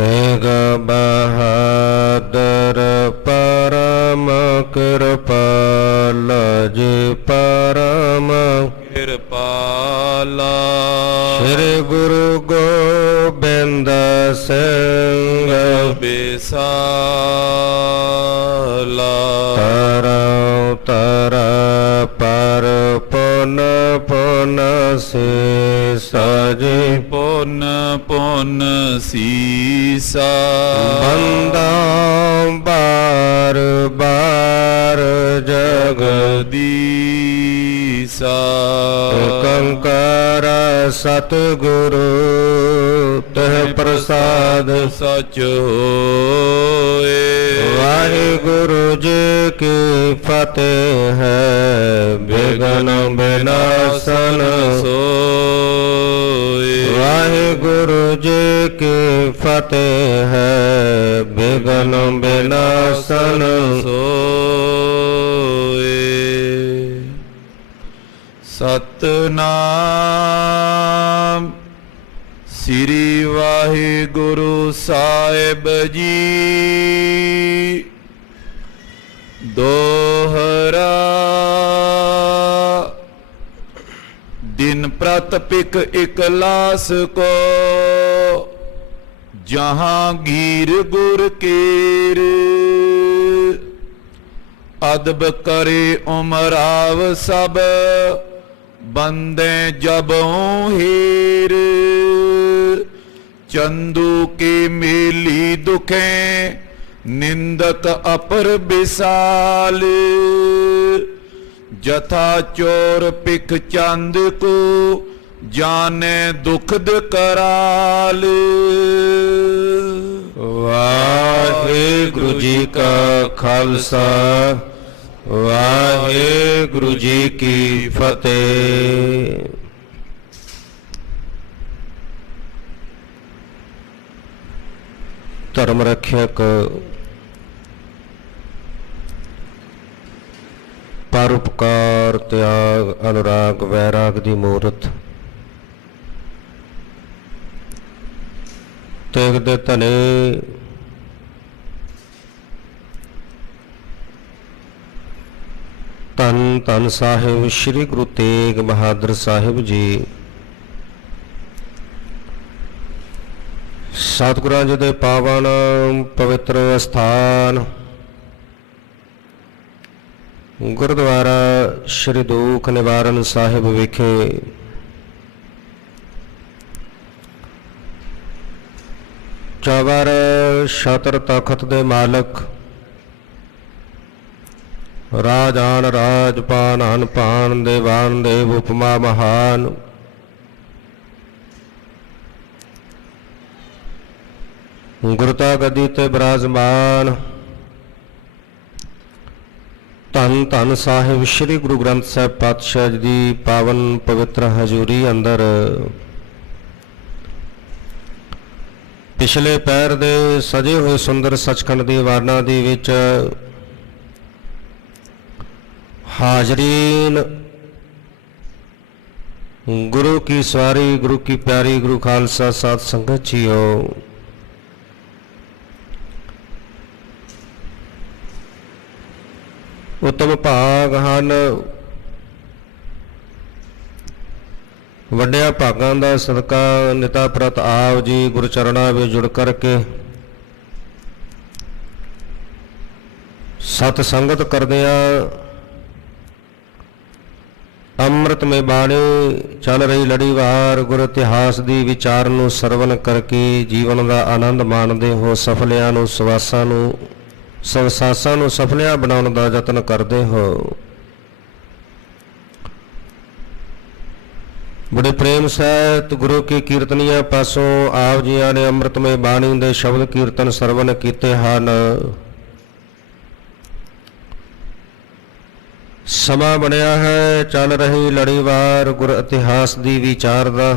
तेग बहादुर परम कृपाल जी परम कृपाला। श्री गुरु गोबिंद सिंह बेसाला। तरौ तर पर पुन पुन से सजे पुन पुन सीसा। बंदा बार बार जगदीसा। कंकर सतगुरु तह प्रसाद सच होए। वाहिगुरु जी की फतेह है विघ्न विनाशन सोए। वाहिगुरु जी की फतेह है विघ्न विनाशन सोए। सतनाम श्री वाहिगुरु साहिब जी। दोहरा दिन प्रतपिक इकलास को जहांगीर गुर केर। अदब करे उमराव सब बंदे जबों हीर। चंदू के मेली दुखें निंदक अपर विशाल। जथा चोर पिख चंद को जाने दुखद कराल। वाहिगुरु जी का खालसा वाहिगुरु जी की फतेह। धर्म रक्षक परोपकार त्याग अनुराग वैराग दी मूरत तेग दे धने धन धन साहिब श्री गुरु तेग बहादुर साहिब जी सतगुरां जी दे पावन पवित्र अस्थान गुरुद्वारा श्री दुख निवारण साहिब विखे चौबर छतर तखत दे मालक राजान राजपान हन पान देवान देव उपमा महान गुरुता गदी ते विराजमान धन धन साहिब श्री गुरु ग्रंथ साहिब पातशाह जी दी पावन पवित्र हजूरी अंदर पिछले पैर दे सजे हुए सुंदर सचखंड दी वारना दी विच हाजरीन गुरु की सवारी गुरु की प्यारी गुरु खालसा साध संगत जीओ उत्तम भाग ਹਨ ਵੱਡਿਆਂ ਭਾਗਾਂ ਦਾ ਸਦਕਾ ਨਿਤਾ ਪ੍ਰਤ ਆਪ ਜੀ ਗੁਰਚਰਨਾਂ ਵਿੱਚ ਜੁੜ ਕਰਕੇ ਸਤ ਸੰਗਤ ਕਰਦਿਆਂ ਅੰਮ੍ਰਿਤਮਈ ਬਾਣੀ ਚੱਲ ਰਹੀ ਲੜੀਵਾਰ ਗੁਰ ਇਤਿਹਾਸ ਦੀ ਵਿਚਾਰ ਨੂੰ ਸਰਵਨ ਕਰਕੇ ਜੀਵਨ ਦਾ ਆਨੰਦ ਮਾਣਦੇ ਹੋ ਸਫਲਿਆਂ ਨੂੰ ਸਵਾਸਾਂ ਨੂੰ ਸੰਸਾਸਾਂ ਨੂੰ ਸਫਲਿਆਂ ਬਣਾਉਣ ਦਾ ਯਤਨ ਕਰਦੇ ਹੋ। बड़े प्रेम सहित गुरु की कीर्तनिया पासों आप जिया ने अमृतमय बाणी दे शब्द कीर्तन सरवण कीते हैं। समा बनया है चल रही लड़ीवार गुर इतिहास दी विचार दा।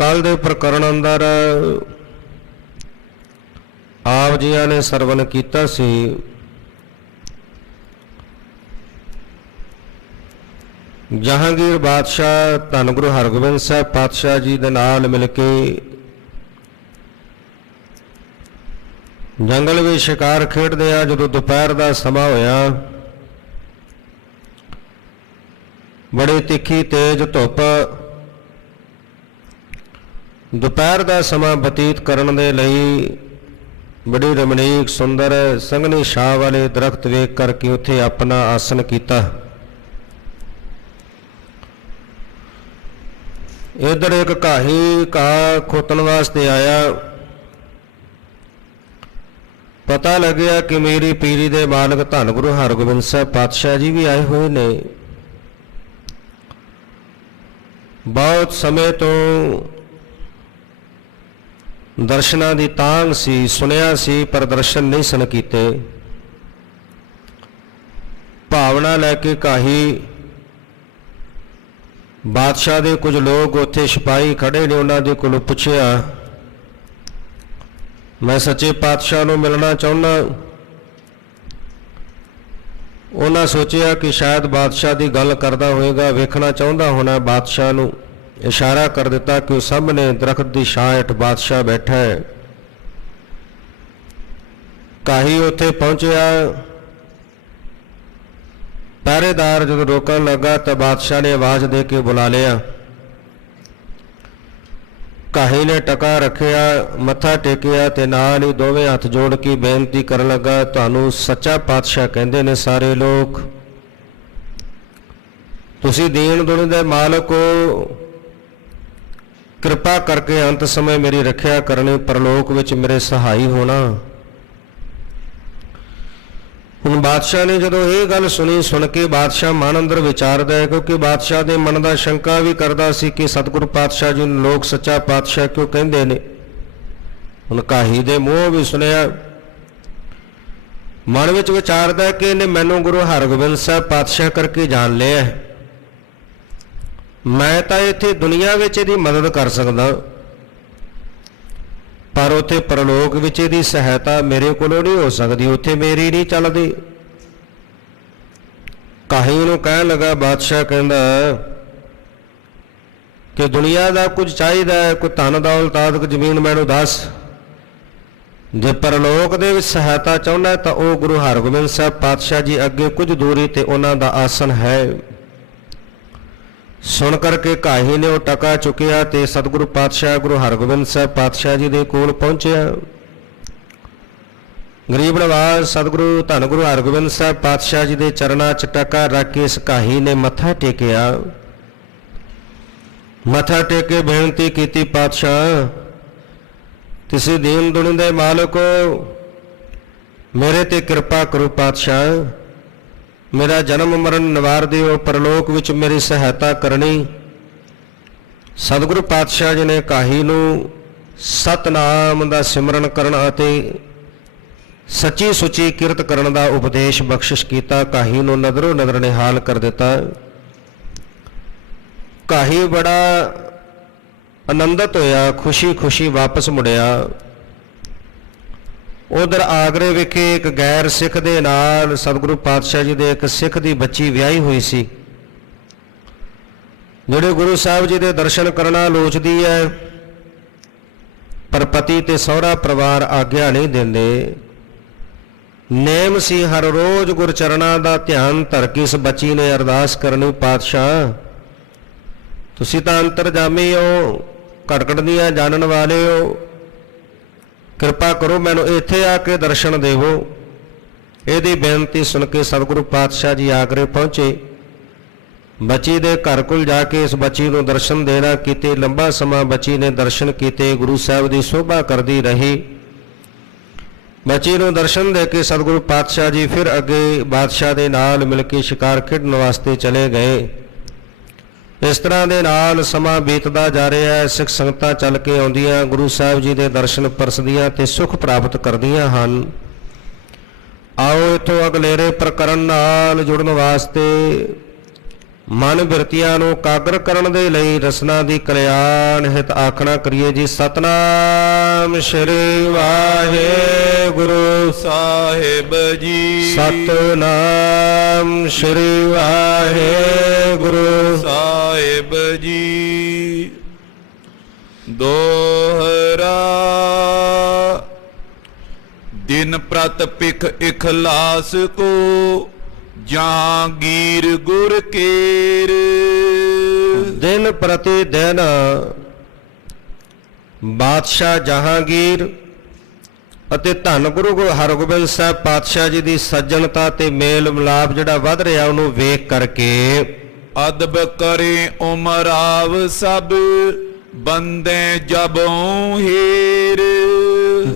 कल दे प्रकरण अंदर आप जिया ने सरवण कीता सी। ਜਹਾਂਗੀਰ ਬਾਦਸ਼ਾਹ ਧੰਨ ਗੁਰੂ ਹਰਗੋਬਿੰਦ ਸਾਹਿਬ ਪਾਤਸ਼ਾਹ ਜੀ ਦੇ ਨਾਲ ਮਿਲ ਕੇ ਜੰਗਲ ਵਿੱਚ ਸ਼ਿਕਾਰ ਖੇਡਦੇ ਆ। ਜਦੋਂ ਦੁਪਹਿਰ ਦਾ ਸਮਾਂ ਹੋਇਆ, ਬੜੀ ਤਿੱਖੀ ਤੇਜ਼ ਧੁੱਪ, ਦੁਪਹਿਰ ਦਾ ਸਮਾਂ ਬਤੀਤ ਕਰਨ ਦੇ ਲਈ ਬੜੀ ਰਮਣੀਕ ਸੁੰਦਰ ਸੰਘਣੀ ਛਾਂ ਵਾਲੇ ਦਰਖਤ ਵੇਖ ਕਰਕੇ ਉੱਥੇ ਆਪਣਾ ਆਸਣ ਕੀਤਾ। ਇੱਧਰ ਇੱਕ ਘਾਹੀ ਘਾਹ ਖੋਤਣ ਵਾਸਤੇ ਆਇਆ। ਪਤਾ ਲੱਗਿਆ ਕਿ ਮੇਰੀ ਪੀਰੀ ਦੇ ਮਾਲਕ ਧੰਨ ਗੁਰੂ ਹਰਗੋਬਿੰਦ ਸਾਹਿਬ ਪਾਤਸ਼ਾਹ ਜੀ ਵੀ ਆਏ ਹੋਏ ਨੇ। ਬਹੁਤ ਸਮੇਂ ਤੋਂ ਦਰਸ਼ਨਾਂ ਦੀ ਤਾਂਘ ਸੀ, ਸੁਣਿਆ ਸੀ ਪਰ ਦਰਸ਼ਨ ਨਹੀਂ ਸਨ ਕੀਤੇ। ਭਾਵਨਾ ਲੈ ਕੇ ਘਾਹੀ ਬਾਦਸ਼ਾਹ ਦੇ ਕੁਝ ਲੋਕ ਉੱਥੇ ਸਿਪਾਹੀ ਖੜੇ ਨੇ, ਉਹਨਾਂ ਦੇ ਕੋਲੋਂ ਪੁੱਛਿਆ, ਮੈਂ ਸੱਚੇ ਪਾਤਸ਼ਾਹ ਨੂੰ ਮਿਲਣਾ ਚਾਹੁੰਦਾ। ਉਹਨਾਂ ਸੋਚਿਆ ਕਿ ਸ਼ਾਇਦ ਬਾਦਸ਼ਾਹ ਦੀ ਗੱਲ ਕਰਦਾ ਹੋਵੇਗਾ, ਵੇਖਣਾ ਚਾਹੁੰਦਾ ਹੋਣਾ ਬਾਦਸ਼ਾਹ ਨੂੰ। ਇਸ਼ਾਰਾ ਕਰ ਦਿੱਤਾ ਕਿ ਉਹ ਸਾਹਮਣੇ ਦਰਖਤ ਦੀ ਛਾਂ ਹੇਠ ਬਾਦਸ਼ਾਹ ਬੈਠਾ ਹੈ। ਘਾਹੀ ਉੱਥੇ ਪਹੁੰਚਿਆ। ਪਹਿਰੇਦਾਰ ਜਦੋਂ ਰੋਕਣ ਲੱਗਾ ਤਾਂ ਬਾਦਸ਼ਾਹ ਨੇ ਆਵਾਜ਼ ਦੇ ਕੇ ਬੁਲਾ ਲਿਆ। ਘਾਹੀ ਨੇ ਟਕਾ ਰੱਖਿਆ, ਮੱਥਾ ਟੇਕਿਆ ਤੇ ਨਾਲ ਹੀ ਦੋਵੇਂ ਹੱਥ ਜੋੜ ਕੇ ਬੇਨਤੀ ਕਰਨ ਲੱਗਾ, ਤੁਹਾਨੂੰ ਸੱਚਾ ਪਾਤਸ਼ਾਹ ਕਹਿੰਦੇ ਨੇ ਸਾਰੇ ਲੋਕ। ਤੁਸੀਂ ਦੀਨ ਦੁਨੀਆ ਦੇ ਮਾਲਕ ਹੋ, ਕਿਰਪਾ ਕਰਕੇ ਅੰਤ ਸਮੇਂ ਮੇਰੀ ਰੱਖਿਆ ਕਰਨੀ, ਪਰਲੋਕ ਵਿੱਚ ਮੇਰੇ ਸਹਾਈ ਹੋਣਾ। ਹੁਣ ਬਾਦਸ਼ਾਹ ਨੇ ਜਦੋਂ ਇਹ ਗੱਲ ਸੁਣੀ, ਸੁਣ ਕੇ ਬਾਦਸ਼ਾਹ ਮਨ ਅੰਦਰ ਵਿਚਾਰਦਾ ਹੈ, ਕਿਉਂਕਿ ਬਾਦਸ਼ਾਹ ਦੇ ਮਨ ਦਾ ਸ਼ੰਕਾ ਵੀ ਕਰਦਾ ਸੀ ਕਿ ਸਤਿਗੁਰੂ ਪਾਤਸ਼ਾਹ ਜੀ ਨੂੰ ਲੋਕ ਸੱਚਾ ਪਾਤਸ਼ਾਹ ਕਿਉਂ ਕਹਿੰਦੇ ਨੇ। ਹੁਣ ਘਾਹੀ ਦੇ ਮੂੰਹੋਂ ਵੀ ਸੁਣਿਆ, ਮਨ ਵਿੱਚ ਵਿਚਾਰਦਾ ਕਿ ਇਹਨੇ ਮੈਨੂੰ ਗੁਰੂ ਹਰਗੋਬਿੰਦ ਸਾਹਿਬ ਪਾਤਸ਼ਾਹ ਕਰਕੇ ਜਾਣ ਲਿਆ। ਮੈਂ ਤਾਂ ਇੱਥੇ ਦੁਨੀਆ ਵਿੱਚ ਇਹਦੀ ਮਦਦ ਕਰ ਸਕਦਾ, ਪਰ ਉੱਥੇ ਪਰਲੋਕ ਵਿੱਚ ਇਹਦੀ ਸਹਾਇਤਾ ਮੇਰੇ ਕੋਲੋਂ ਨਹੀਂ ਹੋ ਸਕਦੀ, ਉੱਥੇ ਮੇਰੀ ਨਹੀਂ ਚੱਲਦੀ। ਘਾਹੀ ਨੂੰ ਕਹਿਣ ਲੱਗਾ, ਬਾਦਸ਼ਾਹ ਕਹਿੰਦਾ ਕਿ ਦੁਨੀਆ ਦਾ ਕੁਝ ਚਾਹੀਦਾ ਹੈ, ਕੋਈ ਧਨ ਦੌਲਤ ਆਦਿਕ ਜ਼ਮੀਨ ਮੈਨੂੰ ਦੱਸ। ਜੇ ਪਰਲੋਕ ਦੇ ਵਿੱਚ ਸਹਾਇਤਾ ਚਾਹੁੰਦਾ ਤਾਂ ਉਹ ਗੁਰੂ ਹਰਗੋਬਿੰਦ ਸਾਹਿਬ ਪਾਤਸ਼ਾਹ ਜੀ ਅੱਗੇ ਕੁਝ ਦੂਰੀ ਤੇ ਉਹਨਾਂ ਦਾ ਆਸਣ ਹੈ। ਸੁਣ ਕਰਕੇ ਘਾਹੀ ਨੇ ਉਹ ਟਕਾ ਚੁੱਕਿਆ ਤੇ ਸਤਿਗੁਰੂ ਪਾਤਸ਼ਾਹ ਗੁਰੂ ਹਰਗੋਬਿੰਦ ਸਾਹਿਬ ਪਾਤਸ਼ਾਹ ਜੀ ਦੇ ਕੋਲ ਪਹੁੰਚਿਆ। ਗਰੀਬ ਨਵਾਜ਼ ਸਤਿਗੁਰੂ ਧੰਨ ਗੁਰੂ ਹਰਗੋਬਿੰਦ ਸਾਹਿਬ ਪਾਤਸ਼ਾਹ ਜੀ ਦੇ ਚਰਨਾਂ 'ਚ ਟਕਾ ਰੱਖ ਕੇ ਇਸ ਘਾਹੀ ਨੇ ਮੱਥਾ ਟੇਕਿਆ। ਮੱਥਾ ਟੇਕ ਕੇ ਬੇਨਤੀ ਕੀਤੀ, ਪਾਤਸ਼ਾਹ ਤੁਸੀਂ ਦੀਨ ਦੁਨੀਆ ਦੇ ਮਾਲਕ ਹੋ, ਮੇਰੇ ਤੇ ਕਿਰਪਾ ਕਰੋ ਪਾਤਸ਼ਾਹ, ਮੇਰਾ ਜਨਮ ਮਰਨ ਨਿਵਾਰ ਦਿਓ, ਪਰਲੋਕ ਵਿੱਚ ਮੇਰੀ ਸਹਾਇਤਾ ਕਰਨੀ। ਸਤਿਗੁਰੂ ਪਾਤਸ਼ਾਹ ਜੀ ਨੇ ਘਾਹੀ ਨੂੰ ਸਤਨਾਮ ਦਾ ਸਿਮਰਨ ਕਰਨ ਅਤੇ ਸੱਚੀ ਸੁੱਚੀ ਕਿਰਤ ਕਰਨ ਦਾ ਉਪਦੇਸ਼ ਬਖਸ਼ਿਸ਼ ਕੀਤਾ। ਘਾਹੀ ਨੂੰ ਨਜ਼ਰੋਂ ਨਜ਼ਰ ਨਿਹਾਲ ਕਰ ਦਿੱਤਾ। ਘਾਹੀ ਬੜਾ ਆਨੰਦਿਤ ਹੋਇਆ, ਖੁਸ਼ੀ ਖੁਸ਼ੀ ਵਾਪਸ ਮੁੜਿਆ। ਉਧਰ ਆਗਰੇ ਵਿਖੇ ਇੱਕ ਗੈਰ ਸਿੱਖ ਦੇ ਨਾਲ ਸਤਿਗੁਰੂ ਪਾਤਸ਼ਾਹ ਜੀ ਦੇ ਇੱਕ ਸਿੱਖ ਦੀ ਬੱਚੀ ਵਿਆਹੀ ਹੋਈ ਸੀ, ਜਿਹੜੇ ਗੁਰੂ ਸਾਹਿਬ ਜੀ ਦੇ ਦਰਸ਼ਨ ਕਰਨਾ ਲੋਚਦੀ ਹੈ, ਪਰ ਪਤੀ ਤੇ ਸਹੁਰਾ ਪਰਿਵਾਰ ਆਗਿਆ ਨਹੀਂ ਦਿੰਦੇ। ਨੇਮ ਸੀ ਹਰ ਰੋਜ਼ ਗੁਰਚਰਨਾਂ ਦਾ ਧਿਆਨ ਧਰ ਕੇ ਇਸ ਬੱਚੀ ਨੇ ਅਰਦਾਸ ਕਰਨੀ, ਪਾਤਸ਼ਾਹ ਤੁਸੀਂ ਤਾਂ ਅੰਤਰਜਾਮੀ ਹੋ, ਘਟ ਦੀਆਂ ਜਾਣਨ ਵਾਲੇ ਹੋ, ਕਿਰਪਾ ਕਰੋ ਮੈਨੂੰ ਇੱਥੇ ਆ ਕੇ ਦਰਸ਼ਨ ਦੇਵੋ। ਇਹਦੀ ਬੇਨਤੀ ਸੁਣ ਕੇ ਸਤਿਗੁਰੂ ਪਾਤਸ਼ਾਹ ਜੀ ਆਗਰੇ ਪਹੁੰਚੇ। ਬੱਚੀ ਦੇ ਘਰ ਕੋਲ ਜਾ ਕੇ ਇਸ ਬੱਚੀ ਨੂੰ ਦਰਸ਼ਨ ਦੇਣਾ ਕੀਤੇ। ਲੰਬਾ ਸਮਾਂ ਬੱਚੀ ਨੇ ਦਰਸ਼ਨ ਕੀਤੇ, ਗੁਰੂ ਸਾਹਿਬ ਦੀ ਸੋਭਾ ਕਰਦੀ ਰਹੀ। ਬੱਚੀ ਨੂੰ ਦਰਸ਼ਨ ਦੇ ਕੇ ਸਤਿਗੁਰੂ ਪਾਤਸ਼ਾਹ ਜੀ ਫਿਰ ਅੱਗੇ ਬਾਦਸ਼ਾਹ ਦੇ ਨਾਲ ਮਿਲ ਕੇ ਸ਼ਿਕਾਰ ਖੇਡਣ ਵਾਸਤੇ ਚਲੇ ਗਏ। ਇਸ ਤਰ੍ਹਾਂ ਦੇ ਨਾਲ ਸਮਾਂ ਬੀਤਦਾ ਜਾ ਰਿਹਾ ਹੈ। ਸਿੱਖ ਸੰਗਤਾਂ ਚੱਲ ਕੇ ਆਉਂਦੀਆਂ, ਗੁਰੂ ਸਾਹਿਬ ਜੀ ਦੇ ਦਰਸ਼ਨ ਪਰਸਦੀਆਂ ਤੇ ਸੁਖ ਪ੍ਰਾਪਤ ਕਰਦੀਆਂ ਹਨ। ਆਓ ਇੱਥੋਂ ਅਗਲੇਰੇ ਪ੍ਰਕਰਨ ਨਾਲ ਜੁੜਨ ਵਾਸਤੇ ਮਨ ਬਿਰਤੀਆਂ ਨੂੰ ਕਾਗਰ ਕਰਨ ਦੇ ਲਈ ਰਸਨਾ ਦੀ ਕਲਿਆਣ ਹਿਤ ਆਖਣਾ ਕਰੀਏ ਜੀ। ਸਤਨਾਮ ਸ੍ਰੀ ਵਾਹਿਗੁਰੂ ਸਾਹਿਬ ਜੀ। ਸਤਨਾਮ ਸ੍ਰੀ ਵਾਹਿਗੁਰੂ ਸਾਹਿਬ ਜੀ। ਦੋਹਰਾ ਦਿਨ ਪ੍ਰਤ ਪਿਖ ਇਖਲਾਸ ਕੋ ਜਹਾਂਗੀਰ ਗੁਰ ਕੇਰ। ਦਿਨ ਪ੍ਰਤੀ ਦਿਨ ਬਾਦਸ਼ਾਹ ਜਹਾਂਗੀਰ ਅਤੇ ਧੰਨ ਗੁਰੂ ਹਰਗੋਬਿੰਦ ਸਾਹਿਬ ਪਾਤਸ਼ਾਹ ਜੀ ਦੀ ਸੱਜਣਤਾ ਤੇ ਮੇਲ ਮਿਲਾਪ ਜਿਹੜਾ ਵੱਧ ਰਿਹਾ ਉਹਨੂੰ ਵੇਖ ਕਰਕੇ ਅਦਬ ਕਰੇ ਉਮਰਾਵ ਸਭ ਬੰਦੇ ਜਬੋਂ ਹੀਰ।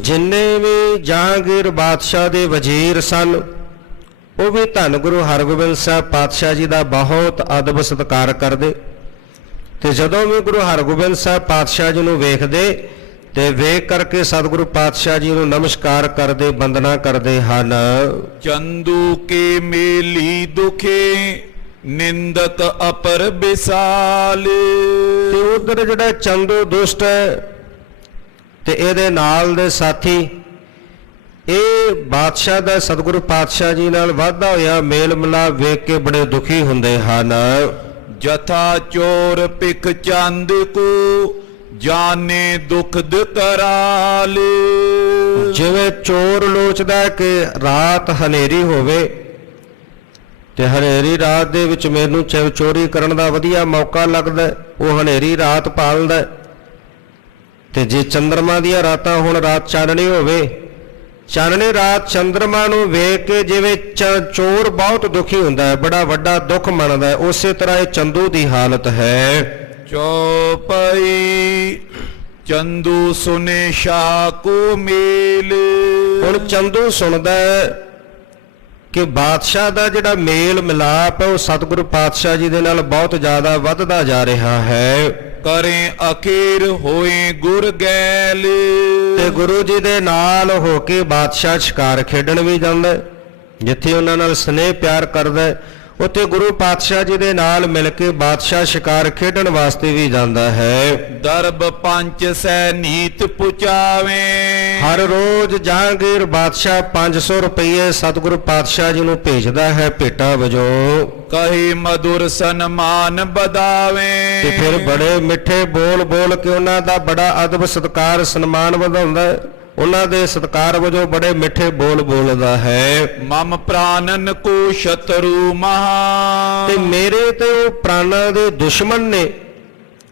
ਜਿੰਨੇ ਵੀ ਜਹਾਂਗੀਰ ਬਾਦਸ਼ਾਹ ਦੇ ਵਜ਼ੀਰ ਸਨ ਉਹ ਵੀ ਧੰਨ ਗੁਰੂ ਹਰਗੋਬਿੰਦ ਸਾਹਿਬ ਪਾਤਸ਼ਾਹ ਜੀ ਦਾ ਬਹੁਤ ਅਦਬ ਸਤਿਕਾਰ ਕਰਦੇ ਤੇ ਜਦੋਂ ਵੀ ਗੁਰੂ ਹਰਗੋਬਿੰਦ ਸਾਹਿਬ ਪਾਤਸ਼ਾਹ ਜੀ ਨੂੰ ਵੇਖਦੇ ਤੇ ਵੇਖ ਕਰਕੇ ਸਤਿਗੁਰੂ ਪਾਤਸ਼ਾਹ ਜੀ ਨੂੰ ਨਮਸਕਾਰ ਕਰਦੇ, ਬੰਦਨਾ ਕਰਦੇ ਹਨ। ਚੰਦੂ ਕੇ ਮੇਲੀ ਦੁਖੇ ਨਿੰਦਕ ਅਪਰ ਵਿਸਾਲ। ਤੇ ਉਧਰ ਜਿਹੜਾ ਚੰਦੂ ਦੁਸ਼ਟ ਹੈ ਤੇ ਇਹਦੇ ਨਾਲ ਦੇ ਸਾਥੀ ਇਹ ਬਾਦਸ਼ਾਹ ਦਾ ਸਤਿਗੁਰੂ ਪਾਤਸ਼ਾਹ ਜੀ ਨਾਲ ਵਾਧਾ ਹੋਇਆ ਮੇਲ ਮਿਲਾਪ ਵੇਖ ਕੇ ਬੜੇ ਦੁਖੀ ਹੁੰਦੇ ਹਨ। ਜਥਾ ਚੋਰ ਪਿਖ ਚੰਦ ਕੋ ਜਾਣੇ ਦੁਖਦ ਕਰਾਲ। ਜਿਵੇਂ ਚੋਰ ਲੋਚਦਾ ਕਿ ਰਾਤ ਹਨੇਰੀ ਹੋਵੇ ਤੇ ਹਨੇਰੀ ਰਾਤ ਦੇ ਵਿੱਚ ਮੈਨੂੰ ਚੋਰੀ ਕਰਨ ਦਾ ਵਧੀਆ ਮੌਕਾ ਲੱਗਦਾ, ਉਹ ਹਨੇਰੀ ਰਾਤ ਪਾਲਦਾ। ਤੇ ਜੇ ਚੰਦਰਮਾ ਦੀਆਂ ਰਾਤਾਂ ਹੁਣ ਰਾਤ ਚਾਨਣੀ ਹੋਵੇ, ਚਾਨਣੀ ਰਾਤ ਚੰਦਰਮਾ ਨੂੰ ਵੇਖ ਕੇ ਜਿਵੇਂ ਚੋਰ ਬਹੁਤ ਦੁਖੀ ਹੁੰਦਾ ਹੈ, ਬੜਾ ਵੱਡਾ ਦੁੱਖ ਮੰਨਦਾ ਹੈ, ਉਸੇ ਤਰ੍ਹਾਂ ਇਹ ਚੰਦੂ ਦੀ ਹਾਲਤ ਹੈ। ਚੌਪਈ ਚੰਦੂ ਸੁਨੇ ਸ਼ਾਹ ਕੋ ਮੇਲ। ਹੁਣ ਚੰਦੂ ਸੁਣਦਾ ਹੈ ਕਿ ਬਾਦਸ਼ਾਹ ਦਾ ਜਿਹੜਾ ਮੇਲ ਮਿਲਾਪ ਹੈ ਉਹ ਸਤਿਗੁਰੂ ਪਾਤਸ਼ਾਹ ਜੀ ਦੇ ਨਾਲ ਬਹੁਤ ਜ਼ਿਆਦਾ ਵੱਧਦਾ ਜਾ ਰਿਹਾ ਹੈ। ਕਰੇ ਅਖੀਰ ਹੋਏ ਗੁਰ ਗੈਲ। ਤੇ ਗੁਰੂ ਜੀ ਦੇ ਨਾਲ ਹੋ ਕੇ ਬਾਦਸ਼ਾਹ ਸ਼ਿਕਾਰ ਖੇਡਣ ਵੀ ਜਾਂਦਾ ਹੈ। ਜਿੱਥੇ ਉਹਨਾਂ ਨਾਲ ਸਨੇਹ ਪਿਆਰ ਕਰਦਾ ਹੈ ਉੱਥੇ ਗੁਰੂ ਪਾਤਸ਼ਾਹ ਜੀ ਦੇ ਨਾਲ ਮਿਲ ਕੇ ਬਾਦਸ਼ਾਹ ਸ਼ਿਕਾਰ ਖੇਡਣ ਵਾਸਤੇ ਵੀ ਜਾਂਦਾ ਹੈ। ਦਰਬ ਪੰਚ ਸੈ ਨੀਤ ਪੁਚਾਵੇ। ਹਰ ਰੋਜ਼ ਜਹਾਂਗੀਰ ਬਾਦਸ਼ਾਹ 500 ਰੁਪਏ ਸਤਿਗੁਰੂ ਪਾਤਸ਼ਾਹ ਜੀ ਨੂੰ ਭੇਜਦਾ ਹੈ ਭੇਟਾ ਵਜੋਂ। ਕਹੇ ਮధుਰ ਸਨਮਾਨ ਬਦਾਵੇ। ਤੇ ਫਿਰ ਬੜੇ ਮਿੱਠੇ ਬੋਲ ਬੋਲ ਕੇ ਉਹਨਾਂ ਦਾ ਬੜਾ ਅਦਬ ਸਤਿਕਾਰ ਸਨਮਾਨ ਵਧਾਉਂਦਾ ਹੈ। ਉਹਨਾਂ ਦੇ ਸਤਿਕਾਰ ਵਜੋਂ ਬੜੇ ਮਿੱਠੇ ਬੋਲ ਬੋਲਦਾ ਹੈ। ਮਮ ਪ੍ਰਾਨਨ ਕੋ ਸ਼ਤਰੂ ਮਹਾ। ਤੇ ਮੇਰੇ ਤੇ ਉਹ ਪ੍ਰਾਣਾਂ ਦੇ ਦੁਸ਼ਮਣ ਨੇ।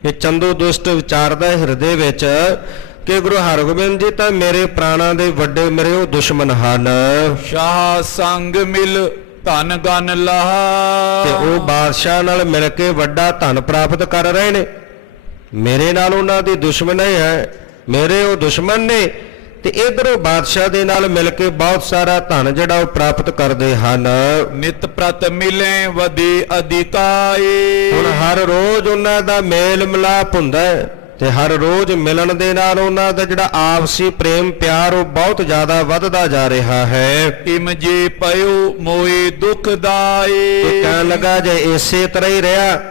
ਇਹ ਚੰਦੂ ਦੁਸ਼ਟ ਵਿਚਾਰਦਾ ਹਿਰਦੇ ਵਿੱਚ ਕਿ ਗੁਰੂ ਹਰਗੋਬਿੰਦ ਜੀ ਤਾਂ ਮੇਰੇ ਪ੍ਰਾਣਾਂ ਦੇ ਵੱਡੇ ਮੇਰੇ ਉਹ ਦੁਸ਼ਮਣ ਹਨ। ਸ਼ਾਹ ਸੰਗ ਮਿਲ ਧਨ ਗਨ ਲਾਹਾ। ਤੇ ਉਹ ਬਾਦਸ਼ਾਹ ਨਾਲ ਮਿਲ ਕੇ ਵੱਡਾ ਧਨ ਪ੍ਰਾਪਤ ਕਰ ਰਹੇ ਨੇ। ਮੇਰੇ ਨਾਲ ਉਹਨਾਂ ਦੀ ਦੁਸ਼ਮਣੀ ਹੈ, ਮੇਰੇ ਉਹ ਦੁਸ਼ਮਣ ਨੇ ਤੇ ਇਧਰੋਂ ਬਾਦਸ਼ਾਹ ਦੇ ਨਾਲ ਮਿਲ ਕੇ ਬਹੁਤ ਸਾਰਾ ਧਨ ਜਿਹੜਾ ਉਹ ਪ੍ਰਾਪਤ ਕਰਦੇ ਹਨ। ਨਿਤ ਪ੍ਰਤ ਮਿਲੇ ਵਧੇ ਅਧਿਕਾਏ। ਹੁਣ ਹਰ ਰੋਜ਼ ਉਹਨਾਂ ਦਾ ਮੇਲ ਮਿਲਾਪ ਹੁੰਦਾ ਹੈ ਤੇ ਹਰ ਰੋਜ਼ ਮਿਲਣ ਦੇ ਨਾਲ ਉਹਨਾਂ ਦਾ ਜਿਹੜਾ ਆਪਸੀ ਪ੍ਰੇਮ ਪਿਆਰ ਉਹ ਬਹੁਤ ਜ਼ਿਆਦਾ ਵੱਧਦਾ ਜਾ ਰਿਹਾ ਹੈ। ਕਿਮ ਜੇ ਪਇਓ ਮੋਏ ਦੁਖਦਾਏ। ਤੇ ਕਹਿਣ ਲੱਗਾ ਜੇ ਇਸੇ ਤਰ੍ਹਾਂ ਹੀ ਰਿਹਾ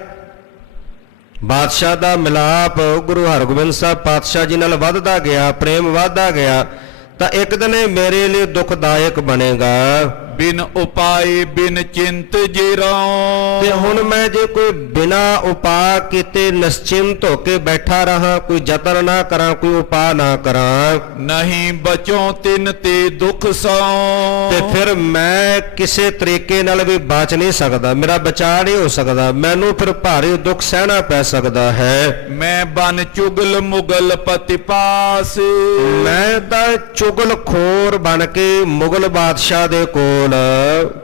ਬਾਦਸ਼ਾਹ ਦਾ ਮਿਲਾਪ ਗੁਰੂ ਹਰਗੋਬਿੰਦ ਸਾਹਿਬ ਪਾਤਸ਼ਾਹ ਜੀ ਨਾਲ ਵੱਧਦਾ ਗਿਆ, ਪ੍ਰੇਮ ਵੱਧਦਾ ਗਿਆ ਤਾਂ ਇੱਕ ਦਿਨ ਇਹ ਮੇਰੇ ਲਈ ਦੁਖਦਾਇਕ ਬਣੇਗਾ। ਬਿਨ ਉਪਾਏ ਬਿਨ ਚਿੰਤ ਜਿਰਉ। ਤੇ ਹੁਣ ਮੈਂ ਜੇ ਕੋਈ ਬਿਨਾ ਉਪਾਅ ਕੀਤੇ ਨਿਸ਼ਚਿੰਤ ਹੋ ਕੇ ਬੈਠਾ ਰਹਾ, ਕੋਈ ਯਤਨ ਨਾ ਕਰਾਂ, ਕੋਈ ਉਪਾਅ ਨਾ ਕਰਾਂ, ਨਹੀਂ ਬਚੋ ਤਿਨ ਤੇ ਦੁਖ ਸੋ। ਤੇ ਫਿਰ ਮੈਂ ਕਿਸੇ ਤਰੀਕੇ ਨਾਲ ਵੀ ਬਚ ਨਹੀਂ ਸਕਦਾ, ਮੇਰਾ ਬਚਾਅ ਨਹੀਂ ਹੋ ਸਕਦਾ, ਮੈਨੂੰ ਫਿਰ ਭਾਰੀ ਦੁੱਖ ਸਹਿਣਾ ਪੈ ਸਕਦਾ ਹੈ। ਮੈਂ ਬਨ ਚੁਗਲ ਮੁਗਲ ਪਤੀ ਪਾਸ। ਮੈਂ ਤਾਂ ਚੁਗਲ ਖੋਰ ਬਣ ਕੇ ਮੁਗਲ ਬਾਦਸ਼ਾਹ ਦੇ ਕੋਲ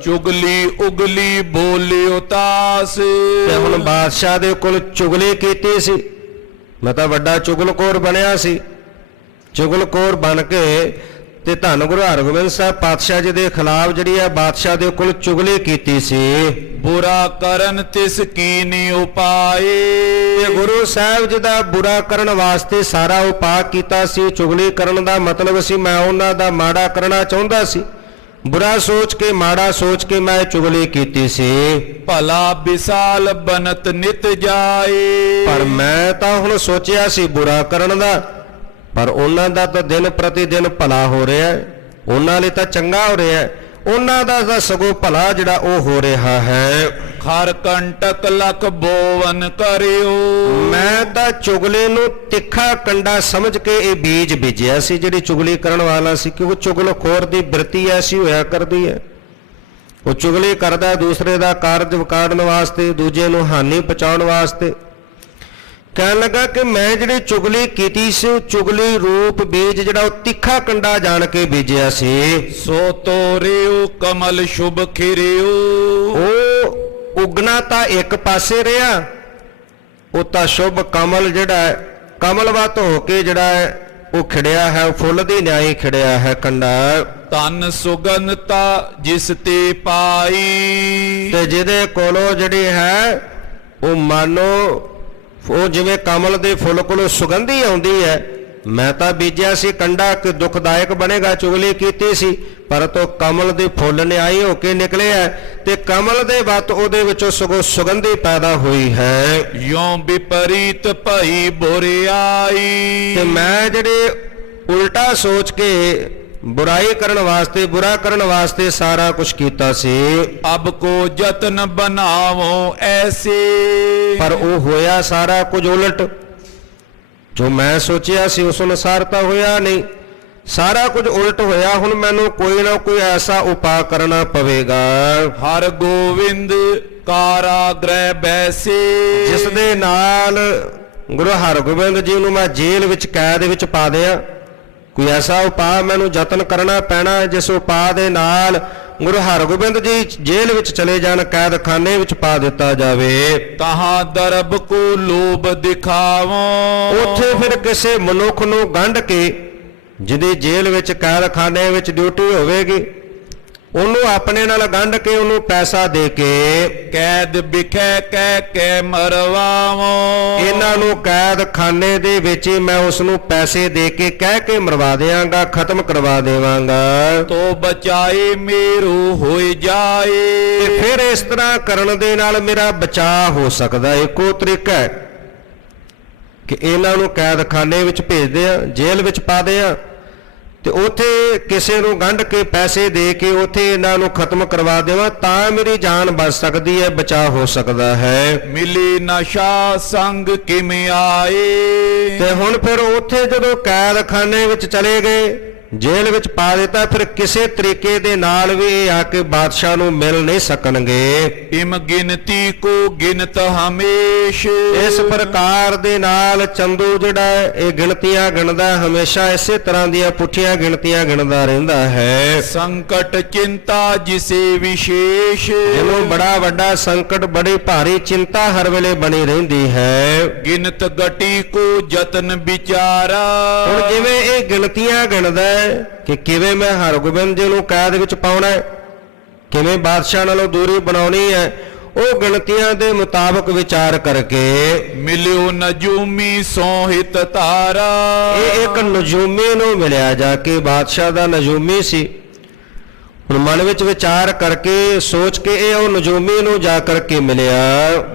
ਚੁਗਲੀ ਉਗਲੀ ਬੋਲਿਓ ਤਾਸ। ਤੇ ਹੁਣ ਬਾਦਸ਼ਾਹ ਦੇ ਕੋਲ ਚੁਗਲੀ ਕੀਤੀ ਸੀ, ਮੈਂ ਤਾਂ ਵੱਡਾ ਚੁਗਲਖੋਰ ਬਣਿਆ ਸੀ। ਚੁਗਲਖੋਰ ਬਣ ਕੇ ਤੇ ਧੰਨ ਗੁਰੂ ਹਰਗੋਬਿੰਦ ਸਾਹਿਬ ਪਾਤਸ਼ਾਹ ਜੀ ਦੇ ਖਿਲਾਫ ਜਿਹੜੀ ਹੈ ਬਾਦਸ਼ਾਹ ਦੇ ਕੋਲ ਚੁਗਲੀ ਕੀਤੀ ਸੀ। ਬੁਰਾ ਕਰਨ ਤਿਸ ਕੀਨੀ ਉਪਾਏ। ਤੇ ਗੁਰੂ ਸਾਹਿਬ ਜੀ ਦਾ ਬੁਰਾ ਕਰਨ ਵਾਸਤੇ ਸਾਰਾ ਉਪਾਅ ਕੀਤਾ ਸੀ। ਚੁਗਲੀ ਕਰਨ ਦਾ ਮਤਲਬ ਸੀ ਮੈਂ ਉਹਨਾਂ ਦਾ ਮਾੜਾ ਕਰਨਾ ਚਾਹੁੰਦਾ ਸੀ, ਬੁਰਾ ਸੋਚ ਕੇ ਮਾੜਾ ਸੋਚ ਕੇ ਮੈਂ ਚੁਗਲੀ ਕੀਤੀ ਸੀ, ਭਲਾ ਵਿਸਾਲ ਬਨਤ ਨਿਤ ਜਾਏ। ਪਰ ਮੈਂ ਤਾਂ ਹੁਣ ਸੋਚਿਆ ਸੀ ਬੁਰਾ ਕਰਨ ਦਾ, ਪਰ ਉਹਨਾਂ ਦਾ ਤਾਂ ਦਿਨ ਪ੍ਰਤੀ ਦਿਨ ਭਲਾ ਹੋ ਰਿਹਾ ਹੈ, ਉਹਨਾਂ ਲਈ ਤਾਂ ਚੰਗਾ ਹੋ ਰਿਹਾ ਹੈ, ਉਹਨਾਂ ਦਾ ਤਾਂ ਸਗੋਂ ਭਲਾ ਜਿਹੜਾ ਉਹ ਹੋ ਰਿਹਾ ਹੈ। ਖਰ ਕੰਟਕ ਲਖ ਬੋਵਨ ਕਰਿਓ। ਮੈਂ ਤਾਂ ਚੁਗਲੇ ਨੂੰ ਤਿੱਖਾ ਕੰਡਾ ਸਮਝ ਕੇ ਇਹ ਬੀਜ ਬੀਜਿਆ ਸੀ, ਜਿਹੜੀ ਚੁਗਲੀ ਕਰਨ ਵਾਲਾ ਸੀ, ਕਿਉਂਕਿ ਚੁਗਲਖੋਰ ਦੀ ਬਿਰਤੀ ਐਸੀ ਹੋਇਆ ਕਰਦੀ ਹੈ, ਉਹ ਚੁਗਲੀ ਕਰਦਾ ਦੂਸਰੇ ਦਾ ਕਾਰਜ ਵਿਗਾੜਨ ਵਾਸਤੇ, ਦੂਜੇ ਨੂੰ ਹਾਨੀ ਪਹੁੰਚਾਉਣ ਵਾਸਤੇ। ਕਹਿਣ ਲੱਗਾ ਕਿ ਮੈਂ ਜਿਹੜੀ ਚੁਗਲੀ ਕੀਤੀ ਸੀ, ਚੁਗਲੀ ਰੂਪ ਬੀਜ ਜਿਹੜਾ ਉਹ ਤਿੱਖਾ ਕੰਡਾ ਜਾਣ ਕੇ ਬੀਜਿਆ ਸੀ। ਸੋ ਤੋਰਿਓ ਕਮਲ ਸ਼ੁਭ ਖਿਰਿਓ। ਉਹ ਉਗਣਾ ਤਾਂ ਇੱਕ ਪਾਸੇ ਰਿਹਾ, ਉਹ ਤਾਂ ਸ਼ੁਭ ਕਮਲ ਜਿਹੜਾ ਹੈ, ਕਮਲਵਤ ਹੋ ਕੇ ਜਿਹੜਾ ਹੈ ਉਹ ਖਿੜਿਆ ਹੈ, ਫੁੱਲ ਦੀ ਨਿਆਈ ਖਿੜਿਆ ਹੈ ਕੰਡਾ। ਤਨ ਸੁਗੰਧਤਾ ਜਿਸ ਤੇ ਪਾਈ। ਤੇ ਜਿਹਦੇ ਕੋਲੋਂ ਜਿਹੜੀ ਹੈ ਉਹ ਮਾਨੋ ਉਹ ਜਿਵੇਂ ਕਮਲ ਦੇ ਫੁੱਲ ਕੋਲੋਂ ਸੁਗੰਧੀ ਆਉਂਦੀ ਹੈ। ਮੈਂ ਤਾਂ ਬੀਜਿਆ ਸੀ ਕੰਡਾ ਕਿ ਦੁਖਦਾਇਕ ਬਣੇਗਾ, ਚੁਗਲੀ ਕੀਤੀ ਸੀ, ਪਰ ਤੋਂ ਕਮਲ ਦੇ ਫੁੱਲ ਨਿਆਈ ਹੋ ਕੇ ਨਿਕਲੇ ਹੈ, ਤੇ ਕਮਲ ਦੇ ਵੱਤ ਉਹਦੇ ਵਿੱਚੋਂ ਸਗੋਂ ਸੁਗੰਧੀ ਪੈਦਾ ਹੋਈ ਹੈ। ਯੋਂ ਵਿਪਰੀਤ ਭਈ ਬੁਰਿਆਈ। ਤੇ ਮੈਂ ਜਿਹੜੇ ਉਲਟਾ ਸੋਚ ਕੇ ਬੁਰਾਈ ਕਰਨ ਵਾਸਤੇ, ਬੁਰਾ ਕਰਨ ਵਾਸਤੇ ਸਾਰਾ ਕੁਝ ਕੀਤਾ ਸੀ। ਅਬ ਕੋ ਯਤਨ ਬਣਾਵੋ ਐਸੇ। ਪਰ ਉਹ ਹੋਇਆ ਸਾਰਾ ਕੁਝ ਉਲਟ, ਜੋ ਮੈਂ ਸੋਚਿਆ ਸੀ ਉਸ ਅਨੁਸਾਰ ਤਾਂ ਹੋਇਆ ਨਹੀਂ, ਸਾਰਾ ਕੁਝ ਉਲਟ ਹੋਇਆ। ਹੁਣ ਮੈਨੂੰ ਕੋਈ ਨਾ ਕੋਈ ਐਸਾ ਉਪਾਅ ਕਰਨਾ ਪਵੇਗਾ। ਹਰ ਗੋਵਿੰਦ ਕਾਰਾਗ੍ਰਹਿ ਬੈਸੇ। ਜਿਸ ਦੇ ਨਾਲ ਗੁਰੂ ਹਰਗੋਬਿੰਦ ਜੀ ਨੂੰ ਮੈਂ ਜੇਲ੍ਹ ਵਿੱਚ ਕੈਦ ਵਿੱਚ ਪਾ ਦਿਆਂ, ਕੋਈ ਐਸਾ ਉਪਾਅ ਮੈਨੂੰ ਯਤਨ ਕਰਨਾ ਪੈਣਾ ਜਿਸ ਉਪਾਅ ਦੇ ਨਾਲ ਗੁਰੂ ਹਰਗੋਬਿੰਦ ਜੀ ਜੇਲ੍ਹ ਵਿੱਚ ਚਲੇ ਜਾਣ, ਕੈਦਖਾਨੇ ਵਿੱਚ ਪਾ ਦਿੱਤਾ ਜਾਵੇ। ਤਹਾਂ ਦਰਬ ਕੋ ਲੋਭ ਦਿਖਾਵੋ। ਉੱਥੇ ਫਿਰ ਕਿਸੇ ਮਨੁੱਖ ਨੂੰ ਗੰਢ ਕੇ, ਜਿਹਦੀ ਜੇਲ੍ਹ ਵਿੱਚ ਕੈਦਖਾਨੇ ਵਿੱਚ ਡਿਊਟੀ ਹੋਵੇਗੀ, ਉਹਨੂੰ ਆਪਣੇ ਨਾਲ ਗੰਢ ਕੇ ਉਹਨੂੰ ਪੈਸਾ ਦੇ ਕੇ ਕੈਦ ਵਿਖੇ ਕਹਿ ਕੇ ਮਰਵਾਵੋ। ਇਹਨਾਂ ਨੂੰ ਕੈਦਖਾਨੇ ਦੇ ਵਿੱਚ ਹੀ ਮੈਂ ਉਸ ਨੂੰ ਪੈਸੇ ਦੇ ਕੇ ਕਹਿ ਕੇ ਮਰਵਾ ਦਿਆਂਗਾ, ਖਤਮ ਕਰਵਾ ਦੇਵਾਂਗਾ। ਤੋ ਬਚਾਏ ਮੇਰੂ ਹੋਏ ਜਾਏ। ਤੇ ਫਿਰ ਇਸ ਤਰ੍ਹਾਂ ਕਰਨ ਦੇ ਨਾਲ ਮੇਰਾ ਬਚਾਅ ਹੋ ਸਕਦਾ। ਇੱਕੋ ਤਰੀਕਾ ਹੈ ਕਿ ਇਹਨਾਂ ਨੂੰ ਕੈਦਖਾਨੇ ਵਿੱਚ ਭੇਜ ਦਿਆਂ, ਜੇਲ੍ਹ ਵਿੱਚ ਪਾ ਦਿਆਂ, ਤੇ ਉੱਥੇ ਕਿਸੇ ਨੂੰ ਗੰਢ ਕੇ ਪੈਸੇ ਦੇ ਕੇ ਉੱਥੇ ਇਹਨਾਂ ਨੂੰ ਖਤਮ ਕਰਵਾ ਦੇਵਾਂ, ਤਾਂ ਮੇਰੀ ਜਾਨ ਬਚ ਸਕਦੀ ਹੈ, ਬਚਾਅ ਹੋ ਸਕਦਾ ਹੈ। ਮਿਲੀ ਨਸ਼ਾ ਸੰਗ ਕਿਵੇਂ ਆਏ। ਤੇ ਹੁਣ ਫਿਰ ਉੱਥੇ ਜਦੋਂ ਕੈਦਖਾਨੇ ਵਿੱਚ ਚਲੇ ਗਏ, ਜੇਲ੍ਹ ਵਿੱਚ ਪਾ ਦਿੱਤਾ, ਫਿਰ ਕਿਸੇ ਤਰੀਕੇ ਦੇ ਨਾਲ ਵੀ ਇਹ ਆ ਕੇ ਬਾਦਸ਼ਾਹ ਨੂੰ ਮਿਲ ਨਹੀਂ ਸਕਣਗੇ। ਇਮ ਗਿਣਤੀ ਕੋ ਗਿਣਤ ਹਮੇਸ਼। ਇਸ ਪ੍ਰਕਾਰ ਦੇ ਨਾਲ ਚੰਦੂ ਜਿਹੜਾ ਹੈ ਇਹ ਗਿਣਤੀਆਂ ਗਿਣਦਾ, ਹਮੇਸ਼ਾ ਇਸੇ ਤਰ੍ਹਾਂ ਦੀਆਂ ਪੁੱਠੀਆਂ ਗਿਣਤੀਆਂ ਗਿਣਦਾ ਰਹਿੰਦਾ ਹੈ। ਸੰਕਟ ਚਿੰਤਾ ਜਿਸੇ ਵਿਸ਼ੇਸ਼। ਇਹਨੂੰ ਬੜਾ ਵੱਡਾ ਸੰਕਟ, ਬੜੀ ਭਾਰੀ ਚਿੰਤਾ ਹਰ ਵੇਲੇ ਬਣੀ ਰਹਿੰਦੀ ਹੈ। ਗਿਣਤ ਗਟੀ ਕੋ ਯਤਨ ਵਿਚਾਰਾ। ਹੁਣ ਜਿਵੇਂ ਇਹ ਗਿਣਤੀਆਂ ਗਿਣਦਾ ਕਿ ਕਿਵੇਂ ਮੈਂ ਹਰਗੋਬਿੰਦ ਜੀ ਨੂੰ ਕੈਦ ਵਿੱਚ ਪਾਉਣਾ ਹੈ, ਕਿਵੇਂ ਬਾਦਸ਼ਾਹ ਨਾਲੋਂ ਦੂਰੀ ਬਣਾਉਣੀ ਹੈ, ਉਹ ਗਿਣਤੀਆਂ ਦੇ ਮੁਤਾਬਕ ਵਿਚਾਰ ਕਰਕੇ ਮਿਲਿਓ ਨਜੂਮੀ ਸੋਹਿਤ ਤਾਰਾ। ਇਹ ਇੱਕ ਨਜੂਮੀ ਨੂੰ ਮਿਲਿਆ ਜਾ ਕੇ, ਬਾਦਸ਼ਾਹ ਦਾ ਨਜੂਮੀ ਸੀ। ਹੁਣ ਮਨ ਵਿੱਚ ਵਿਚਾਰ ਕਰਕੇ ਸੋਚ ਕੇ ਇਹ ਉਹ ਨਜੂਮੀ ਨੂੰ ਜਾ ਕਰਕੇ ਮਿਲਿਆ।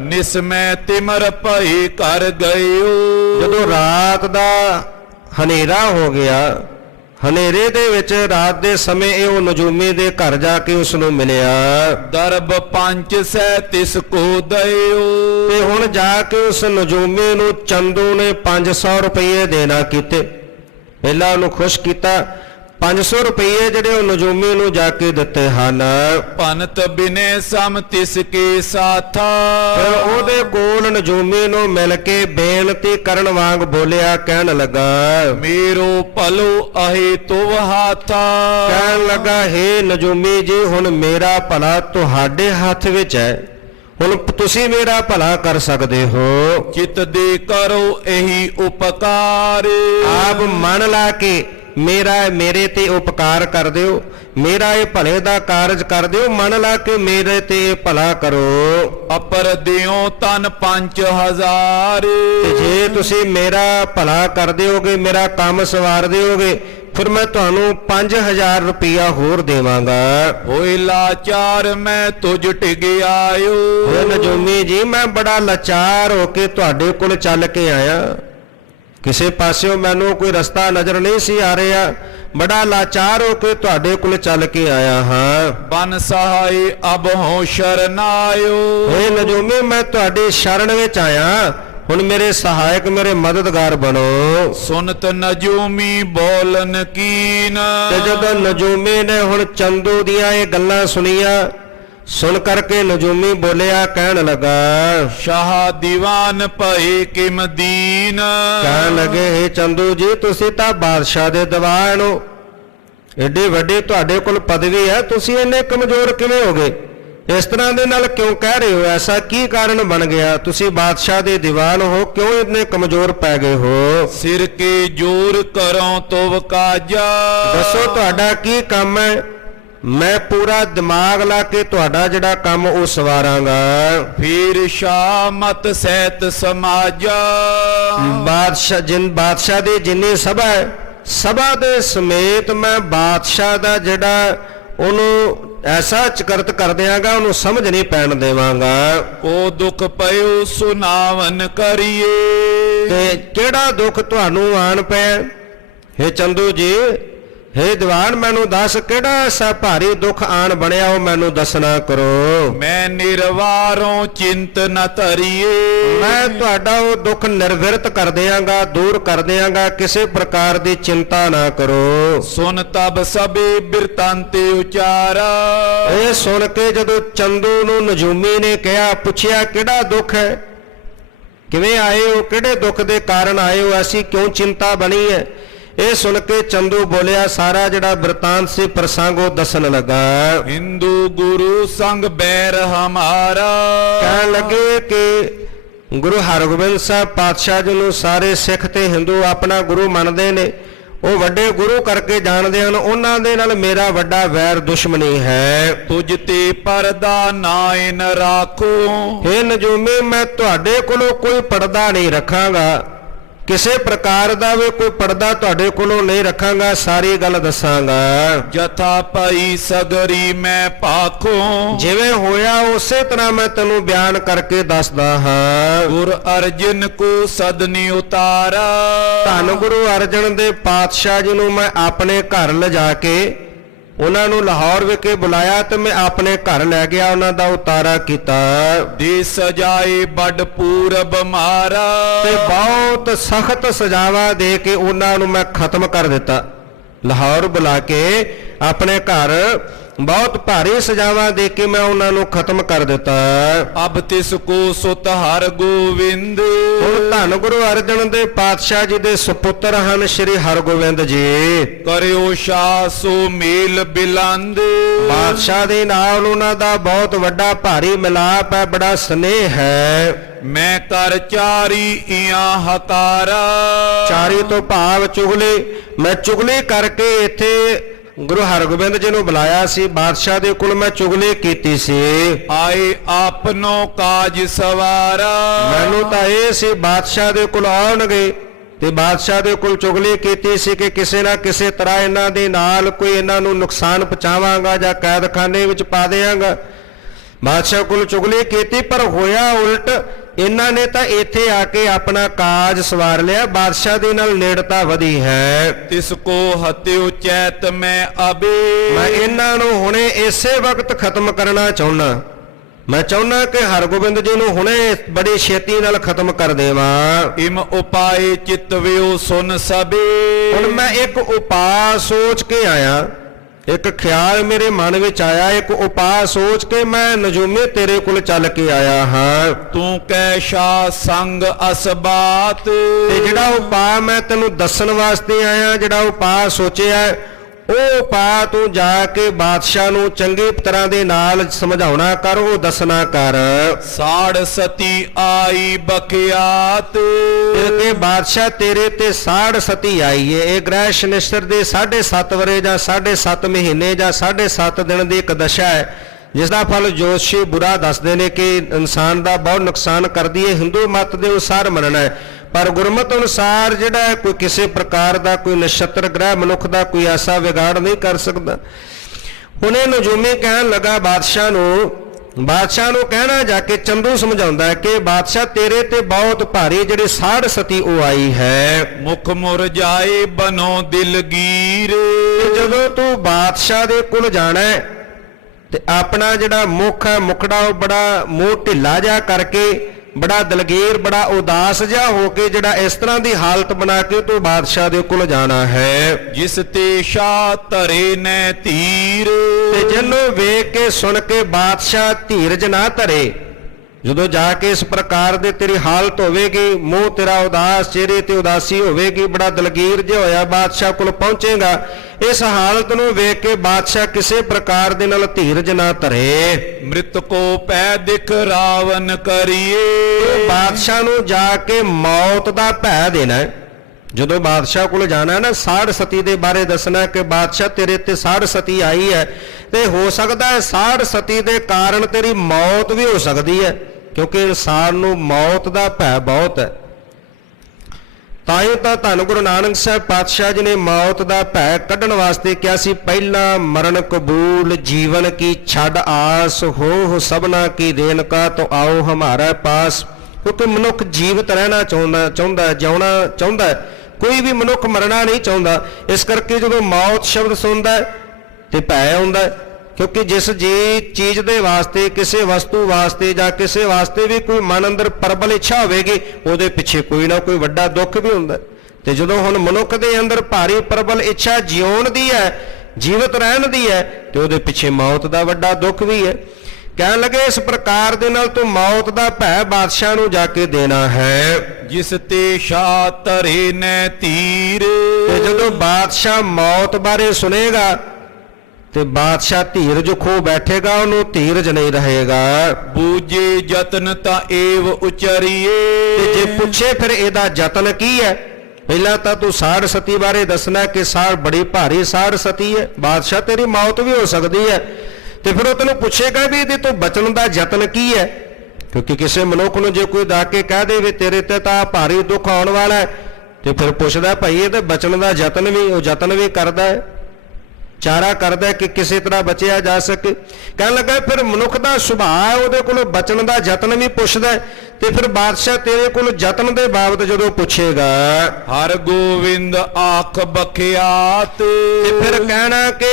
ਨਿਸਮੈ ਤਿਮਰ ਭਈ ਕਰ ਗਇਓ। ਜਦੋਂ ਰਾਤ ਦਾ ਹਨੇਰਾ ਹੋ ਗਿਆ, ਹਨੇਰੇ ਦੇ ਵਿੱਚ ਰਾਤ ਦੇ ਸਮੇਂ ਇਹ ਉਹ ਨਜੂਮੀ ਦੇ ਘਰ ਜਾ ਕੇ ਉਸ ਨੂੰ ਮਿਲਿਆ। ਦਰਬ ਪੰਜ ਸੈ ਤਿਸ ਕੋ ਦਇਓ। ਤੇ ਹੁਣ ਜਾ ਕੇ ਉਸ ਨਜੂਮੀ ਨੂੰ ਚੰਦੂ ਨੇ 500 ਰੁਪਏ ਦੇਣਾ ਕੀਤੇ। ਪਹਿਲਾਂ ਉਹਨੂੰ ਖੁਸ਼ ਕੀਤਾ, 500 ਰੁਪਏ ਜਿਹੜੇ ਉਹ ਨਜੂਮੀ ਨੂੰ ਜਾ ਕੇ ਦਿੱਤੇ ਹਨ। ਭਨਤ ਬਿਨੇ ਸਮ ਤਿਸ ਕੇ ਸਾਥਾ। ਫਿਰ ਉਹਦੇ ਕੋਲ ਨਜੂਮੀ ਨੂੰ ਮਿਲ ਕੇ ਬੇਨਤੀ ਕਰਨ ਵਾਂਗ ਬੋਲਿਆ, ਕਹਿਣ ਲੱਗਾ, ਮੇਰੋ ਭਲੋ ਅਹੇ ਤੁਵ ਹਾਥਾ। ਕਹਿਣ ਲੱਗਾ, ਹੇ ਨਜੂਮੀ ਜੀ, ਹੁਣ ਮੇਰਾ ਭਲਾ ਤੁਹਾਡੇ ਹੱਥ ਵਿੱਚ ਹੈ, ਹੁਣ ਤੁਸੀਂ ਮੇਰਾ ਭਲਾ ਕਰ ਸਕਦੇ ਹੋ। ਚਿਤ ਦੇ ਕਰੋ ਇਹੀ ਉਪਕਾਰ। ਆਪ ਮਨ ਲਾ ਕੇ ਮੇਰੇ ਤੇ ਉਪਕਾਰ ਕਰ ਦਿਓ, ਮੇਰਾ ਇਹ ਭਲੇ ਦਾ ਕਾਰਜ ਕਰ ਦਿਓ, ਮਨ ਲਾ ਕੇ ਮੇਰੇ ਤੇ ਇਹ ਭਲਾ ਕਰੋ। ਅਪਰ ਦਿਓ ਤਨ 5000। ਤੇ ਜੇ ਤੁਸੀਂ ਮੇਰਾ ਭਲਾ ਕਰ ਦਿਓਗੇ, ਮੇਰਾ ਕੰਮ ਸਵਾਰ ਦਿਓਗੇ, ਫਿਰ ਮੈਂ ਤੁਹਾਨੂੰ 5000 ਰੁਪਇਆ ਹੋਰ ਦੇਵਾਂਗਾ। ਹੋਏ ਲਾਚਾਰ ਮੈਂ ਤੁਝ ਟਿਗ ਆਇਓ। ਓਏ ਨਜੂਮੀ ਜੀ, ਮੈਂ ਬੜਾ ਲਾਚਾਰ ਹੋ ਕੇ ਤੁਹਾਡੇ ਕੋਲ ਚੱਲ ਕੇ ਆਇਆ। ਕਿਸੇ ਪਾਸਿਓਂ ਮੈਨੂੰ ਕੋਈ ਰਸਤਾ ਨਜ਼ਰ ਨਹੀਂ ਸੀ ਆ ਰਿਹਾ। ਬੜਾ ਲਾਚਾਰ ਹੋ ਕੇ ਤੁਹਾਡੇ ਕੋਲ ਚੱਲ ਕੇ ਆਇਆ ਹਾਂ। ਬਨ ਸਹਾਈ ਅਬ ਹੋ ਸ਼ਰਨਾਇਓ। ਓਏ ਨਜੂਮੀ, ਮੈਂ ਤੁਹਾਡੀ ਸ਼ਰਨ ਵਿੱਚ ਆਇਆ, ਹੁਣ ਮੇਰੇ ਸਹਾਇਕ, ਮੇਰੇ ਮਦਦਗਾਰ ਬਣੋ। ਸੁਨਤ ਨਜੂਮੀ ਬੋਲਨ ਕੀਨ। ਤੇ ਜਦੋਂ ਨਜੂਮੀ ਨੇ ਹੁਣ ਚੰਦੂ ਦੀਆਂ ਇਹ ਗੱਲਾਂ ਸੁਣੀਆਂ, ਸੁਣ ਕਰਕੇ ਨਜੂਮੀ ਬੋਲਿਆ, ਕਹਿਣ ਲੱਗਾ, ਸ਼ਾਹ ਦੀਵਾਨ ਭਏ ਕਿਮ ਦੀਨ। ਕਹਿਣ ਲੱਗੇ, ਹੇ ਚੰਦੂ ਜੀ, ਤੁਸੀਂ ਤਾਂ ਬਾਦਸ਼ਾਹ ਦੇ ਦੀਵਾਨ ਹੋ, ਏਡੀ ਵੱਡੀ ਤੁਹਾਡੇ ਕੋਲ ਪਦਵੀ ਹੈ, ਤੁਸੀਂ ਇੰਨੇ ਕਮਜ਼ੋਰ ਕਿਵੇਂ ਹੋ ਗਏ? ਇਸ ਤਰ੍ਹਾਂ ਦੇ ਨਾਲ ਕਿਉਂ ਕਹਿ ਰਹੇ ਹੋ? ਐਸਾ ਕੀ ਕਾਰਨ ਬਣ ਗਿਆ? ਤੁਸੀਂ ਬਾਦਸ਼ਾਹ ਦੇ ਦੀਵਾਨ ਹੋ, ਕਿਉਂ ਇੰਨੇ ਕਮਜ਼ੋਰ ਪੈ ਗਏ ਹੋ? ਸਿਰ ਕੇ ਜੋਰ ਕਰੋ ਤੁਵ ਕਾਜਾ। ਦੱਸੋ ਤੁਹਾਡਾ ਕੀ ਕੰਮ ਹੈ? ਮੈਂ ਪੂਰਾ ਦਿਮਾਗ ਲਾ ਕੇ ਤੁਹਾਡਾ ਜਿਹੜਾ ਕੰਮ ਉਹ ਸਵਾਰਾਂਗਾ। ਫਿਰ ਸ਼ਾਹ ਮਤ ਸਹਿਤ ਸਮਾਜਾ। ਬਾਦਸ਼ਾਹ ਦੀ ਜਿੰਨੀ ਸਭਾ ਹੈ, ਸਭਾ ਦੇ ਸਮੇਤ ਮੈਂ ਬਾਦਸ਼ਾਹ ਦਾ ਜਿਹੜਾ ਉਹਨੂੰ ਐਸਾ ਚਕਰਤ ਕਰ ਦਿਆਂਗਾ, ਉਹਨੂੰ ਸਮਝ ਨਹੀਂ ਪੈਣ ਦੇਵਾਂਗਾ। ਉਹ ਦੁੱਖ ਪਇਓ ਸੁਨਾਵਨ ਕਰੀਏ। ਤੇ ਕਿਹੜਾ ਦੁੱਖ ਤੁਹਾਨੂੰ ਆਣ ਪਿਆ? ਹੇ ਚੰਦੂ ਜੀ, ਹੇ ਦੀਵਾਨ, ਮੈਨੂੰ ਦੱਸ ਕਿਹੜਾ ਐਸਾ ਭਾਰੀ ਦੁੱਖ ਆਣ ਬਣਿਆ, ਉਹ ਮੈਨੂੰ ਦੱਸਣਾ ਕਰੋ। ਮੈਂ ਨਿਰਵਾਰੋਂ ਚਿੰਤ ਨ ਧਰੀਏ। ਮੈਂ ਤੁਹਾਡਾ ਉਹ ਦੁੱਖ ਨਿਰਵਿਰਤ ਕਰ ਦਿਆਂਗਾ, ਦੂਰ ਕਰ ਦਿਆਂਗਾ, ਕਿਸੇ ਪ੍ਰਕਾਰ ਦੀ ਚਿੰਤਾ ਨਾ ਕਰੋ। ਸੁਨ ਤਬ ਸਭੇ ਬਿਰਤਾਂਤੇ ਉਚਾਰਾ। ਇਹ ਸੁਣ ਕੇ ਜਦੋਂ ਚੰਦੂ ਨੂੰ ਨਜੂਮੀ ਨੇ ਕਿਹਾ, ਪੁੱਛਿਆ, ਕਿਹੜਾ ਦੁੱਖ ਹੈ, ਕਿਵੇਂ ਆਏ ਹੋ, ਕਿਹੜੇ ਦੁੱਖ ਦੇ ਕਾਰਨ ਆਏ ਹੋ, ਐਸੀ ਕਿਉਂ ਚਿੰਤਾ ਬਣੀ ਹੈ? ਇਹ ਸੁਣ ਕੇ ਚੰਦੂ ਬੋਲਿਆ, ਸਾਰਾ ਜਿਹੜਾ ਬਿਰਤਾਂਤ ਸੀ, ਪ੍ਰਸੰਗ ਉਹ ਦੱਸਣ ਲੱਗਾ। ਹਿੰਦੂ ਗੁਰੂ ਸੰਗ ਬੈਰ ਹਮਾਰਾ। ਕਹਿਣ ਲੱਗੇ ਕਿ ਗੁਰੂ ਹਰਗੋਬਿੰਦ ਸਾਹਿਬ ਪਾਤਸ਼ਾਹ ਜੀ ਨੂੰ ਸਾਰੇ ਸਿੱਖ ਤੇ ਹਿੰਦੂ ਆਪਣਾ ਗੁਰੂ ਮੰਨਦੇ ਨੇ, ਉਹ ਵੱਡੇ ਗੁਰੂ ਕਰਕੇ ਜਾਣਦੇ ਹਨ, ਉਹਨਾਂ ਦੇ ਨਾਲ ਮੇਰਾ ਵੱਡਾ ਵੈਰ ਦੁਸ਼ਮਣੀ ਹੈ। ਤੁਝ ਤੇ ਪਰਦਾ ਨਾਇ ਨ ਰਾਖੋ। ਹੇ ਨਜੂਮੀ, ਮੈਂ ਤੁਹਾਡੇ ਕੋਲੋਂ ਕੋਈ ਪਰਦਾ ਨਹੀਂ ਰੱਖਾਂਗਾ, ਕਿਸੇ ਪ੍ਰਕਾਰ ਦਾ ਵੀ ਕੋਈ ਪਰਦਾ ਤੁਹਾਡੇ ਕੋਲੋਂ ਨਹੀਂ ਰੱਖਾਂਗਾ, ਸਾਰੀ ਗੱਲ ਦੱਸਾਂਗਾ। ਜਥਾ ਪਈ ਸਗਰੀ ਮੈਂ ਭਾਖੋ। ਜਿਵੇਂ ਹੋਇਆ ਉਸੇ ਤਰ੍ਹਾਂ ਮੈਂ ਤੈਨੂੰ ਬਿਆਨ ਕਰਕੇ ਦੱਸਦਾ ਹਾਂ। ਗੁਰ ਅਰਜਨ ਕੋ ਸਦਨੀ ਉਤਾਰਾ। ਧੰਨ ਗੁਰੂ ਅਰਜਨ ਦੇ ਪਾਤਸ਼ਾਹ ਜੀ ਨੂੰ ਮੈਂ ਆਪਣੇ ਘਰ ਲਿਜਾ ਕੇ ਉਹਨਾਂ ਨੂੰ ਲਾਹੌਰ ਵਿਖੇ ਬੁਲਾਇਆ ਤੇ ਮੈਂ ਆਪਣੇ ਘਰ ਲੈ ਗਿਆ, ਉਹਨਾਂ ਦਾ ਉਤਾਰਾ ਕੀਤਾ। ਦੇ ਸਜਾਏ ਵੱਡ ਪੂਰਬ ਮਾਰਾ। ਤੇ ਬਹੁਤ ਸਖਤ ਸਜ਼ਾਵਾਂ ਦੇ ਕੇ ਉਹਨਾਂ ਨੂੰ ਮੈਂ ਖਤਮ ਕਰ ਦਿੱਤਾ। ਲਾਹੌਰ ਬੁਲਾ ਕੇ ਆਪਣੇ ਘਰ ਬਹੁਤ ਭਾਰੀ ਸਜ਼ਾਵਾਂ ਦੇ ਕੇ ਮੈਂ ਉਹਨਾਂ ਨੂੰ ਖਤਮ ਕਰ ਦਿੱਤਾ। ਅਬ ਤਿਸ ਕੋ ਸੁਤ ਹਰ ਗੋਵਿੰਦ। ਹੁਣ ਧੰਨ ਗੁਰੂ ਅਰਜਨ ਦੇ ਪਾਤਸ਼ਾਹ ਜੀ ਦੇ ਸੁਪੁੱਤਰ ਹਨ ਸ਼੍ਰੀ ਹਰਗੋਬਿੰਦ ਜੀ। ਕਰਿਓ ਸ਼ਾਹ ਸੋ ਮੇਲ ਬਿਲੰਦ। ਬਾਦਸ਼ਾਹ ਦੇ ਨਾਲ ਉਹਨਾਂ ਦਾ ਬਹੁਤ ਵੱਡਾ ਭਾਰੀ ਮਿਲਾਪ ਹੈ, ਬੜਾ ਸਨੇਹ ਹੈ। ਮੈਂ ਕਰ ਚਾਰੀ ਇਆਂ ਹਤਾਰਾ। ਚਾਰੀ ਤੋਂ ਭਾਵ ਚੁਗਲੀ। ਮੈਂ ਚੁਗਲੀ ਕਰਕੇ ਇੱਥੇ ਗੁਰੂ ਹਰਗੋਬਿੰਦ ਜੀ ਨੂੰ ਬੁਲਾਇਆ ਸੀ, ਬਾਦਸ਼ਾਹ ਦੇ ਕੋਲ ਮੈਂ ਚੁਗਲੀ ਕੀਤੀ ਸੀ। ਆਏ ਆਪਨੋ ਕਾਜ ਸਵਾਰਾ। ਮੈਨੂੰ ਤਾਂ ਇਹ ਸੀ ਬਾਦਸ਼ਾਹ ਦੇ ਕੋਲ ਆਉਣਗੇ ਤੇ ਬਾਦਸ਼ਾਹ ਦੇ ਕੋਲ ਚੁਗਲੀ ਕੀਤੀ ਸੀ ਕਿ ਕਿਸੇ ਨਾ ਕਿਸੇ ਤਰ੍ਹਾਂ ਇਹਨਾਂ ਦੇ ਨਾਲ ਕੋਈ ਇਹਨਾਂ ਨੂੰ ਨੁਕਸਾਨ ਪਹੁੰਚਾਵਾਂਗਾ ਜਾਂ ਕੈਦਖਾਨੇ ਵਿੱਚ ਪਾ ਦਿਆਂਗਾ। ਬਾਦਸ਼ਾਹ ਕੋਲ ਚੁਗਲੀ ਕੀਤੀ, ਪਰ ਹੋਇਆ ਉਲਟ। ਇਹਨਾਂ ਨੇ ਤਾਂ ਇੱਥੇ ਆ ਕੇ ਆਪਣਾ ਕਾਜ ਸਵਾਰ ਲਿਆ, ਬਾਦਸ਼ਾਹ ਦੇ ਨਾਲ ਨੇੜਤਾ ਵਧੀ ਹੈ। ਤਿਸ ਕੋ ਹਤਿਓ ਚੈਤ ਮੈਂ ਅਬੇ। ਮੈਂ ਇਹਨਾਂ ਨੂੰ ਹੁਣੇ ਇਸੇ ਵਕਤ ਖਤਮ ਕਰਨਾ ਚਾਹੁੰਦਾ। ਮੈਂ ਚਾਹੁੰਦਾ ਕਿ ਹਰਗੋਬਿੰਦ ਜੀ ਨੂੰ ਹੁਣੇ ਬੜੀ ਛੇਤੀ ਨਾਲ ਖਤਮ ਕਰ ਦੇਵਾਂ। ਇਮ ਉਪਾਏ ਚਿਤਵਿਓ ਸੁਨ ਸਭੇ। ਹੁਣ ਮੈਂ ਇੱਕ ਉਪਾਅ ਸੋਚ ਕੇ ਆਇਆ, ਇੱਕ ਖਿਆਲ ਮੇਰੇ ਮਨ ਵਿੱਚ ਆਇਆ, ਇੱਕ ਉਪਾਅ ਸੋਚ ਕੇ ਮੈਂ ਨਜੂਮੀ ਤੇਰੇ ਕੋਲ ਚੱਲ ਕੇ ਆਇਆ ਹਾਂ। ਤੂੰ ਕਹਿ ਸ਼ਾਹ ਸੰਗ ਅਸਬਾਤ। ਤੇ ਜਿਹੜਾ ਉਪਾਅ ਮੈਂ ਤੈਨੂੰ ਦੱਸਣ ਵਾਸਤੇ ਆਇਆ, ਜਿਹੜਾ ਉਪਾਅ ਸੋਚਿਆ, ਉਹ ਉਪਾਅ ਤੂੰ ਜਾ ਕੇ ਬਾਦਸ਼ਾਹ ਨੂੰ ਚੰਗੀ ਤਰ੍ਹਾਂ ਦੇ ਨਾਲ ਸਮਝਾਉਣਾ ਕਰ, ਉਹ ਦੱਸਣਾ ਕਰ। ਸਾੜ ਸਤੀ ਆਈ ਬਖਿਆਤ। ਕਿ ਬਾਦਸ਼ਾਹ ਤੇਰੇ ਤੇ ਸਾੜ ਸਤੀ ਆਈ ਏ। ਇਹ ਗ੍ਰਹਿ ਸ਼ਨਿਸ਼ਚਰ ਦੇ 7.5 ਵਰੇ ਜਾਂ 7.5 ਮਹੀਨੇ ਜਾਂ 7.5 ਦਿਨ ਦੀ ਇੱਕ ਦਸ਼ਾ ਹੈ, ਜਿਸ ਦਾ ਫਲ ਜੋਤਸ਼ੀ ਬੁਰਾ ਦੱਸਦੇ ਨੇ ਕਿ ਇਨਸਾਨ ਦਾ ਬਹੁਤ ਨੁਕਸਾਨ ਕਰਦੀ ਹੈ। ਹਿੰਦੂ ਮਤ ਦੇ ਅਨੁਸਾਰ ਮੰਨਣਾ ਹੈ, ਪਰ ਗੁਰਮਤਿ ਅਨੁਸਾਰ ਜਿਹੜਾ ਹੈ, ਕੋਈ ਕਿਸੇ ਪ੍ਰਕਾਰ ਦਾ ਕੋਈ ਨਛੱਤਰ ਗ੍ਰਹਿ ਮਨੁੱਖ ਦਾ ਕੋਈ ਐਸਾ ਵਿਗਾੜ ਨਹੀਂ ਕਰ ਸਕਦਾ। ਹੁਣ ਇਹ ਨਜੂਮੀ ਕਹਿਣ ਲੱਗਾ ਬਾਦਸ਼ਾਹ ਨੂੰ ਕਹਿਣਾ ਜਾ ਕੇ ਚੰਦੂ ਸਮਝਾਉਂਦਾ ਹੈ ਕਿ ਬਾਦਸ਼ਾਹ ਤੇਰੇ ਤੇ ਬਹੁਤ ਭਾਰੀ ਜਿਹੜੀ ਸਾੜ ਸਤੀ ਉਹ ਆਈ ਹੈ। ਮੁਖ ਮੁਰਝਾਏ ਬਨੋ ਦਿਲਗੀਰ। ਤੇ ਜਦੋਂ ਤੂੰ ਬਾਦਸ਼ਾਹ ਦੇ ਕੋਲ ਜਾਣਾ ਹੈ ਤੇ ਆਪਣਾ ਜਿਹੜਾ ਮੁਖ ਹੈ ਮੁਖੜਾ ਉਹ ਬੜਾ ਮੂੰਹ ਢਿੱਲਾ ਜਿਹਾ ਕਰਕੇ, ਬੜਾ ਦਲਗੀਰ, ਬੜਾ ਉਦਾਸ ਜਿਹਾ ਹੋ ਕੇ, ਜਿਹੜਾ ਇਸ ਤਰ੍ਹਾਂ ਦੀ ਹਾਲਤ ਬਣਾ ਕੇ ਤੂੰ ਬਾਦਸ਼ਾਹ ਦੇ ਕੋਲ ਜਾਣਾ ਹੈ। ਜਿਸ ਤੇ ਸ਼ਾਹ ਧਰੇ ਨੈ ਧੀਰ। ਤੇ ਜਿਹਨੂੰ ਵੇਖ ਕੇ ਸੁਣ ਕੇ ਬਾਦਸ਼ਾਹ ਧੀਰਜ ਨਾ ਧਰੇ, ਜਦੋਂ ਜਾ ਕੇ ਇਸ ਪ੍ਰਕਾਰ ਦੇ ਤੇਰੀ ਹਾਲਤ ਹੋਵੇਗੀ, ਮੂੰਹ ਤੇਰਾ ਉਦਾਸ, ਚਿਹਰੇ ਤੇ ਉਦਾਸੀ ਹੋਵੇਗੀ, ਬੜਾ ਦਲਗੀਰ ਜਿਹਾ ਹੋਇਆ ਬਾਦਸ਼ਾਹ ਕੋਲ ਪਹੁੰਚੇਗਾ, ਇਸ ਹਾਲਤ ਨੂੰ ਵੇਖ ਕੇ ਬਾਦਸ਼ਾਹ ਕਿਸੇ ਪ੍ਰਕਾਰ ਦੇ ਨਾਲ ਧੀਰਜ ਨਾ ਧਰੇ। ਮ੍ਰਿਤ ਕੋ ਪੈ ਦਿਖ ਰਾਵਨ ਕਰੀਏ। ਬਾਦਸ਼ਾਹ ਨੂੰ ਜਾ ਕੇ ਮੌਤ ਦਾ ਭੈ ਦੇਣਾ ਹੈ। ਜਦੋਂ ਬਾਦਸ਼ਾਹ ਕੋਲ ਜਾਣਾ ਨਾ, ਸਾੜ ਸਤੀ ਦੇ ਬਾਰੇ ਦੱਸਣਾ ਕਿ ਬਾਦਸ਼ਾਹ ਤੇਰੇ ਤੇ ਸਾੜ ਸਤੀ ਆਈ ਹੈ ਤੇ ਹੋ ਸਕਦਾ ਹੈ ਸਾੜ ਸਤੀ ਦੇ ਕਾਰਨ ਤੇਰੀ ਮੌਤ ਵੀ ਹੋ ਸਕਦੀ ਹੈ, ਕਿਉਂਕਿ ਇਨਸਾਨ ਨੂੰ ਮੌਤ ਦਾ ਭੈ ਬਹੁਤ ਹੈ। ਤਾਂ ਹੀ ਤਾਂ ਧੰਨ ਗੁਰੂ ਨਾਨਕ ਸਾਹਿਬ ਪਾਤਸ਼ਾਹ ਜੀ ਨੇ ਮੌਤ ਦਾ ਭੈ ਕੱਢਣ ਵਾਸਤੇ ਕਿਹਾ ਸੀ, ਪਹਿਲਾ ਮਰਨ ਕਬੂਲ ਜੀਵਨ ਕੀ ਛੱਡ ਆਸ, ਹੋ ਸਭਨਾ ਕੀ ਦੇਨ ਕਾ ਤੋ ਆਓ ਹਮਾਰਾ ਪਾਸ। ਕਿਉਂਕਿ ਮਨੁੱਖ ਜੀਵਤ ਰਹਿਣਾ ਚਾਹੁੰਦਾ ਜਿਉਣਾ ਚਾਹੁੰਦਾ, ਕੋਈ ਵੀ ਮਨੁੱਖ ਮਰਨਾ ਨਹੀਂ ਚਾਹੁੰਦਾ। ਇਸ ਕਰਕੇ ਜਦੋਂ ਮੌਤ ਸ਼ਬਦ ਸੁਣਦਾ ਤੇ ਭੈ ਆਉਂਦਾ, ਕਿਉਂਕਿ ਜਿਸ ਚੀਜ਼ ਦੇ ਵਾਸਤੇ, ਕਿਸੇ ਵਸਤੂ ਵਾਸਤੇ ਜਾਂ ਕਿਸੇ ਵਾਸਤੇ ਵੀ ਕੋਈ ਮਨ ਅੰਦਰ ਪ੍ਰਬਲ ਇੱਛਾ ਹੋਵੇਗੀ, ਉਹਦੇ ਪਿੱਛੇ ਕੋਈ ਨਾ ਕੋਈ ਵੱਡਾ ਦੁੱਖ ਵੀ ਹੁੰਦਾ। ਤੇ ਜਦੋਂ ਹੁਣ ਮਨੁੱਖ ਦੇ ਅੰਦਰ ਭਾਰੀ ਪ੍ਰਬਲ ਇੱਛਾ ਜਿਉਣ ਦੀ ਹੈ, ਜੀਵਤ ਰਹਿਣ ਦੀ ਹੈ, ਤੇ ਉਹਦੇ ਪਿੱਛੇ ਮੌਤ ਦਾ ਵੱਡਾ ਦੁੱਖ ਵੀ ਹੈ। ਕਹਿਣ ਲੱਗੇ ਇਸ ਪ੍ਰਕਾਰ ਦੇ ਨਾਲ ਤੂੰ ਮੌਤ ਦਾ ਭੈ ਬਾਦਸ਼ਾਹ ਨੂੰ ਜਾ ਕੇ ਦੇਣਾ ਹੈ। ਜਿਸ ਤੇ ਸ਼ਾਹ ਧਰੇ ਨੈ ਧੀਰ। ਤੇ ਜਦੋਂ ਬਾਦਸ਼ਾਹ ਮੌਤ ਬਾਰੇ ਸੁਣੇਗਾ ਤੇ ਬਾਦਸ਼ਾਹ ਧੀਰਜ ਖੋ ਬੈਠੇਗਾ, ਉਹਨੂੰ ਧੀਰਜ ਨਹੀਂ ਰਹੇਗਾ। ਬੂਝੇ ਯਤਨ ਤਾਂ ਏਵ ਉਚਰੀਏ। ਤੇ ਜੇ ਪੁੱਛੇ ਫਿਰ ਇਹਦਾ ਯਤਨ ਕੀ ਹੈ, ਪਹਿਲਾਂ ਤਾਂ ਤੂੰ ਸਾੜ ਸਤੀ ਬਾਰੇ ਦੱਸਣਾ ਕਿ ਸਾੜ ਬੜੀ ਭਾਰੀ ਸਾੜ ਸਤੀ ਹੈ, ਬਾਦਸ਼ਾਹ ਤੇਰੀ ਮੌਤ ਵੀ ਹੋ ਸਕਦੀ ਹੈ। ਤੇ ਫਿਰ ਉਹ ਤੈਨੂੰ ਪੁੱਛੇਗਾ ਵੀ ਇਹਦੇ ਤੋਂ ਬਚਣ ਦਾ ਯਤਨ ਕੀ ਹੈ, ਕਿਉਂਕਿ ਕਿਸੇ ਮਨੁੱਖ ਨੂੰ ਜੇ ਕੋਈ ਦਾ ਕੇ ਕਹਿ ਦੇ ਵੀ ਤੇਰੇ ਤੇ ਤਾਂ ਭਾਰੀ ਦੁੱਖ ਆਉਣ ਵਾਲਾ ਹੈ, ਤੇ ਫਿਰ ਪੁੱਛਦਾ ਭਾਈ ਇਹ ਤੇ ਬਚਣ ਦਾ ਯਤਨ ਵੀ, ਉਹ ਯਤਨ ਵੀ ਕਰਦਾ ਹੈ, ਚਾਰਾ ਕਰਦਾ ਕਿ ਕਿਸੇ ਤਰ੍ਹਾਂ ਬਚਿਆ ਜਾ ਸਕੇ। ਕਹਿਣ ਲੱਗਾ ਫਿਰ ਮਨੁੱਖ ਦਾ ਸੁਭਾਅ ਹੈ, ਉਹਦੇ ਕੋਲੋਂ ਬਚਣ ਦਾ ਯਤਨ ਵੀ ਪੁੱਛਦਾ। ਤੇ ਫਿਰ ਬਾਦਸ਼ਾਹ ਤੇਰੇ ਕੋਲ ਯਤਨ ਦੇ ਬਾਬਤ ਜਦੋਂ ਪੁੱਛੇਗਾ, ਹਰ ਗੋਵਿੰਦ ਆਖ ਬਖਿਆਤ। ਤੇ ਫਿਰ ਕਹਿਣਾ ਕਿ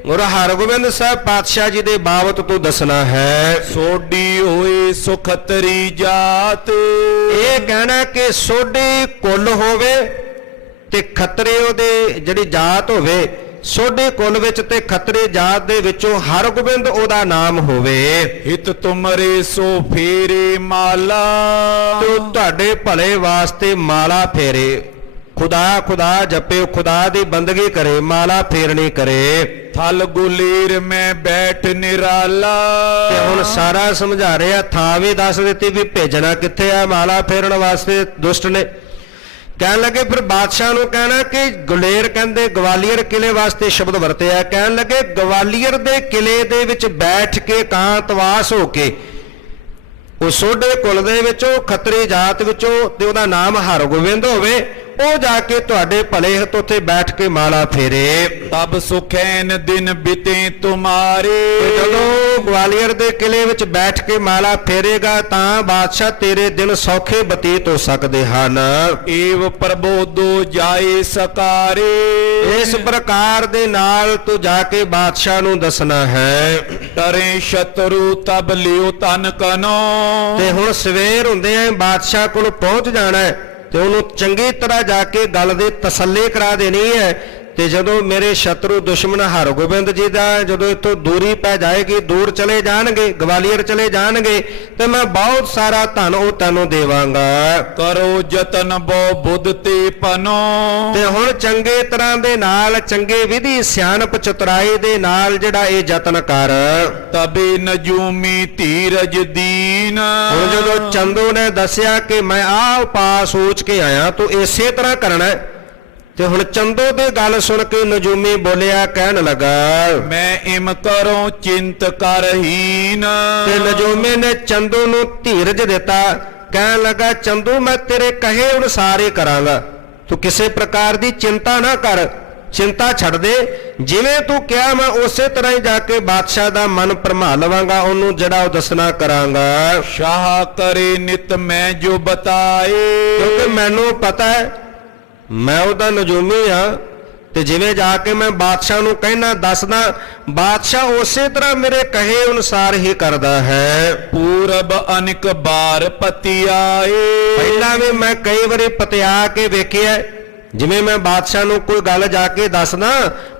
ਗੁਰੂ ਹਰਗੋਬਿੰਦ ਸਾਹਿਬ ਪਾਤਸ਼ਾਹ ਜੀ ਦੇ ਬਾਬਤ ਤੂੰ ਦੱਸਣਾ ਹੈ। ਸੋਢੀ ਹੋਏ ਸੁਖਤਰੀ ਜਾਤ। ਇਹ ਕਹਿਣਾ ਕਿ ਸੋਢੀ ਕੁੱਲ ਹੋਵੇ ਤੇ ਖੱਤਰੇ ਉਹਦੇ ਜਿਹੜੀ ਜਾਤ ਹੋਵੇ, ਸੋਢੀ ਕੁੱਲ ਵਿੱਚ ਤੇ ਖੱਤਰੇ ਜਾਤ ਦੇ ਵਿੱਚੋਂ ਹਰਗੋਬਿੰਦ ਉਹਦਾ ਨਾਮ ਹੋਵੇ। ਹਿਤ ਤੁਮਰੇ ਸੋ ਫੇਰੇ ਮਾਲਾ। ਤੂੰ ਤੁਹਾਡੇ ਭਲੇ ਵਾਸਤੇ ਮਾਲਾ ਫੇਰੇ, ਖੁਦਾ ਜਪੇ, ਖੁਦਾ ਦੀ ਬੰਦਗੀ ਕਰੇ, ਮਾਲਾ ਫੇਰਨੀ ਕਰੇ। ਥਲ ਗੁਲੇਰ ਮੈਂ ਬੈਠ ਨਿਰਾਲਾ। ਤੇ ਹੁਣ ਸਾਰਾ ਸਮਝਾ ਰਿਹਾ, ਥਾਂ ਵੀ ਦੱਸ ਦਿੱਤੀ ਵੀ ਭੇਜਣਾ ਕਿੱਥੇ ਆ ਮਾਲਾ ਫੇਰਨ ਵਾਸਤੇ ਦੁਸ਼ਟ ਨੇ। ਕਹਿਣ ਲੱਗੇ ਫਿਰ ਬਾਦਸ਼ਾਹ ਨੂੰ ਕਹਿਣਾ ਕਿ ਗੁਲੇਰ ਕਹਿੰਦੇ ਗਵਾਲੀਅਰ ਕਿਲੇ ਵਾਸਤੇ ਸ਼ਬਦ ਵਰਤਿਆ। ਕਹਿਣ ਲੱਗੇ ਗਵਾਲੀਅਰ ਦੇ ਕਿਲੇ ਦੇ ਵਿੱਚ ਬੈਠ ਕੇ ਕਾਂਤਵਾਸ ਹੋ ਕੇ, ਉਹ ਸੋਢੇ ਕੁਲ ਦੇ ਵਿੱਚੋਂ ਖੱਤਰੀ ਜਾਤ ਵਿੱਚੋਂ ਤੇ ਉਹਦਾ ਨਾਮ ਹਰਗੋਬਿੰਦ ਹੋਵੇ, ਉਹ ਜਾ ਕੇ ਤੁਹਾਡੇ ਭਲੇ ਹਿਤ ਉੱਥੇ ਬੈਠ ਕੇ ਮਾਲਾ ਫੇਰੇ। ਤਬ ਸੁਖੈਨ ਦਿਨ ਬਿਤੇ ਤੁਮਾਰੇ। ਜਦੋਂ ਗਵਾਲੀਅਰ ਦੇ ਕਿਲੇ ਵਿੱਚ ਬੈਠ ਕੇ ਮਾਲਾ ਫੇਰੇਗਾ ਤਾਂ ਬਾਦਸ਼ਾਹ ਤੇਰੇ ਦਿਨ ਸੌਖੇ ਬਤੀਤ ਹੋ ਸਕਦੇ ਹਨ। ਏਵ ਪ੍ਰਬੋਧੋ ਜਾਏ ਸਕਾਰੇ। ਇਸ ਪ੍ਰਕਾਰ ਦੇ ਨਾਲ ਤੂੰ ਜਾ ਕੇ ਬਾਦਸ਼ਾਹ ਨੂੰ ਦੱਸਣਾ ਹੈ। ਤਰੇ ਸ਼ਤਰੂ ਤਬ ਲਿਓ ਤਨ ਕਨੋ। ਤੇ ਹੁਣ ਸਵੇਰ ਹੁੰਦੇ ਆ ਬਾਦਸ਼ਾਹ ਕੋਲ ਪਹੁੰਚ ਜਾਣਾ ਹੈ ਤੇ ਉਹਨੂੰ ਚੰਗੀ ਤਰ੍ਹਾਂ ਜਾ ਕੇ ਗੱਲ ਦੀ ਤਸੱਲੀ ਕਰਾ ਦੇਣੀ ਹੈ। ਤੇ ਜਦੋਂ ਮੇਰੇ ਸ਼ਤਰੂ ਦੁਸ਼ਮਣ ਹਰਗੋਬਿੰਦ ਜੀ ਦਾ ਜਦੋਂ ਇੱਥੋਂ ਦੂਰੀ ਪੈ ਜਾਏਗੀ, ਦੂਰ ਚਲੇ ਜਾਣਗੇ, ਗਵਾਲੀਅਰ ਚਲੇ ਜਾਣਗੇ, ਤੇ ਮੈਂ ਬਹੁਤ ਸਾਰਾ ਧਨ ਉਹ ਤੈਨੂੰ ਦੇਵਾਂਗਾ। ਕਰੋ ਯਤਨ ਬਹੁ ਬੁੱਧ ਤੇ ਪਨੋ। ਤੇ ਹੁਣ ਚੰਗੇ ਤਰ੍ਹਾਂ ਦੇ ਨਾਲ, ਚੰਗੇ ਵਿਧੀ ਸਿਆਣਪ ਚਤੁਰਾਈ ਦੇ ਨਾਲ ਜਿਹੜਾ ਇਹ ਯਤਨ ਕਰ। ਤਬੇ ਨਜੂਮੀ ਧੀਰਜ ਦੀਨ। ਹੁਣ ਜਦੋਂ ਚੰਦੂ ਨੇ ਦੱਸਿਆ ਕਿ ਮੈਂ ਆਹ ਉਪਾਅ ਸੋਚ ਕੇ ਆਇਆ, ਤੂੰ ਇਸੇ ਤਰ੍ਹਾਂ ਕਰਨਾ ਹੈ। ਤੇ ਹੁਣ ਚੰਦੋ ਦੀ ਗੱਲ ਸੁਣ ਕੇ ਨਜੂਮੀ ਬੋਲਿਆ, ਕਹਿਣ ਲੱਗਾ ਮੈਂ ਇਮ ਕਰੋ ਚਿੰਤ ਕਰਹੀਨ। ਤੇ ਨਜੂਮੀ ਨੇ ਚੰਦੂ ਨੂੰ ਧੀਰਜ ਦਿੱਤਾ ਕਹਿਣ ਲੱਗਾ ਚੰਦੂ ਮੈਂ ਤੇਰੇ ਕਹੇ ਅਨੁਸਾਰ ਹੀ ਕਰਾਂਗਾ, ਤੂੰ ਕਿਸੇ ਪ੍ਰਕਾਰ ਦੀ ਚਿੰਤਾ ਨਾ ਕਰ, ਚਿੰਤਾ ਛੱਡ ਦੇ, ਜਿਵੇਂ ਤੂੰ ਕਿਹਾ ਮੈਂ ਉਸੇ ਤਰ੍ਹਾਂ ਹੀ ਜਾ ਕੇ ਬਾਦਸ਼ਾਹ ਦਾ ਮਨ ਭਰਮਾ ਲਵਾਂਗਾ, ਉਹਨੂੰ ਜਿਹੜਾ ਉਹ ਦੱਸਣਾ ਕਰਾਂਗਾ। शाह करे नित मैं जो बताए। ਕਿਉਂਕਿ ਮੈਨੂੰ ਪਤਾ ਹੈ ਮੈਂ ਉਹਦਾ ਨਜੂਮੀ ਆ, ਤੇ ਜਿਵੇਂ ਜਾ ਕੇ ਮੈਂ ਬਾਦਸ਼ਾਹ ਨੂੰ ਕਹਿਣਾ ਦੱਸਦਾ, ਬਾਦਸ਼ਾਹ ਉਸੇ ਤਰ੍ਹਾਂ ਮੇਰੇ ਕਹੇ ਅਨੁਸਾਰ ਹੀ ਕਰਦਾ ਹੈ। पूरब अनिक बार पति आए। ਪਹਿਲਾਂ ਵੀ ਮੈਂ ਕਈ ਵਾਰੀ ਪਤਿਆ ਕੇ ਵੇਖਿਆ, ਜਿਵੇਂ ਮੈਂ ਬਾਦਸ਼ਾਹ ਨੂੰ ਕੋਈ ਗੱਲ ਜਾ ਕੇ ਦੱਸਦਾ,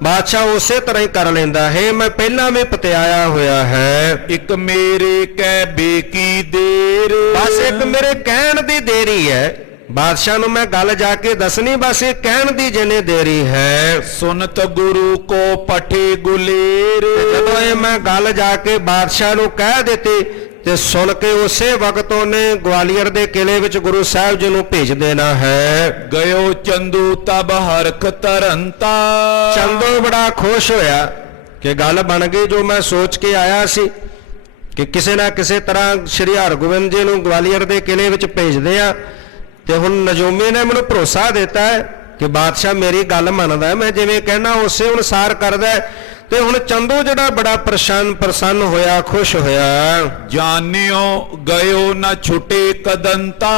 ਬਾਦਸ਼ਾਹ ਉਸੇ ਤਰ੍ਹਾਂ ਹੀ ਕਰ ਲੈਂਦਾ ਹੈ, ਮੈਂ ਪਹਿਲਾਂ ਵੀ ਪਤਿਆਇਆ ਹੋਇਆ ਹੈ। एक मेरे कह बेकी देर। ਬਸ ਇੱਕ ਮੇਰੇ ਕਹਿਣ ਦੀ ਦੇਰੀ ਹੈ, ਬਾਦਸ਼ਾਹ ਨੂੰ ਮੈਂ ਗੱਲ ਜਾ ਕੇ ਦੱਸਣੀ, ਬਸ ਇਹ ਕਹਿਣ ਦੀ ਜਿੰਨੀ ਦੇਰੀ ਹੈ। सुनत गुरु को पठे गुलेर। ਤੇ ਜਦੋਂ ਇਹ ਮੈਂ ਗੱਲ ਜਾ ਕੇ ਬਾਦਸ਼ਾਹ ਨੂੰ ਕਹਿ ਦਿੱਤੀ ਤੇ ਸੁਣ ਕੇ ਉਸੇ ਵਕਤ ਉਹਨੇ ਗਵਾਲੀਅਰ ਦੇ ਕਿਲੇ ਵਿੱਚ ਗੁਰੂ ਸਾਹਿਬ ਜੀ ਨੂੰ ਭੇਜ ਦੇਣਾ ਹੈ। गयो चंदू तब हरख तरंता। ਚੰਦੂ ਬੜਾ ਖੁਸ਼ ਹੋਇਆ ਕਿ ਗੱਲ ਬਣ ਗਈ ਜੋ ਮੈਂ ਸੋਚ ਕੇ ਆਇਆ ਸੀ ਕਿ ਕਿਸੇ ਨਾ ਕਿਸੇ ਤਰ੍ਹਾਂ ਸ੍ਰੀ ਹਰਗੋਬਿੰਦ ਜੀ ਨੂੰ ਗਵਾਲੀਅਰ ਦੇ ਕਿਲੇ ਵਿੱਚ ਭੇਜਦੇ ਆ, ਤੇ ਹੁਣ ਨਜੂਮੀ ਨੇ ਮੈਨੂੰ ਭਰੋਸਾ ਦਿੱਤਾ ਹੈ ਕਿ ਬਾਦਸ਼ਾਹ ਮੇਰੀ ਗੱਲ ਮੰਨਦਾ ਹੈ, ਮੈਂ ਜਿਵੇਂ ਕਹਿਣਾ ਉਸੇ ਅਨੁਸਾਰ ਕਰਦਾ ਹੈ। ਤੇ ਹੁਣ ਚੰਦੂ ਜਿਹੜਾ ਬੜਾ ਪ੍ਰਸੰਨ ਹੋਇਆ, ਖੁਸ਼ ਹੋਇਆ। जानियो गयो न छुटे कदंता।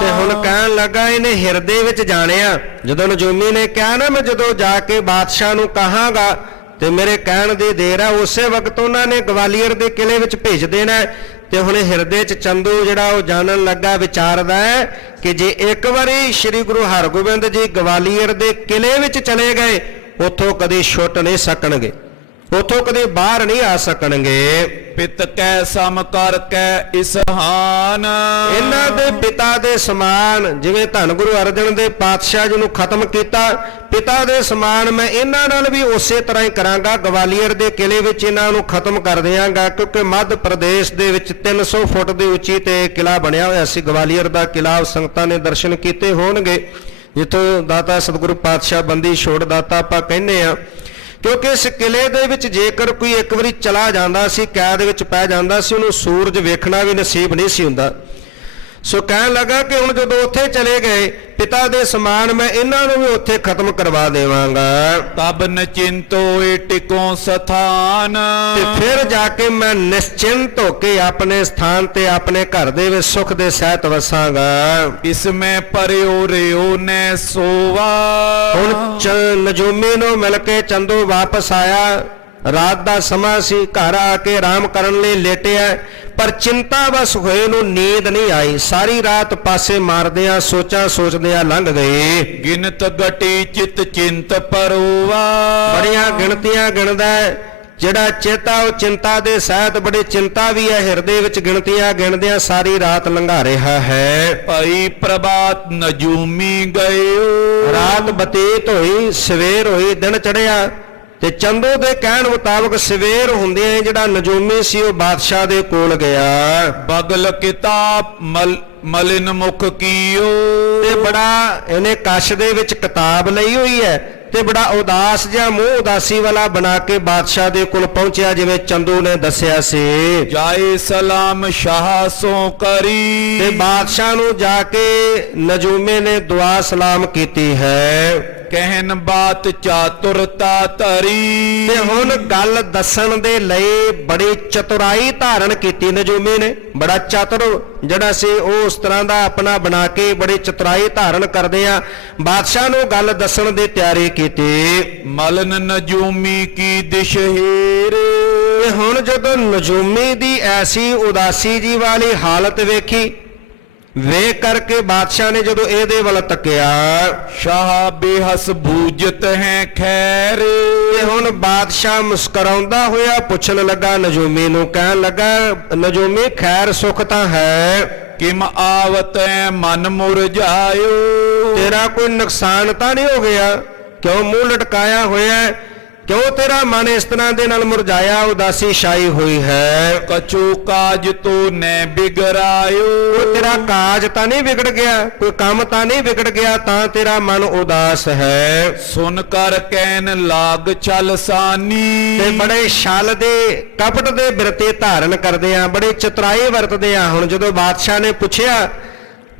ਤੇ ਹੁਣ ਕਹਿਣ ਲੱਗਾ ਇਹਨੇ ਹਿਰਦੇ ਵਿੱਚ ਜਾਣਿਆ, ਜਦੋਂ ਨਜੂਮੀ ਨੇ ਕਿਹਾ ਨਾ ਮੈਂ ਜਦੋਂ ਜਾ ਕੇ ਬਾਦਸ਼ਾਹ ਨੂੰ ਕਹਾਂਗਾ ਤੇ ਮੇਰੇ ਕਹਿਣ ਦੀ ਦੇਰ ਹੈ, ਉਸੇ ਵਕਤ ਉਹਨਾਂ ਨੇ ਗਵਾਲੀਅਰ ਦੇ ਕਿਲੇ ਵਿੱਚ ਭੇਜ ਦੇਣਾ ਹੈ। ਤੇ ਹੁਣ ਹਿਰਦੇ 'ਚ ਚੰਦੂ ਜਿਹੜਾ ਉਹ ਜਾਣਨ ਲੱਗਾ, ਵਿਚਾਰਦਾ ਹੈ ਕਿ ਜੇ ਇੱਕ ਵਾਰੀ ਸ੍ਰੀ ਗੁਰੂ ਹਰਗੋਬਿੰਦ ਜੀ ਗਵਾਲੀਅਰ ਦੇ ਕਿਲੇ ਵਿੱਚ ਚਲੇ ਗਏ, ਉੱਥੋਂ ਕਦੇ ਛੁੱਟ ਨਹੀਂ ਸਕਣਗੇ, ਉੱਥੋਂ ਕਦੇ ਬਾਹਰ ਨਹੀਂ ਆ ਸਕਣਗੇ। पित कै सम कर कै इसहान। ਇਹਨਾਂ ਦੇ ਪਿਤਾ ਦੇ ਸਮਾਨ, ਜਿਵੇਂ ਧੰਨ ਗੁਰੂ ਅਰਜਨ ਦੇਵ ਪਾਤਸ਼ਾਹ ਜੀ ਨੂੰ ਖਤਮ ਕੀਤਾ, ਪਿਤਾ ਦੇ ਸਮਾਨ ਮੈਂ ਇਹਨਾਂ ਨਾਲ ਵੀ ਉਸੇ ਤਰ੍ਹਾਂ ਹੀ ਕਰਾਂਗਾ। ਗਵਾਲੀਅਰ ਦੇ ਕਿਲੇ ਵਿੱਚ ਇਹਨਾਂ ਨੂੰ ਖਤਮ ਕਰ ਦਿਆਂਗਾ, ਕਿਉਂਕਿ ਮੱਧ ਪ੍ਰਦੇਸ਼ ਦੇ ਵਿੱਚ 300 ਫੁੱਟ ਦੀ ਉੱਚੀ ਤੇ ਕਿਲਾ ਬਣਿਆ ਹੋਇਆ ਸੀ ਗਵਾਲੀਅਰ ਦਾ ਕਿਲਾ। ਸੰਗਤਾਂ ਨੇ ਦਰਸ਼ਨ ਕੀਤੇ ਹੋਣਗੇ, ਜਿੱਥੋਂ ਦਾਤਾ ਸਤਿਗੁਰੂ ਪਾਤਸ਼ਾਹ ਬੰਦੀ ਛੋੜ ਦਾਤਾ ਆਪਾਂ ਕਹਿੰਦੇ ਆ। ਕਿਉਂਕਿ ਇਸ ਕਿਲੇ ਦੇ ਵਿੱਚ ਜੇਕਰ ਕੋਈ ਇੱਕ ਵਾਰੀ ਚਲਾ ਜਾਂਦਾ ਸੀ, ਕੈਦ ਵਿੱਚ ਪੈ ਜਾਂਦਾ ਸੀ, ਉਹਨੂੰ ਸੂਰਜ ਵੇਖਣਾ ਵੀ ਨਸੀਬ ਨਹੀਂ ਸੀ ਹੁੰਦਾ। ਸੋ ਕਹਿਣ ਲੱਗਾ ਕਿ ਹੁਣ ਜਦੋਂ ਉੱਥੇ ਚਲੇ ਗਏ, ਪਿਤਾ ਦੇ ਸਮਾਨ ਮੈਂ ਇਹਨਾਂ ਨੂੰ ਵੀ ਉੱਥੇ ਖਤਮ ਕਰਵਾ ਦੇਵਾਂਗਾ। तब निचिंतो ए टिको स्थान। ਤੇ ਫਿਰ ਜਾ ਕੇ ਮੈਂ ਨਿਸ਼ਚਿੰਤ ਹੋ ਕੇ ਆਪਣੇ ਸਥਾਨ ਤੇ ਆਪਣੇ ਘਰ ਦੇ ਵਿੱਚ ਸੁਖ ਦੇ ਸਹਿਤ ਵਸਾਂਗਾ। इसमें पर्यो रेओ ने सोवा। ਹੁਣ ਨਜੂਮੀ ਨੂੰ ਮਿਲ ਕੇ ਚੰਦੂ ਵਾਪਸ ਆਇਆ, ਰਾਤ ਦਾ ਸਮਾਂ ਸੀ, ਘਰ ਆ ਕੇ ਆਰਾਮ ਕਰਨ ਲਈ ਲੇਟਿਆ, ਪਰ ਚਿੰਤਾ ਬਸ ਹੋਏ ਨੂੰ ਨੀਂਦ ਨਹੀਂ ਆਈ। ਸਾਰੀ ਰਾਤ ਪਾਸੇ ਮਾਰਦਿਆਂ ਸੋਚਾਂ ਸੋਚਦਿਆਂ ਲੰਘ ਗਏ। गिनत गटी चित चिंत परोवा। ਬੜੀਆਂ ਗਿਣਤੀਆਂ ਗਿਣਦਾ ਹੈ, ਜਿਹੜਾ ਚੇਤਾ ਉਹ ਚਿੰਤਾ ਦੇ ਸਹਿਤ ਬੜੀ ਚਿੰਤਾ ਵੀ ਹੈ, ਹਿਰਦੇ ਵਿੱਚ ਗਿਣਤੀਆਂ ਗਿਣਦਿਆਂ ਸਾਰੀ ਰਾਤ ਲੰਘਾ ਰਿਹਾ ਹੈ। भई प्रभात नजूमी गयो। ਰਾਤ ਬਤੀਤ ਹੋਈ, ਸਵੇਰ ਹੋਈ, ਦਿਨ ਚੜਿਆ, ਤੇ ਚੰਦੂ ਦੇ ਕਹਿਣ ਮੁਤਾਬਕ ਸਵੇਰ ਹੁੰਦਿਆਂ ਹੀ ਜਿਹੜਾ ਨਜੂਮੀ ਸੀ ਉਹ ਬਾਦਸ਼ਾਹ ਦੇ ਕੋਲ ਗਿਆ। बगल किताब मलिन मुख कीयो। ਤੇ ਬੜਾ ਇਹਨੇ ਕਸ਼ ਦੇ ਵਿੱਚ ਕਿਤਾਬ ਲਈ ਹੋਈ ਹੈ, ਤੇ ਬੜਾ ਉਦਾਸ ਜਿਹਾ ਮੂੰਹ ਉਦਾਸੀ ਵਾਲਾ ਬਣਾ ਕੇ ਬਾਦਸ਼ਾਹ ਦੇ ਕੋਲ ਪਹੁੰਚਿਆ, ਜਿਵੇਂ ਚੰਦੂ ਨੇ ਦੱਸਿਆ ਸੀ। जाए सलाम शाह सो करी। ਤੇ ਬਾਦਸ਼ਾਹ ਨੂੰ ਜਾ ਕੇ ਨਜੂਮੇ ਨੇ ਦੁਆ ਸਲਾਮ ਕੀਤੀ ਹੈ। कहन बात चातुरता धरी। ਤੇ ਹੁਣ ਗੱਲ ਦੱਸਣ ਦੇ ਲਈ ਬੜੀ ਚਤੁਰਾਈ ਧਾਰਨ ਕੀਤੀ ਨਜੂਮੀ ਨੇ। ਬੜਾ ਚਤੁਰ ਜਿਹੜਾ ਸੀ ਉਹ ਉਸ ਤਰ੍ਹਾਂ ਦਾ ਆਪਣਾ ਬਣਾ ਕੇ ਬੜੀ ਚਤੁਰਾਈ ਧਾਰਨ ਕਰਦੇ ਆ ਬਾਦਸ਼ਾਹ ਨੂੰ ਗੱਲ ਦੱਸਣ ਦੀ ਤਿਆਰੀ ਕੀਤੀ। मलन नजूमी की दिशहेर। ਤੇ ਹੁਣ ਜਦੋਂ ਨਜੂਮੀ ਦੀ ਐਸੀ ਉਦਾਸੀ ਜੀ ਵਾਲੀ ਹਾਲਤ ਵੇਖੀ, ਵੇਖ ਕਰਕੇ ਬਾਦਸ਼ਾਹ ਨੇ ਜਦੋਂ ਇਹਦੇ ਵੱਲ ਤੱਕਿਆ, शाह बेहस बूझत है खैर। ਤੇ ਹੁਣ ਬਾਦਸ਼ਾਹ ਮੁਸਕਰਾਉਂਦਾ ਹੋਇਆ ਪੁੱਛਣ ਲੱਗਾ ਨਜੂਮੀ ਨੂੰ, ਕਹਿਣ ਲੱਗਾ ਨਜੂਮੀ ਖੈਰ ਸੁਖ ਤਾਂ ਹੈ, किम आवत है मन मुरझायो। ਤੇਰਾ ਕੋਈ ਨੁਕਸਾਨ ਤਾਂ ਨਹੀਂ ਹੋ ਗਿਆ? ਕਿਉਂ ਮੂੰਹ ਲਟਕਾਇਆ ਹੋਇਆ ਹੈ? ਕਿਉਂ ਤੇਰਾ ਮਨ ਇਸ ਤਰ੍ਹਾਂ ਦੇ ਨਾਲ ਮੁਰਝਾਇਆ ਉਦਾਸੀ ਛਾਈ ਹੋਈ ਹੈ? कछु काज तो न बिगड़ायो। ਕੋਈ ਤੇਰਾ ਕਾਜ ਤਾਂ ਨਹੀਂ ਵਿਗੜ ਗਿਆ, ਕੋਈ ਕੰਮ ਤਾਂ ਨਹੀਂ ਵਿਗੜ ਗਿਆ, ਤਾਂ ਤੇਰਾ ਮਨ ਉਦਾਸ ਹੈ। सुन कर कहन लाग छल सानी। ਤੇ ਬੜੇ ਛਲ ਦੇ ਕਪਟ ਦੇ ਬਿਰਤੇ ਧਾਰਨ ਕਰਦੇ ਆ, ਬੜੇ ਚਤੁਰਾਈ ਵਰਤਦੇ ਆ। ਹੁਣ ਜਦੋਂ ਬਾਦਸ਼ਾਹ ਨੇ ਪੁੱਛਿਆ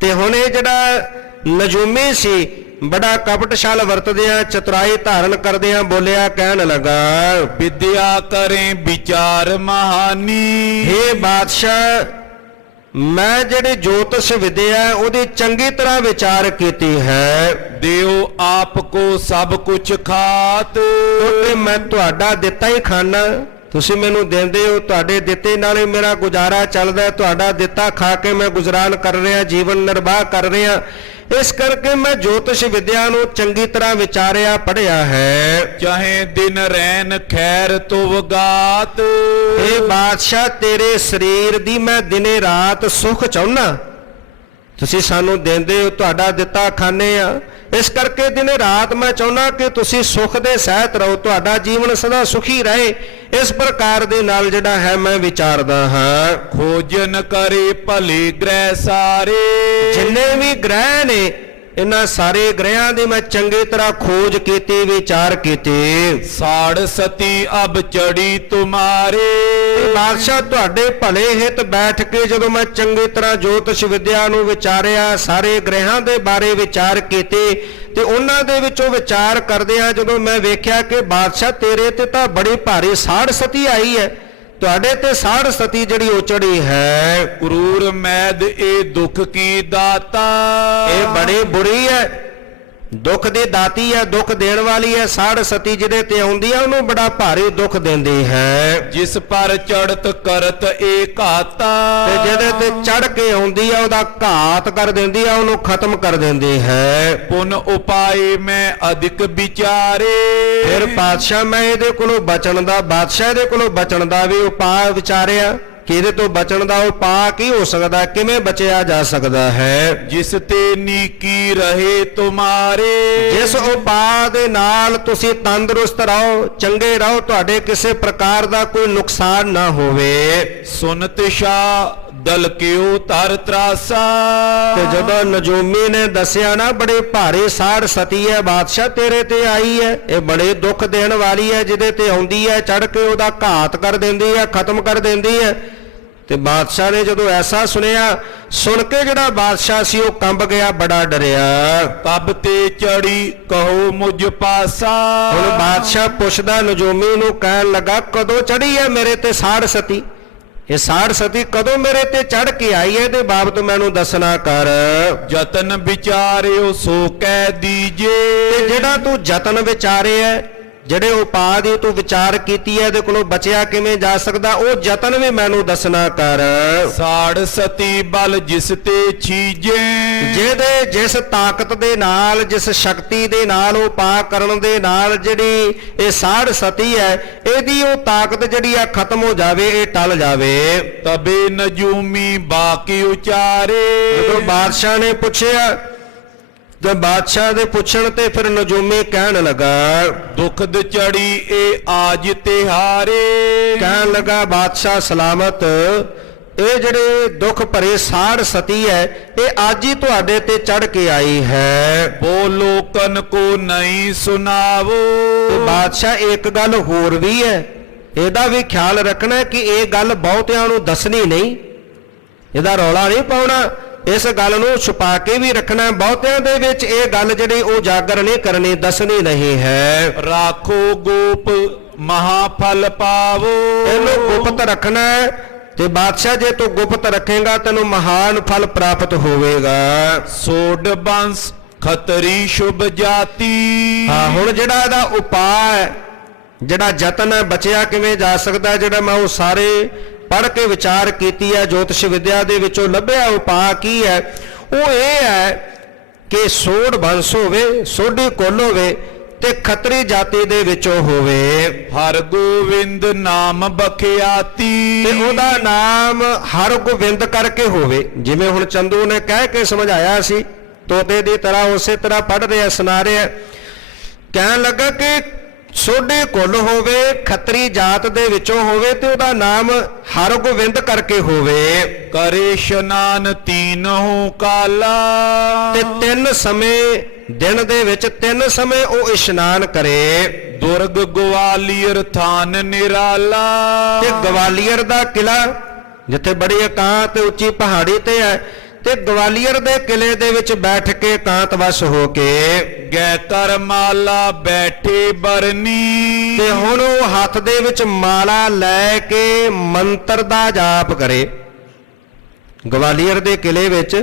ਤੇ ਹੁਣ ਇਹ ਜਿਹੜਾ ਨਜੂਮੀ ਸੀ ਬੜਾ ਕਪਟ ਛਲ ਵਰਤਦੇ ਆ, ਚਤੁਰਾਈ ਧਾਰਨ ਕਰਦੇ ਆ, ਬੋਲਿਆ ਕਹਿਣ ਲੱਗਾ, विद्या करें विचार महानी। हे ਬਾਦਸ਼ਾਹ ਮੈਂ ਜਿਹੜੀ ਜੋਤਿਸ਼ ਵਿਦਿਆ ਉਹਦੀ ਚੰਗੀ ਤਰ੍ਹਾਂ ਵਿਚਾਰ ਕੀਤੀ ਹੈ। देव आपको सब कुछ खात। ਕਿਉਂਕਿ ਮੈਂ ਤੁਹਾਡਾ ਦਿੱਤਾ ਹੀ ਖਾਣਾ, ਤੁਸੀਂ ਮੈਨੂੰ ਦਿੰਦੇ ਹੋ, ਤੁਹਾਡੇ ਦਿੱਤੇ ਨਾਲੇ ਮੇਰਾ ਗੁਜ਼ਾਰਾ ਚੱਲਦਾ, ਤੁਹਾਡਾ ਦਿੱਤਾ ਖਾ ਕੇ ਮੈਂ ਗੁਜ਼ਰਾਨ ਕਰ ਰਿਹਾ, ਜੀਵਨ ਨਿਰਵਾਹ ਕਰ ਰਿਹਾ। ਇਸ ਕਰਕੇ ਮੈਂ ਜੋਤਿਸ਼ ਵਿਦਿਆ ਨੂੰ ਚੰਗੀ ਤਰ੍ਹਾਂ ਵਿਚਾਰਿਆ ਪੜ੍ਹਿਆ ਹੈ। चाहे दिन रैन खैर तो वगात। ਇਹ ਬਾਦਸ਼ਾਹ ਤੇਰੇ ਸਰੀਰ ਦੀ ਮੈਂ ਦਿਨੇ ਰਾਤ ਸੁਖ ਚਾਹੁੰਦਾ, ਤੁਸੀਂ ਸਾਨੂੰ ਦਿੰਦੇ ਹੋ, ਤੁਹਾਡਾ ਦਿੱਤਾ ਖਾਣੇ ਆ, ਇਸ ਕਰਕੇ ਦਿਨੇ ਰਾਤ ਮੈਂ ਚਾਹੁੰਦਾ ਕਿ ਤੁਸੀਂ ਸੁਖ ਦੇ ਸਹਿਤ ਰਹੋ, ਤੁਹਾਡਾ ਜੀਵਨ ਸਦਾ ਸੁਖੀ ਰਹੇ। ਇਸ ਪ੍ਰਕਾਰ ਦੇ ਨਾਲ ਜਿਹੜਾ ਹੈ ਮੈਂ ਵਿਚਾਰਦਾ ਹਾਂ। खोजन करे भले ग्रह सारे। ਜਿੰਨੇ ਵੀ ਗ੍ਰਹਿ ਨੇ ਇਹਨਾਂ ਸਾਰੇ ਗ੍ਰਹਿਆਂ ਦੀ ਮੈਂ ਚੰਗੀ ਤਰ੍ਹਾਂ ਖੋਜ ਕੀਤੀ, ਵਿਚਾਰ ਕੀਤੀ। साड़ सती अब चढ़ी तुम्हारे। ਬਾਦਸ਼ਾਹ ਤੁਹਾਡੇ ਭਲੇ ਹਿੱਤ ਬੈਠ ਕੇ ਜਦੋਂ ਮੈਂ ਚੰਗੀ ਤਰ੍ਹਾਂ ਜੋਤਿਸ਼ ਵਿਦਿਆ ਨੂੰ ਵਿਚਾਰਿਆ, ਸਾਰੇ ਗ੍ਰਹਿਆਂ ਦੇ ਬਾਰੇ ਵਿਚਾਰ ਕੀਤੇ ਤੇ ਉਹਨਾਂ ਦੇ ਵਿੱਚੋਂ ਵਿਚਾਰ ਕਰਦਿਆਂ ਜਦੋਂ ਮੈਂ ਵੇਖਿਆ ਕਿ ਬਾਦਸ਼ਾਹ ਤੇਰੇ ਤੇ ਤਾਂ ਬੜੀ ਭਾਰੀ ਸਾੜ ਸਤੀ ਆਈ ਹੈ, ਤੁਹਾਡੇ ਤੇ ਸਾੜ ਸਤੀ ਜਿਹੜੀ ਉਹ ਚੜੀ ਹੈ। क्रूर मैद ए दुख की दाता। ਇਹ ਬੜੀ ਬੁਰੀ ਹੈ, ਦੁੱਖ ਦੀ ਦਾਤੀ ਹੈ, ਦੁੱਖ ਦੇਣ ਵਾਲੀ ਹੈ। ਸਾੜ ਸਤੀ ਜਿਹਦੇ ਤੇ ਆਉਂਦੀ ਹੈ ਉਹਨੂੰ ਬੜਾ ਭਾਰੀ ਦੁੱਖ ਦਿੰਦੀ ਹੈ। जिस पर चढ़त करत ए घाता। ਤੇ ਜਿਹਦੇ ਤੇ ਚੜ ਕੇ ਆਉਂਦੀ ਹੈ ਉਹਦਾ ਘਾਤ ਕਰ ਦਿੰਦੀ ਹੈ, ਉਹਨੂੰ ਖਤਮ ਕਰ ਦਿੰਦੀ ਹੈ। पुन उपाय में अधिक विचारे। ਫਿਰ ਬਾਦਸ਼ਾਹ ਮੈਂ ਇਹਦੇ ਕੋਲੋਂ ਬਚਣ ਦਾ, ਬਾਦਸ਼ਾਹ ਦੇ ਕੋਲੋਂ ਬਚਣ ਦਾ ਵੀ ਉਪਾਅ ਵਿਚਾਰਿਆ ਕਿ ਇਹਦੇ ਤੋਂ ਬਚਣ ਦਾ ਉਪਾਅ ਕੀ ਹੋ ਸਕਦਾ, ਕਿਵੇਂ ਬਚਿਆ ਜਾ ਸਕਦਾ ਹੈ। जिस ते नीकी रहे तुम्हारे। ਜਿਸ ਉਪਾਅ ਦੇ ਨਾਲ ਤੁਸੀਂ ਤੰਦਰੁਸਤ ਰਹੋ, ਚੰਗੇ ਰਹੋ, ਤੁਹਾਡੇ ਕਿਸੇ ਪ੍ਰਕਾਰ ਦਾ ਕੋਈ ਨੁਕਸਾਨ ਨਾ ਹੋਵੇ। सुनत शाह दल क्यों तर त्रासा। ਤੇ ਜਦੋਂ ਨਜੂਮੀ ਨੇ ਦੱਸਿਆ ਨਾ ਬੜੇ ਭਾਰੇ ਸਾੜ ਸਤੀ ਹੈ ਬਾਦਸ਼ਾਹ ਤੇਰੇ ਤੇ ਆਈ ਹੈ, ਇਹ ਬੜੇ ਦੁੱਖ ਦੇਣ ਵਾਲੀ ਹੈ, ਜਿਹਦੇ ਤੇ ਆਉਂਦੀ ਹੈ ਚੜ ਕੇ ਉਹਦਾ ਘਾਤ ਕਰ ਦਿੰਦੀ ਹੈ, ਖਤਮ ਕਰ ਦਿੰਦੀ ਹੈ। ਤੇ ਬਾਦਸ਼ਾਹ ਨੇ ਜਦੋਂ ਐਸਾ ਸੁਣਿਆ, ਸੁਣ ਕੇ ਜਿਹੜਾ ਬਾਦਸ਼ਾਹ ਸੀ ਉਹ ਕੰਬ ਗਿਆ, ਬੜਾ ਡਰਿਆ। तब ते चढ़ी कहो मुझ पासा। ਹੁਣ ਬਾਦਸ਼ਾਹ ਪੁੱਛਦਾ ਨਜੂਮੀ ਨੂੰ, ਕਹਿਣ ਲੱਗਾ ਕਦੋਂ ਚੜੀ ਹੈ ਮੇਰੇ ਤੇ ਸਾੜ ਸਤੀ, ਇਹ ਸਾੜ ਸਤੀ ਕਦੋਂ ਮੇਰੇ ਤੇ ਚੜ ਕੇ ਆਈ ਹੈ, ਇਹਦੇ ਬਾਬਤ ਮੈਨੂੰ ਦੱਸਣਾ ਕਰ। जतन विचारियो सो कह दीजे। ਤੇ ਜਿਹੜਾ ਤੂੰ ਯਤਨ ਵਿਚਾਰਿਆ, ਜਿਹੜੇ ਉਪਾਅ ਦੀ ਤੂੰ ਵਿਚਾਰ ਕੀਤੀ ਹੈ, ਇਹਦੇ ਕੋਲੋਂ ਬਚਿਆ ਕਿਵੇਂ ਜਾ ਸਕਦਾ, ਉਹ ਯਤਨ ਵੀ ਮੈਨੂੰ ਦੱਸਣਾ ਕਰ। साड़ सती बल जिस ते छीजे। ਜਿਹਦੇ ਜਿਸ ਤਾਕਤ ਦੇ ਨਾਲ, ਜਿਸ ਸ਼ਕਤੀ ਦੇ ਨਾਲ ਉਪਾਅ ਕਰਨ ਦੇ ਨਾਲ ਜਿਹੜੀ ਇਹ ਸਾੜ ਸਤੀ ਹੈ, ਇਹਦੀ ਉਹ ਤਾਕਤ ਜਿਹੜੀ ਆ ਖਤਮ ਹੋ ਜਾਵੇ, ਇਹ ਟਲ ਜਾਵੇ। तबे नजूमी बाकी उचारे। ਜਦੋਂ ਬਾਦਸ਼ਾਹ ਨੇ ਪੁੱਛਿਆ ਤੇ ਬਾਦਸ਼ਾਹ ਦੇ ਪੁੱਛਣ ਤੇ ਫਿਰ ਨਜੂਮੀ ਕਹਿਣ ਲੱਗਾ, दुखद चढ़ी ए आज तिहारे। ਕਹਿਣ ਲੱਗਾ ਬਾਦਸ਼ਾਹ ਸਲਾਮਤ, ਇਹ ਜਿਹੜੇ ਦੁੱਖ ਭਰੇ ਸਾੜ ਸਤੀ ਹੈ ਇਹ ਅੱਜ ਹੀ ਤੁਹਾਡੇ ਤੇ ਚੜ ਕੇ ਆਈ ਹੈ। बोलो कन को नहीं सुनावो। ਤੇ ਬਾਦਸ਼ਾਹ ਇੱਕ ਗੱਲ ਹੋਰ ਵੀ ਹੈ, ਇਹਦਾ ਵੀ ਖਿਆਲ ਰੱਖਣਾ ਕਿ ਇਹ ਗੱਲ ਬਹੁਤਿਆਂ ਨੂੰ ਦੱਸਣੀ ਨਹੀਂ, ਇਹਦਾ ਰੌਲਾ ਨਹੀਂ ਪਾਉਣਾ, ਇਸ ਗੱਲ ਨੂੰ ਛੁਪਾ ਕੇ ਵੀ ਰੱਖਣਾ। ਬਹੁਤਿਆਂ ਦੇ ਵਿੱਚ ਇਹ ਗੱਲ ਜਿਹੜੀ ਉਹ ਜਾਗਰ ਨਹੀਂ ਕਰਨੀ, ਦੱਸਣੀ ਨਹੀਂ ਹੈ। राखो गोप महाफल पावो। ਇਹਨੂੰ ਗੁਪਤ ਰੱਖਣਾ ਹੈ ਤੇ ਬਾਦਸ਼ਾਹ ਜੇ ਤੂੰ ਗੁਪਤ ਰੱਖੇਗਾ ਤੈਨੂੰ ਮਹਾਨ ਫਲ ਪ੍ਰਾਪਤ ਹੋਵੇਗਾ। सोड बंस खतरी शुभ जाति। ਹਾਂ ਹੁਣ ਜਿਹੜਾ ਇਹਦਾ ਉਪਾਅ ਹੈ, ਜਿਹੜਾ ਯਤਨ ਹੈ, ਬਚਿਆ ਕਿਵੇਂ ਜਾ ਸਕਦਾ, ਜਿਹੜਾ ਮੈਂ ਉਹ ਸਾਰੇ ਪੜ੍ਹ ਕੇ ਵਿਚਾਰ ਕੀਤੀ ਹੈ, ਜੋਤਿਸ਼ ਵਿਦਿਆ ਦੇ ਵਿੱਚੋਂ ਲੱਭਿਆ ਉਪਾਅ ਕੀ ਹੈ, ਉਹ ਇਹ ਹੈ ਕਿ ਸੋਢ ਬੰਸ ਹੋਵੇ, ਸੋਢੀ ਕੁਲ ਹੋਵੇ ਤੇ ਖੱਤਰੀ ਜਾਤੀ ਦੇ ਵਿੱਚੋਂ ਹੋਵੇ ਹਰ ਗੋਬਿੰਦ ਨਾਮ ਬਖਿਆਤੀ ਤੇ ਉਹਦਾ ਨਾਮ ਹਰ ਗੋਬਿੰਦ ਕਰਕੇ ਹੋਵੇ। ਜਿਵੇਂ ਹੁਣ ਚੰਦੂ ਨੇ ਕਹਿ ਕੇ ਸਮਝਾਇਆ ਸੀ, ਤੋਤੇ ਦੀ ਤਰ੍ਹਾਂ ਉਸੇ ਤਰ੍ਹਾਂ ਪੜ੍ਹ ਰਿਹਾ ਸੁਣਾ ਰਿਹਾ। ਕਹਿਣ ਲੱਗਾ ਕਿ ਸੋਢੇ ਕੁਲ ਹੋਵੇ, ਖੱਤਰੀ ਜਾਤ ਦੇ ਵਿੱਚੋਂ ਹੋਵੇ ਤੇ ਉਹਦਾ ਨਾਮ ਹਰਗੋਬਿੰਦ ਕਰਕੇ ਹੋਵੇ। करे स्नान तीनों काला। ਤੇ 3 ਸਮੇਂ ਦਿਨ ਦੇ ਵਿੱਚ 3 ਸਮੇਂ ਉਹ ਇਸ਼ਨਾਨ ਕਰੇ। दुर्ग ग्वालियर थान निराला। ਤੇ ਗਵਾਲੀਅਰ ਦਾ ਕਿਲਾ ਜਿੱਥੇ ਬੜੀ ਇਕਾਂਤ ਤੇ ਉੱਚੀ ਪਹਾੜੀ ਤੇ ਹੈ, ਤੇ ਗਵਾਲੀਅਰ ਦੇ ਕਿਲੇ ਦੇ ਵਿੱਚ ਬੈਠ ਕੇ ਇਕਾਂਤ ਵਸ ਹੋ ਕੇ गै कर माला बैठे बरनी। ਤੇ ਹੁਣ ਉਹ ਹੱਥ ਦੇ ਵਿੱਚ ਮਾਲਾ ਲੈ ਕੇ ਮੰਤਰ ਦਾ ਜਾਪ ਕਰੇ। ਗਵਾਲੀਅਰ ਦੇ ਕਿਲੇ ਵਿੱਚ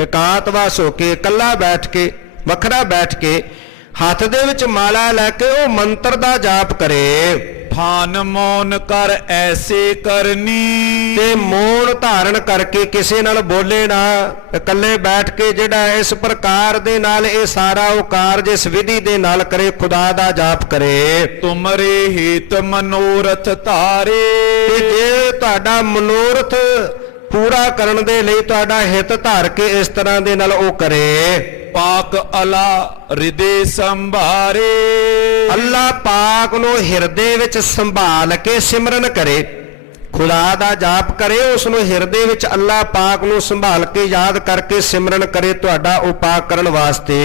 ਇਕਾਂਤ ਵਸ ਹੋ ਕੇ ਇਕੱਲਾ ਬੈਠ ਕੇ ਵੱਖਰਾ ਬੈਠ ਕੇ ਹੱਥ ਦੇ ਵਿੱਚ ਮਾਲਾ ਲੈ ਕੇ ਉਹ ਮੰਤਰ ਦਾ ਜਾਪ ਕਰੇ। फान मौन कर ऐसे करनी। ਤੇ ਮੌਨ ਧਾਰਨ ਕਰਕੇ ਕਿਸੇ ਨਾਲ ਬੋਲੇ ਨਾ, ਇਕੱਲੇ ਬੈਠ ਕੇ ਜਿਹੜਾ ਇਸ ਪ੍ਰਕਾਰ ਦੇ ਨਾਲ ਇਹ ਸਾਰਾ ਉਹ ਕਾਰਜ ਇਸ ਵਿਧੀ ਦੇ ਨਾਲ ਕਰੇ, ਖੁਦਾ ਦਾ ਜਾਪ ਕਰੇ। तुमरे हित मनोरथ तारे। ਤੇ ਜੇ ਤੁਹਾਡਾ ਮਨੋਰਥ ਪੂਰਾ ਕਰਨ ਦੇ ਲਈ ਤੁਹਾਡਾ ਹਿੱਤ ਧਾਰ ਕੇ ਇਸ ਤਰ੍ਹਾਂ ਦੇ ਨਾਲ ਉਹ ਕਰੇ। पाक अला हृदय संभारे। ਅੱਲਾ ਪਾਕ ਨੂੰ ਹਿਰਦੇ ਵਿੱਚ ਸੰਭਾਲ ਕੇ ਸਿਮਰਨ ਕਰੇ, ਖੁਦਾ ਦਾ ਜਾਪ ਕਰੇ, ਉਸ ਨੂੰ ਹਿਰਦੇ ਵਿੱਚ ਅੱਲਾ ਪਾਕ ਨੂੰ ਸੰਭਾਲ ਕੇ ਯਾਦ ਕਰਕੇ ਸਿਮਰਨ ਕਰੇ ਤੁਹਾਡਾ ਉਪਾਕ ਕਰਨ ਵਾਸਤੇ।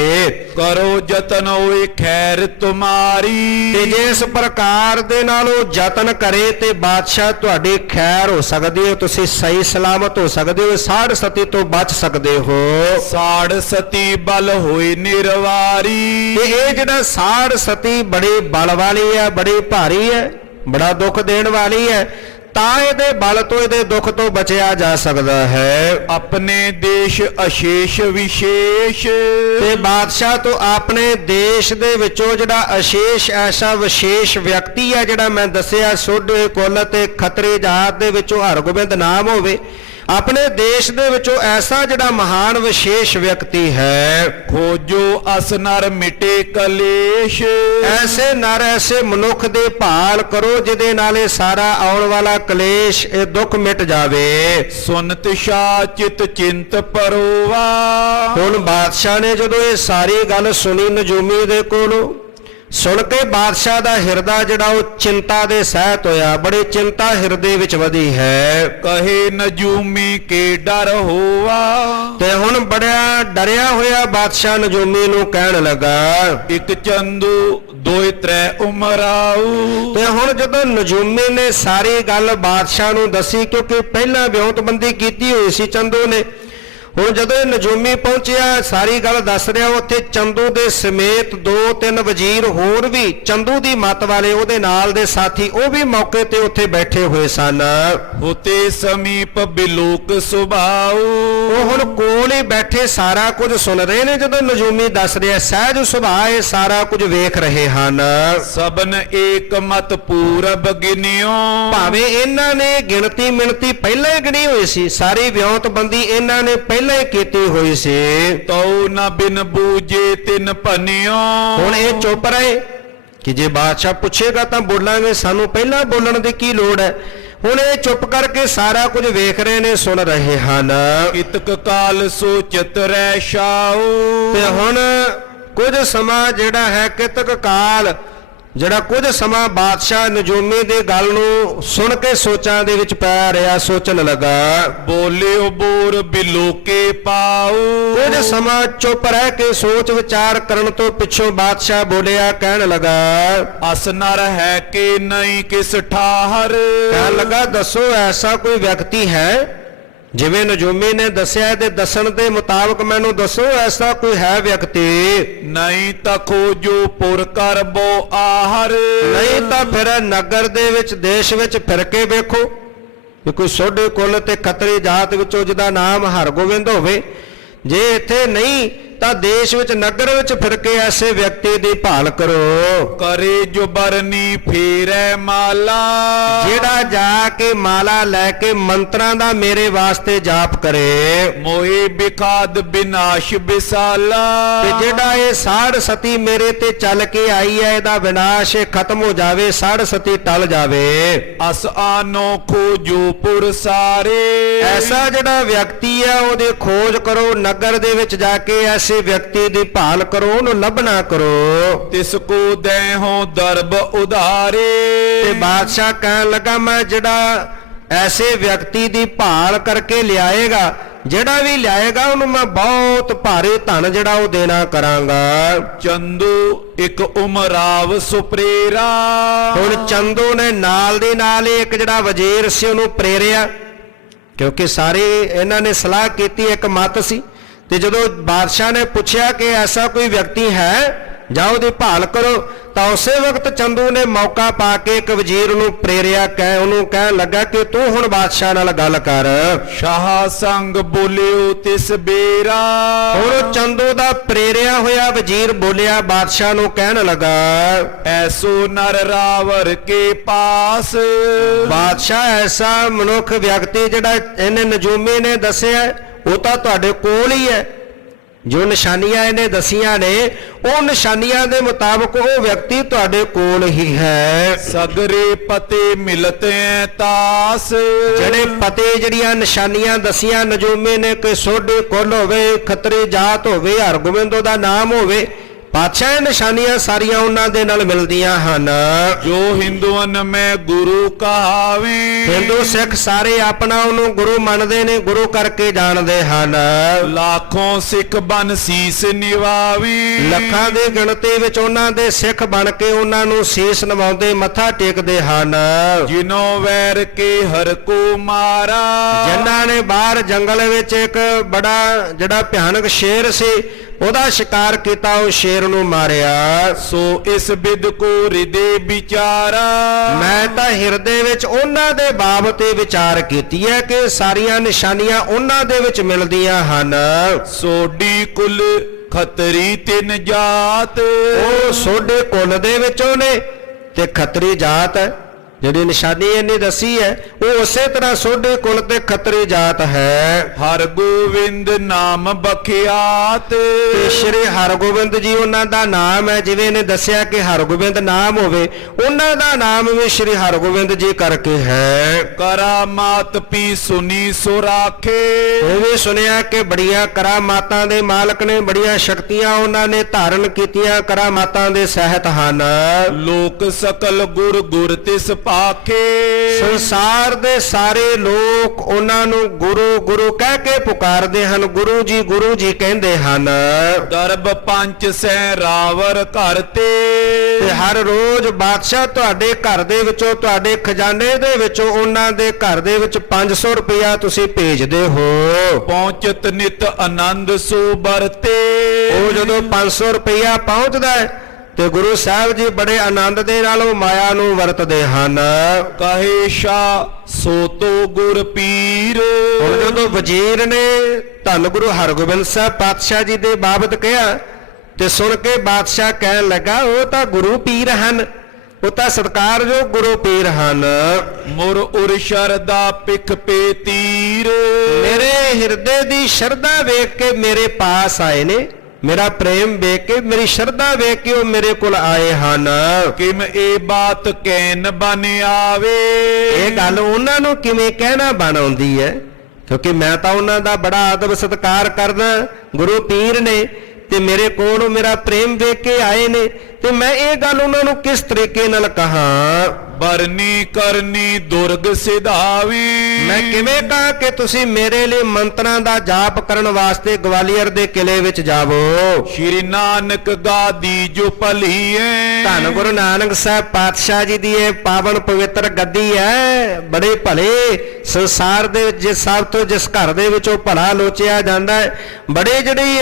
करो जतन होए खैर तुम्हारी। ਤੇ ਜੇ ਇਸ ਪ੍ਰਕਾਰ ਦੇ ਨਾਲ ਉਹ ਯਤਨ ਕਰੇ ਤੇ ਬਾਦਸ਼ਾਹ ਤੁਹਾਡੀ ਖੈਰ ਹੋ ਸਕਦੀ ਹੈ, ਤੁਸੀਂ ਸਹੀ ਸਲਾਮਤ ਹੋ ਸਕਦੇ ਹੋ, ਸਾੜ ਸਤੀ ਤੋਂ ਬਚ ਸਕਦੇ ਹੋ। साड़ सती बल होए निर्वारी। ਤੇ ਇਹ ਜਿਹੜਾ ਸਾੜ ਸਤੀ ਬੜੀ ਬਲ ਵਾਲੀ ਹੈ, ਬੜੀ ਭਾਰੀ ਹੈ, ਬੜਾ ਦੁੱਖ ਦੇਣ ਵਾਲੀ ਹੈ, ਤਾਂ ਇਹਦੇ ਬਲ ਤੋਂ ਇਹਦੇ ਦੁੱਖ ਤੋਂ ਬਚਿਆ ਜਾ ਸਕਦਾ ਹੈ। अपने देश अशेष विशेष। ਤੇ ਬਾਦਸ਼ਾਹ ਤੋਂ ਆਪਣੇ ਦੇਸ਼ ਦੇ ਵਿੱਚੋਂ ਜਿਹੜਾ ਅਸ਼ੇਸ਼ ਐਸਾ ਵਿਸ਼ੇਸ਼ ਵਿਅਕਤੀ ਹੈ ਜਿਹੜਾ ਮੈਂ ਦੱਸਿਆ ਸੋਢੇ ਕੁਲ ਤੇ ਖੱਤਰੀ ਜਾਤ ਦੇ ਵਿੱਚੋਂ ਹਰਗੋਬਿੰਦ ਨਾਮ ਹੋਵੇ, ਆਪਣੇ ਦੇਸ਼ ਦੇ ਵਿੱਚੋਂ ਐਸਾ ਜਿਹੜਾ ਮਹਾਨ ਵਿਸ਼ੇਸ਼ ਵਿਅਕਤੀ ਹੈ। खोजो अस नर मिटे कलेश। ਐਸੇ ਨਰ ਐਸੇ ਮਨੁੱਖ ਦੇ ਭਾਲ ਕਰੋ ਜਿਹਦੇ ਨਾਲ ਇਹ ਸਾਰਾ ਆਉਣ ਵਾਲਾ ਕਲੇਸ਼ ਇਹ ਦੁੱਖ ਮਿਟ ਜਾਵੇ। सुनत शाह चित चिंत परोवा। ਹੁਣ ਬਾਦਸ਼ਾਹ ਨੇ ਜਦੋਂ ਇਹ ਸਾਰੀ ਗੱਲ ਸੁਣੀ ਨਜੂਮੀ ਦੇ ਕੋਲੋਂ, ਸੁਣ ਕੇ ਬਾਦਸ਼ਾਹ ਦਾ ਹਿਰਦਾ ਜਿਹੜਾ ਉਹ ਚਿੰਤਾ ਦੇ ਸਹਿਤ ਹੋਇਆ, ਬੜੀ ਚਿੰਤਾ ਹਿਰਦੇ ਵਿੱਚ ਵਧੀ ਹੈ। कहे नजूमी के डर होवा। ਤੇ ਹੁਣ ਬੜਿਆ ਡਰਿਆ ਹੋਇਆ ਬਾਦਸ਼ਾਹ ਨਜੂਮੀ ਨੂੰ ਕਹਿਣ ਲੱਗਾ। एक चंदू दोए त्रै उमराऊ। ਤੇ ਹੁਣ ਜਦੋਂ ਨਜੂਮੀ ਨੇ ਸਾਰੀ ਗੱਲ ਬਾਦਸ਼ਾਹ ਨੂੰ ਦੱਸੀ, ਕਿਉਂਕਿ ਪਹਿਲਾਂ ਵਿਉਂਤਬੰਦੀ ਕੀਤੀ ਹੋਈ ਸੀ ਚੰਦੂ ਨੇ, ਹੁਣ ਜਦੋਂ ਇਹ ਨਜੂਮੀ ਪਹੁੰਚਿਆ ਸਾਰੀ ਗੱਲ ਦੱਸ ਰਿਹਾ, ਉੱਥੇ ਚੰਦੂ ਦੇ ਸਮੇਤ 2-3 ਵਜ਼ੀਰ ਹੋਰ ਵੀ ਚੰਦੂ ਦੀ ਮੱਤ ਵਾਲੇ ਉਹਦੇ ਨਾਲ ਦੇ ਸਾਥੀ ਉਹ ਵੀ ਮੌਕੇ ਤੇ ਉੱਥੇ ਬੈਠੇ ਹੋਏ ਸਨ। होते समीप बिलोक सुभाऊ। ਉਹ ਹੁਣ ਕੋਲ ਹੀ ਬੈਠੇ ਸਾਰਾ ਕੁਝ ਸੁਣ ਰਹੇ ਨੇ, ਜਦੋਂ ਨਜੂਮੀ ਦੱਸ ਰਿਹਾ ਸਹਿਜ ਸੁਭਾਅ ਇਹ ਸਾਰਾ ਕੁਝ ਵੇਖ ਰਹੇ ਹਨ। सबन एक मत पूरब गिनियो। ਭਾਵੇਂ ਇਹਨਾਂ ਨੇ ਗਿਣਤੀ ਮਿਣਤੀ ਪਹਿਲਾਂ ਹੀ ਗਿਣੀ ਹੋਈ ਸੀ, ਸਾਰੀ ਵਿਉਂਤਬੰਦੀ ਇਹਨਾਂ ਨੇ ਪਹਿਲਾਂ ਹੀ ਕੀਤੀ ਹੋਈ ਸੀ। तो न बिन बूझे तिन पनियो। ਹੁਣ ਇਹ ਚੁੱਪ ਰਹੇ ਕਿ ਜੇ ਬਾਦਸ਼ਾਹ ਪੁੱਛੇਗਾ ਤਾਂ ਬੋਲਾਂਗੇ, ਸਾਨੂੰ ਪਹਿਲਾਂ ਬੋਲਣ ਦੀ ਕੀ ਲੋੜ ਹੈ। ਹੁਣ ਇਹ ਚੁੱਪ ਕਰਕੇ ਸਾਰਾ ਕੁਝ ਵੇਖ ਰਹੇ ਨੇ, ਸੁਣ ਰਹੇ ਹਨ। इतक काल सोचत रह शाऊ। ਤੇ ਹੁਣ ਕੁਝ ਸਮਾਂ ਜਿਹੜਾ ਹੈ ਕਿਤਕ ਕਾਲ ਜਿਹੜਾ ਕੁਝ ਸਮਾਂ ਬਾਦਸ਼ਾਹ ਨਜੂਮੀ ਦੀ ਗੱਲ ਨੂੰ ਸੁਣ ਕੇ ਸੋਚਾਂ ਦੇ ਵਿੱਚ ਪੈ ਰਿਹਾ, ਸੋਚਣ ਲੱਗਾ। बोलियो बोर बिलोके पाऊ। ਕੁਝ ਸਮਾਂ ਚੁੱਪ ਰਹਿ ਕੇ ਸੋਚ ਵਿਚਾਰ ਕਰਨ ਤੋਂ ਪਿੱਛੋਂ ਬਾਦਸ਼ਾਹ ਬੋਲਿਆ, ਕਹਿਣ ਲੱਗਾ। अस नर है के नहीं किस ठाहर। ਕਹਿਣ ਲੱਗਾ ਦੱਸੋ ਐਸਾ ਕੋਈ ਵਿਅਕਤੀ ਹੈ ਜਿਵੇਂ ਨਜੂਮੀ ਨੇ ਦੱਸਿਆ, ਇਹਦੇ ਦੱਸਣ ਦੇ ਮੁਤਾਬਕ ਮੈਨੂੰ ਦੱਸੋ ਐਸਾ ਕੋਈ ਹੈ ਵਿਅਕਤੀ। नहीं तखो जो पुर कर बो आहर। ਨਹੀਂ ਤਾਂ ਫਿਰ ਨਗਰ ਦੇ ਵਿੱਚ ਦੇਸ਼ ਵਿੱਚ ਫਿਰ ਕੇ ਵੇਖੋ ਕਿ ਕੋਈ ਸੋਢੇ ਕੁਲ ਤੇ ਖੱਤਰੀ ਜਾਤ ਵਿੱਚੋਂ ਜਿਹਦਾ ਨਾਮ ਹਰਗੋਬਿੰਦ ਹੋਵੇ। ਜੇ ਇੱਥੇ ਨਹੀਂ ਤਾਂ ਦੇਸ਼ ਵਿੱਚ ਨਗਰ ਵਿੱਚ ਫਿਰ ਕੇ ਐਸੇ ਵਿਅਕਤੀ ਦੀ ਭਾਲ ਕਰੋ करे जो बरनी फेरे माला। ਜਿਹੜਾ ਜਾ ਕੇ ਮਾਲਾ ਲੈ ਕੇ ਮੰਤਰਾਂ ਦਾ ਮੇਰੇ ਵਾਸਤੇ ਜਾਪ ਕਰੇ मोहे बिखाद विनाश बिसाला। ਤੇ ਜਿਹੜਾ ਇਹ ਸਾੜ ਸਤੀ ਮੇਰੇ ਤੇ ਚੱਲ ਕੇ ਆਈ ਹੈ ਇਹਦਾ ਵਿਨਾਸ਼ ਇਹ ਖਤਮ ਹੋ ਜਾਵੇ, ਸਾੜ ਸਤੀ ਟਲ ਜਾਵੇ। अस आनो खोजो पुर सारे। ਐਸਾ ਜਿਹੜਾ ਵਿਅਕਤੀ ਹੈ ਉਹਦੀ ਖੋਜ ਕਰੋ, ਨਗਰ ਦੇ ਵਿੱਚ ਜਾ ਕੇ ਐਸੇ ਐਸੇ ਵਿਅਕਤੀ ਦੀ ਭਾਲ ਕਰੋ, ਉਹਨੂੰ ਲੱਭਣਾ ਕਰੋ। ਤਿਸ ਕੋ ਦੇਹੋ ਦਰਬ ਉਧਾਰੇ। ਤੇ ਬਾਦਸ਼ਾਹ ਕਹਿਣ ਲੱਗਾ ਮੈਂ ਜਿਹੜਾ ਐਸੇ ਵਿਅਕਤੀ ਦੀ ਭਾਲ ਕਰਕੇ ਲਿਆਏਗਾ, ਜਿਹੜਾ ਵੀ ਲਿਆਏਗਾ ਉਹਨੂੰ ਮੈਂ ਬਹੁਤ ਭਾਰੇ ਧਨ ਜਿਹੜਾ ਉਹ ਦੇਣਾ ਕਰਾਂਗਾ। ਚੰਦੂ ਇੱਕ ਉਮਰਾਵ ਸੁਪਰੇਰਾ। ਹੁਣ ਚੰਦੂ ਨੇ ਨਾਲ ਦੀ ਨਾਲ ਹੀ ਇੱਕ ਜਿਹੜਾ ਵਜ਼ੀਰ ਸੀ ਉਹਨੂੰ ਪ੍ਰੇਰਿਆ, ਕਿਉਂਕਿ ਸਾਰੇ ਇਹਨਾਂ ਨੇ ਸਲਾਹ ਕੀਤੀ, ਇੱਕ ਮਤ ਸੀ। ਤੇ ਜਦੋਂ ਬਾਦਸ਼ਾਹ ਨੇ ਪੁੱਛਿਆ ਕਿ ਐਸਾ ਕੋਈ ਵਿਅਕਤੀ ਹੈ ਜਾਂ ਉਹਦੀ ਭਾਲ ਕਰੋ, ਤਾਂ ਉਸੇ ਵਕਤ ਚੰਦੂ ਨੇ ਮੌਕਾ ਪਾ ਕੇ ਇੱਕ ਵਜ਼ੀਰ ਨੂੰ ਪ੍ਰੇਰਿਆ, ਉਹਨੂੰ ਕਹਿਣ ਲੱਗਾ ਕਿ ਤੂੰ ਹੁਣ ਬਾਦਸ਼ਾਹ ਨਾਲ ਗੱਲ ਕਰ। ਸ਼ਾਹ ਸੰਗ ਬੋਲਿਓ ਤਿਸ ਬੇਰਾ। ਹੁਣ ਚੰਦੂ ਦਾ ਪ੍ਰੇਰਿਆ ਹੋਇਆ ਵਜ਼ੀਰ ਬੋਲਿਆ, ਬਾਦਸ਼ਾਹ ਨੂੰ ਕਹਿਣ ਲੱਗਾ ਐਸੋ ਨਰ ਰਾਵਰ ਕੇ ਪਾਸ। ਬਾਦਸ਼ਾਹ ਐਸਾ ਮਨੁੱਖ ਵਿਅਕਤੀ ਜਿਹੜਾ ਇਹਨੇ ਨਜੂਮੀ ਨੇ ਦੱਸਿਆ ਉਹ ਤਾਂ ਤੁਹਾਡੇ ਕੋਲ ਹੀ ਹੈ। ਜੋ ਨਿਸ਼ਾਨੀਆਂ ਇਹਨੇ ਦਸੀਆਂ ਨੇ ਉਹ ਨਿਸ਼ਾਨੀਆਂ ਦੇ ਮੁਤਾਬਕ ਉਹ ਵਿਅਕਤੀ ਤੁਹਾਡੇ ਕੋਲ ਹੀ ਹੈ। ਸਗਰੇ ਪਤੇ ਮਿਲਤੇ ਤਾਸ। ਜਿਹੜੇ ਪਤੇ ਜਿਹੜੀਆਂ ਨਿਸ਼ਾਨੀਆਂ ਦਸੀਆਂ ਨਜੂਮੀ ਨੇ, ਕੋਈ ਸੋਢੇ ਕੁੱਲ ਹੋਵੇ, ਖੱਤਰੀ ਜਾਤ ਹੋਵੇ, ਹਰਗੋਬਿੰਦ ਦਾ ਨਾਮ ਹੋਵੇ, ਪਾਤਸ਼ਾਹ ਨਿਸ਼ਾਨੀਆਂ ਸਾਰੀਆਂ ਉਹਨਾਂ ਦੇ ਨਾਲ ਮਿਲਦੀਆਂ ਹਨ। ਜੋ ਹਿੰਦੂਆਂ ਮੈਂ ਗੁਰੂ ਕਹਾਵੇ। ਹਿੰਦੂ ਸਿੱਖ ਸਾਰੇ ਆਪਣਾ ਉਹਨੂੰ ਗੁਰੂ ਮੰਨਦੇ ਨੇ, ਗੁਰੂ ਕਰਕੇ ਜਾਣਦੇ ਹਨ। ਲੱਖੋਂ ਸਿੱਖ ਬਨ ਸੀਸ ਨਿਵਾਵੇ। ਲੱਖਾਂ ਦੀ ਗਿਣਤੀ ਵਿੱਚ ਉਹਨਾਂ ਦੇ ਸਿੱਖ ਬਣ ਕੇ ਉਹਨਾਂ ਨੂੰ ਸੀਸ ਨਿਵਾਉਂਦੇ, ਮੱਥਾ ਟੇਕਦੇ ਹਨ। ਜਿਨੋ ਵੈਰ ਕੇ ਹਰ ਕੋ ਮਾਰਾ। ਜਿਨ੍ਹਾਂ ਨੇ ਬਾਹਰ ਜੰਗਲ ਵਿੱਚ ਇੱਕ ਬੜਾ ਜਿਹੜਾ ਭਿਆਨਕ ਸ਼ੇਰ ਸੀ ਉਹਦਾ ਸ਼ਿਕਾਰ ਕੀਤਾ, ਉਹ ਸ਼ੇਰ ਨੂੰ ਮਾਰਿਆ। ਸੋ ਇਸ ਬਿਦ ਕੋ ਹਿਰਦੇ ਵਿਚਾਰਾ। ਮੈਂ ਤਾਂ ਹਿਰਦੇ ਵਿੱਚ ਉਹਨਾਂ ਦੇ ਬਾਬਤ ਤੇ ਵਿਚਾਰ ਕੀਤੀ ਹੈ ਕਿ ਸਾਰੀਆਂ ਨਿਸ਼ਾਨੀਆਂ ਉਹਨਾਂ ਦੇ ਵਿੱਚ ਮਿਲਦੀਆਂ ਹਨ। ਸੋਡੀ ਕੁਲ ਖੱਤਰੀ ਤਿੰਨ ਜਾਤ। ਉਹ ਸੋਢੇ ਕੁੱਲ ਦੇ ਵਿੱਚੋਂ ਨੇ ਤੇ ਖੱਤਰੀ ਜਾਤ ਹੈ। ਜਿਹੜੀ ਨਿਸ਼ਾਨੀ ਇਹਨੇ ਦੱਸੀ ਹੈ ਉਹ ਉਸੇ ਤਰ੍ਹਾਂ ਸੋਢੇ ਕੁੱਲ ਤੇ ਖੱਤਰੀ ਜਾਤ ਹੈ। ਹਰ ਗੋਬਿੰਦ ਨਾਮ ਬਖਿਆਤ। ਤੇ ਸ਼੍ਰੀ ਹਰਗੋਬਿੰਦ ਜੀ ਉਹਨਾਂ ਦਾ ਨਾਮ ਹੈ। ਜਿਵੇਂ ਇਹਨੇ ਦੱਸਿਆ ਕਿ ਹਰਗੋਬਿੰਦ ਨਾਮ ਹੋਵੇ, ਉਹਨਾਂ ਦਾ ਨਾਮ ਵੀ ਸ਼੍ਰੀ ਹਰਗੋਬਿੰਦ ਜੀ ਕਰਕੇ ਹੈ। ਕਰਾਮਾਤ ਪੀ ਸੁਨੀ ਸੋ ਰਾਖੇ। ਇਹ ਵੀ ਸੁਣਿਆ ਕਿ ਬੜੀਆਂ ਕਰਾਮਾਤਾਂ ਦੇ ਮਾਲਕ ਨੇ, ਬੜੀਆਂ ਸ਼ਕਤੀਆਂ ਉਹਨਾਂ ਨੇ ਧਾਰਨ ਕੀਤੀਆਂ, ਕਰਾਮਾਤਾਂ ਦੇ ਸਹਿਤ ਹਨ। ਲੋਕ ਸਕਲ ਗੁਰ ਗੁਰ ਤਿਸ ਪਾਖੇ। ਸੰਸਾਰ ਦੇ ਸਾਰੇ ਲੋਕ ਉਹਨਾਂ ਨੂੰ ਗੁਰੂ ਗੁਰੂ ਕਹਿ ਕੇ ਪੁਕਾਰਦੇ ਹਨ, ਗੁਰੂ ਜੀ ਕਹਿੰਦੇ ਹਨ। ਦਰਬ ਪੰਚ ਸਹਿ ਰਾਵਰ ਘਰ ਤੇ। ਹਰ ਰੋਜ਼ ਬਾਦਸ਼ਾਹ ਤੁਹਾਡੇ ਘਰ ਦੇ ਵਿੱਚੋਂ, ਤੁਹਾਡੇ ਖਜ਼ਾਨੇ ਦੇ ਵਿੱਚੋਂ ਉਹਨਾਂ ਦੇ ਘਰ ਦੇ ਵਿੱਚ 500 ਰੁਪਇਆ ਤੁਸੀਂ ਭੇਜਦੇ ਹੋ। ਪਹੁੰਚਤ ਨਿਤ ਆਨੰਦ ਸੋ ਬਰਤੇ। ਉਹ ਜਦੋਂ 500 ਰੁਪਇਆ ਪਹੁੰਚਦਾ ਹੈ ਤੇ ਗੁਰੂ ਸਾਹਿਬ ਜੀ ਬੜੇ ਆਨੰਦ ਦੇ ਨਾਲ ਉਹ ਮਾਇਆ ਨੂੰ ਵਰਤਦੇ ਹਨ। ਕਹੇ ਸ਼ਾ ਸੋ ਤੋ ਗੁਰ ਪੀਰ। ਹੁਣ ਜਦੋਂ ਵਜ਼ੀਰ ਨੇ ਧੰਨ ਗੁਰੂ ਹਰਗੋਬਿੰਦ ਸਾਹਿਬ ਪਾਤਸ਼ਾਹ ਜੀ ਦੇ ਬਾਬਤ ਕਿਹਾ ਤੇ ਸੁਣ ਕੇ ਬਾਦਸ਼ਾਹ ਕਹਿਣ ਲੱਗਾ ਉਹ ਤਾਂ ਗੁਰੂ ਪੀਰ ਹਨ, ਉਹ ਤਾਂ ਸਤਿਕਾਰਯੋਗ ਗੁਰੂ ਪੀਰ ਹਨ। ਮੁਰ ਉਰ ਸ਼ਰਦਾ ਪਿਖ ਪੇ ਤੀਰ। ਮੇਰੇ ਹਿਰਦੇ ਦੀ ਸ਼ਰਧਾ ਵੇਖ ਕੇ ਮੇਰੇ ਪਾਸ ਆਏ ਨੇ, ਮੇਰਾ ਪ੍ਰੇਮ ਵੇਖ ਕੇ, ਮੇਰੀ ਸ਼ਰਧਾ ਵੇਖ ਕੇ ਉਹ ਮੇਰੇ ਕੋਲ ਆਏ ਹਨ। ਕਿਮ ਇਹ ਬਾਤ ਕਹਿਨ ਬਨ ਆਵੇ। ਇਹ ਗੱਲ ਉਹਨਾਂ ਨੂੰ ਕਿਵੇਂ ਕਹਿਣਾ ਬਣ ਆਉਂਦੀ ਹੈ, ਕਿਉਂਕਿ ਮੈਂ ਤਾਂ ਉਹਨਾਂ ਦਾ ਬੜਾ ਆਦਰ ਸਤਿਕਾਰ ਕਰਦਾ। ਗੁਰੂ ਪੀਰ ਨੇ ਤੇ ਮੇਰੇ ਕੋਲ ਮੇਰਾ ਪ੍ਰੇਮ ਵੇਖ ਕੇ ਆਏ ਨੇ, ਤੇ ਮੈਂ ਇਹ ਗੱਲ ਉਹਨਾਂ ਨੂੰ ਕਿਸ ਤਰੀਕੇ ਨਾਲ ਕਹਾਂ। ਬਰਨੀ ਕਰਨੀ ਦੁਰਗ ਸਿਧਾਵੀ। ਮੈਂ ਕਿਵੇਂ ਕਹਾਂ ਕਿ ਤੁਸੀਂ ਮੇਰੇ ਲਈ ਮੰਤਰਾਂ ਦਾ ਜਾਪ ਕਰਨ ਵਾਸਤੇ ਗਵਾਲੀਅਰ ਦੇ ਕਿਲੇ ਵਿੱਚ ਜਾਵੋ। ਸ਼੍ਰੀ ਨਾਨਕ ਗਾਦੀ ਜੋ ਭਲੀ ਹੈ। ਧੰਨ ਗੁਰੂ ਨਾਨਕ ਸਾਹਿਬ ਪਾਤਸ਼ਾਹ ਜੀ ਦੀ ਇਹ ਪਾਵਨ ਪਵਿੱਤਰ ਗੱਦੀ ਹੈ। ਬੜੇ ਭਲੇ ਸੰਸਾਰ ਦੇ ਵਿੱਚ ਜਿਸ ਘਰ ਦੇ ਵਿੱਚ ਉਹ ਭਲਾ ਲੋਚਿਆ ਜਾਂਦਾ ਹੈ, ਬੜੇ ਜਿਹੜੀ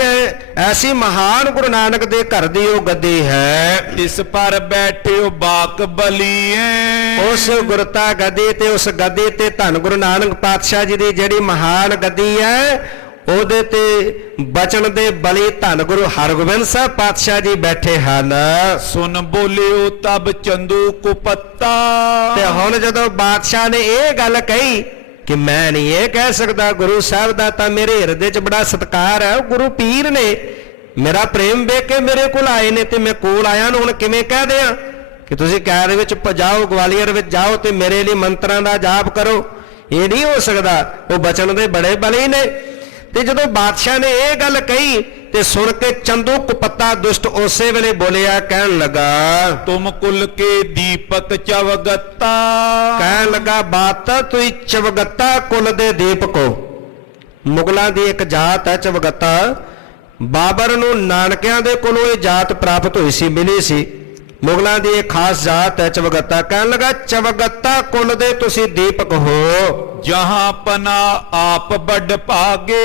ਐਸੀ ਮਹਾਨ ਗੁਰੂ ਨਾਨਕ ਦੇ ਘਰ ਦੀ ਉਹ ਗੱਦੀ ਹੈ। ਇਸ ਪਰ ਬੈਠਿਓ ਬਾਕ ਬਲੀ ਹੈ। ਉਸ ਗੁਰਤਾ ਗੱਦੀ ਤੇ ਉਸ ਗੱਦੀ ਤੇ ਧੰਨ ਗੁਰੂ ਨਾਨਕ ਪਾਤਸ਼ਾਹ ਜੀ ਦੀ ਜਿਹੜੀ ਮਹਾਨ ਗੱਦੀ ਹੈ ਉਹਦੇ ਤੇ ਬਚਨ ਦੇ ਬਲੀ ਧੰਨ ਗੁਰੂ ਹਰਗੋਬਿੰਦ ਸਾਹਿਬ ਪਾਤਸ਼ਾਹ ਜੀ ਬੈਠੇ ਹਨ। ਸੁਨ ਬੋਲਿਓ ਤਬ ਚੰਦੂ ਕੁਪੱਤਾ। ਤੇ ਹੁਣ ਜਦੋਂ ਬਾਦਸ਼ਾਹ ਨੇ ਇਹ ਗੱਲ ਕਹੀ ਕਿ ਮੈਂ ਨਹੀਂ ਇਹ ਕਹਿ ਸਕਦਾ, ਗੁਰੂ ਸਾਹਿਬ ਦਾ ਤਾਂ ਮੇਰੇ ਹਿਰਦੇ 'ਚ ਬੜਾ ਸਤਿਕਾਰ ਹੈ, ਉਹ ਗੁਰੂ ਪੀਰ ਨੇ, ਮੇਰਾ ਪ੍ਰੇਮ ਵੇਖ ਕੇ ਮੇਰੇ ਕੋਲ ਆਏ ਨੇ ਤੇ ਮੈਂ ਕੋਲ ਆਇਆ ਨੂੰ ਹੁਣ ਕਿਵੇਂ ਕਹਿ ਦਿਆਂ ਕਿ ਤੁਸੀਂ ਕਹਿਰ ਵਿੱਚ ਜਾਓ, ਗਵਾਲੀਅਰ ਵਿੱਚ ਜਾਓ ਤੇ ਮੇਰੇ ਲਈ ਮੰਤਰਾਂ ਦਾ ਜਾਪ ਕਰੋ। ਇਹ ਨਹੀਂ ਹੋ ਸਕਦਾ, ਉਹ ਬਚਨ ਦੇ ਬੜੇ ਬਲੀ ਨੇ। ਤੇ ਜਦੋਂ ਬਾਦਸ਼ਾਹ ਨੇ ਇਹ ਗੱਲ ਕਹੀ ਤੇ ਸੁਣ ਕੇ ਚੰਦੂ ਕੁਪੱਤਾ ਦੁਸ਼ਟ ਉਸੇ ਵੇਲੇ ਬੋਲਿਆ, ਕਹਿਣ ਲੱਗਾ ਤੁਮ ਕੁਲ ਕੇ ਦੀਪਕ ਚਵਗੱਤਾ। ਕਹਿਣ ਲੱਗਾ ਬਾਤ ਤਾਂ ਤੁਸੀਂ ਚਵਗੱਤਾ ਕੁਲ ਦੇ ਦੀਪਕੋ। ਮੁਗਲਾਂ ਦੀ ਇੱਕ ਜਾਤ ਹੈ ਚਵਗੱਤਾ। ਬਾਬਰ ਨੂੰ ਨਾਨਕਿਆਂ ਦੇ ਕੋਲੋਂ ਇਹ ਜਾਤ ਪ੍ਰਾਪਤ ਹੋਈ ਸੀ, ਮਿਲੀ ਸੀ। ਮੁਗਲਾਂ ਦੀ ਇੱਕ ਖਾਸ ਜਾਤ ਹੈ ਚਵਗੱਤਾ। ਕਹਿਣ ਲੱਗਾ ਚਵਗੱਤਾ ਕੁਲ ਦੇ ਤੁਸੀਂ ਦੀਪਕ ਹੋ। ਜਹਾਂ ਪਨਾ ਆਪ ਵੱਡ ਭਾਗੇ।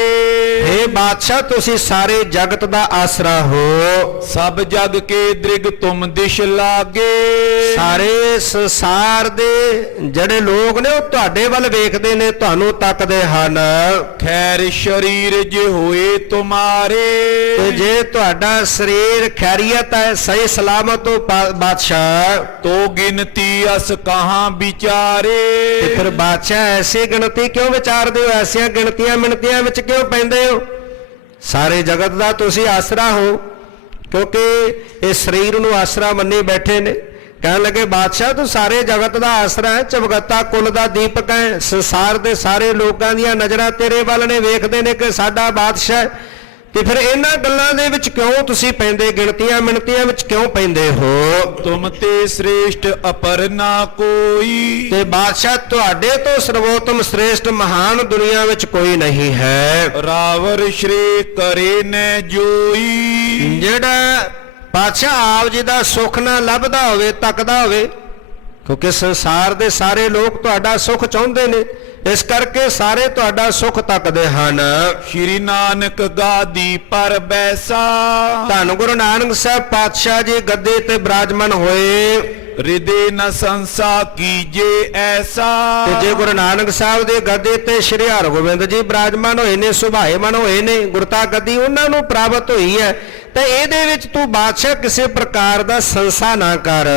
ਹੇ ਬਾਦਸ਼ਾਹ ਤੁਸੀਂ ਸਾਰੇ ਜਗਤ ਦਾ ਆਸਰਾ ਹੋ। ਸਭ ਜਗ ਕੇ ਦ੍ਰਿਗ ਤੁਮ ਦਿਸ਼ ਲਾਗੇ। ਸਾਰੇ ਸੰਸਾਰ ਦੇ ਜਿਹੜੇ ਲੋਕ ਨੇ ਉਹ ਤੁਹਾਡੇ ਵੱਲ ਵੇਖਦੇ ਨੇ, ਤੁਹਾਨੂੰ ਤੱਕਦੇ ਹਨ। ਖੈਰ ਸ਼ਰੀਰ ਜੇ ਹੋਏ ਤੁਮਾਰੇ। ਤੇ ਜੇ ਤੁਹਾਡਾ ਸਰੀਰ ਖੈਰੀਅਤ ਹੈ, ਸਹੀ ਸਲਾਮਤ ਹੋ ਬਾਦਸ਼ਾਹ, ਤੋ ਗਿਣਤੀ ਅਸ ਕਹਾਂ ਵਿਚਾਰੇ। ਤੇ ਫਿਰ ਬਾਦਸ਼ਾਹ ਐਸੀ ਗਿਣਤੀ ਕਿਉਂ ਵਿਚਾਰਦੇ ਹੋ? ਐਸੀਆਂ ਗਿਣਤੀਆਂ ਮਿਣਤੀਆਂ ਵਿੱਚ ਕਿਉਂ ਪੈਂਦੇ ਹੋ? ਸਾਰੇ ਜਗਤ ਦਾ ਤੁਸੀਂ ਆਸਰਾ ਹੋ, ਕਿਉਂਕਿ ਇਹ ਸਰੀਰ ਨੂੰ ਆਸਰਾ ਮੰਨੀ ਬੈਠੇ ਨੇ। ਕਹਿਣ ਲੱਗੇ ਬਾਦਸ਼ਾਹ ਤੂੰ ਸਾਰੇ ਜਗਤ ਦਾ ਆਸਰਾ ਹੈ, ਚਵਗੱਤਾ ਕੁਲ ਦਾ ਦੀਪਕ ਹੈ। ਸੰਸਾਰ ਦੇ ਸਾਰੇ ਲੋਕਾਂ ਦੀਆਂ ਨਜ਼ਰਾਂ ਤੇਰੇ ਵੱਲ ਨੇ, ਵੇਖਦੇ ਨੇ ਕਿ ਸਾਡਾ ਬਾਦਸ਼ਾਹ ਹੈ। ਤੇ ਫਿਰ ਇਹਨਾਂ ਗੱਲਾਂ ਦੇ ਵਿੱਚ ਕਿਉਂ ਤੁਸੀਂ ਪੈਂਦੇ? ਗਿਣਤੀਆਂ ਮਿਣਤੀਆਂ ਵਿੱਚ ਕਿਉਂ ਪੈਂਦੇ ਹੋ? ਤੁਮ ਤੇ ਸ੍ਰੇਸ਼ਟ ਅਪਰ ਨਾ ਕੋਈ। ਤੇ ਬਾਦਸ਼ਾਹ ਤੁਹਾਡੇ ਤੋਂ ਸਰਵੋਤਮ ਸ੍ਰੇਸ਼ਟ ਮਹਾਨ ਦੁਨੀਆ ਵਿੱਚ ਕੋਈ ਨਹੀਂ ਹੈ। ਰਾਵਰ ਸ਼੍ਰੇ ਕਰੇ ਨੈ ਜੋਈ। ਜਿਹੜਾ ਬਾਦਸ਼ਾਹ ਆਪ ਜੀ ਦਾ ਸੁੱਖ ਨਾ ਲੱਭਦਾ ਹੋਵੇ, ਤੱਕਦਾ ਹੋਵੇ, ਕਿਉਂਕਿ ਸੰਸਾਰ ਦੇ ਸਾਰੇ ਲੋਕ ਤੁਹਾਡਾ ਸੁੱਖ ਚਾਹੁੰਦੇ ਨੇ, ਇਸ ਕਰਕੇ ਸਾਰੇ ਤੁਹਾਡਾ ਸੁੱਖ ਤੱਕਦੇ ਹਨ। ਸ਼੍ਰੀ ਨਾਨਕ ਗਾਦੀ ਪਰ ਬੈਸਾ। ਧੰਨ ਗੁਰੂ ਨਾਨਕ ਸਾਹਿਬ ਪਾਤਸ਼ਾਹ ਜੀ ਗੱਦੇ ਤੇ ਬਿਰਾਜਮਾਨ ਹੋਏ। ਹਿਰਦੇ ਨ ਸੰਸਾ ਕੀਜੇ ਐਸਾ। ਤੇ ਜੇ ਗੁਰੂ ਨਾਨਕ ਸਾਹਿਬ ਦੇ ਗੱਦੇ ਤੇ ਸ਼੍ਰੀ ਹਰਗੋਬਿੰਦ ਜੀ ਬਿਰਾਜਮਾਨ ਹੋਏ ਨੇ, ਸੁਭਾਏਮਾਨ ਹੋਏ ਨੇ, ਗੁਰਤਾ ਗੱਦੀ ਉਹਨਾਂ ਨੂੰ ਪ੍ਰਾਪਤ ਹੋਈ ਹੈ, ਤੇ ਇਹਦੇ ਵਿੱਚ ਤੂੰ ਬਾਦਸ਼ਾਹ ਕਿਸੇ ਪ੍ਰਕਾਰ ਦਾ ਸੰਸਾ ਨਾ ਕਰ।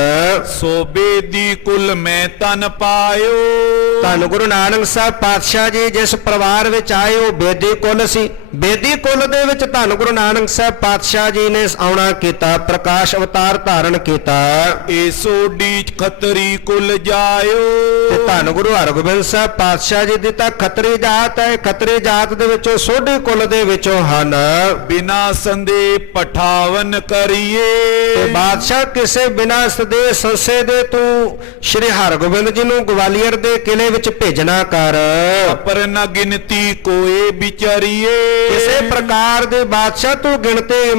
ਸੋਬੇ ਦੀ ਕੁਲ ਮੈਂ ਤਨ ਪਾਇਓ। ਧੰਨ ਗੁਰੂ ਨਾਨਕ ਸਾਹਿਬ ਪਾਤਸ਼ਾਹ ਜੀ ਜਿਸ ਪਰਿਵਾਰ ਵਿੱਚ ਆਏ ਉਹ ਬੇਦੀ ਕੁਲ ਸੀ। ਬੇਦੀ ਕੁਲ ਦੇ ਵਿੱਚ ਧੰਨ ਗੁਰੂ ਨਾਨਕ ਸਾਹਿਬ ਪਾਤਸ਼ਾਹ ਜੀ ਨੇ ਆਉਣਾ ਕੀਤਾ, ਪ੍ਰਕਾਸ਼ ਅਵਤਾਰ ਧਾਰਨ ਕੀਤਾ। ਏਸੋ ਡੀਚ ਖੱਤਰੀ ਕੁਲ ਜਾਇਓ। ਤੇ ਧੰਨ ਗੁਰੂ ਹਰਗੋਬਿੰਦ ਸਾਹਿਬ ਪਾਤਸ਼ਾਹ ਜੀ ਦੀ ਤਾਂ ਖੱਤਰੀ ਜਾਤ ਹੈ। ਖੱਤਰੀ ਜਾਤ ਦੇ ਵਿੱਚੋਂ ਸੋਢੀ ਕੁਲ ਦੇ ਵਿੱਚੋਂ ਹਨ। ਬਿਨਾ ਸੰਦੇ ਪਠਾਵਨ ਕਰੀਏ। ਤੇ ਬਾਦਸ਼ਾਹ ਕਿਸੇ ਬਿਨਾ ਸਦੇ ਸੰਸੇ ਦੇ ਤੂੰ ਸ਼੍ਰੀ ਹਰਗੋਬਿੰਦ ਜੀ ਨੂੰ ਗਵਾਲੀਅਰ ਦੇ ਕਿਲੇ ਵਿੱਚ ਭੇਜਣਾ ਕਰ। ਅਪਰ ਨ ਗਿਣਤੀ ਕੋਏ ਵਿਚਾਰੀਏ। ਕਿਸੇ ਪ੍ਰਕਾਰ ਦੇ ਬਾਦਸ਼ਾਹ ਤੂੰ ਗਿਣਤੀ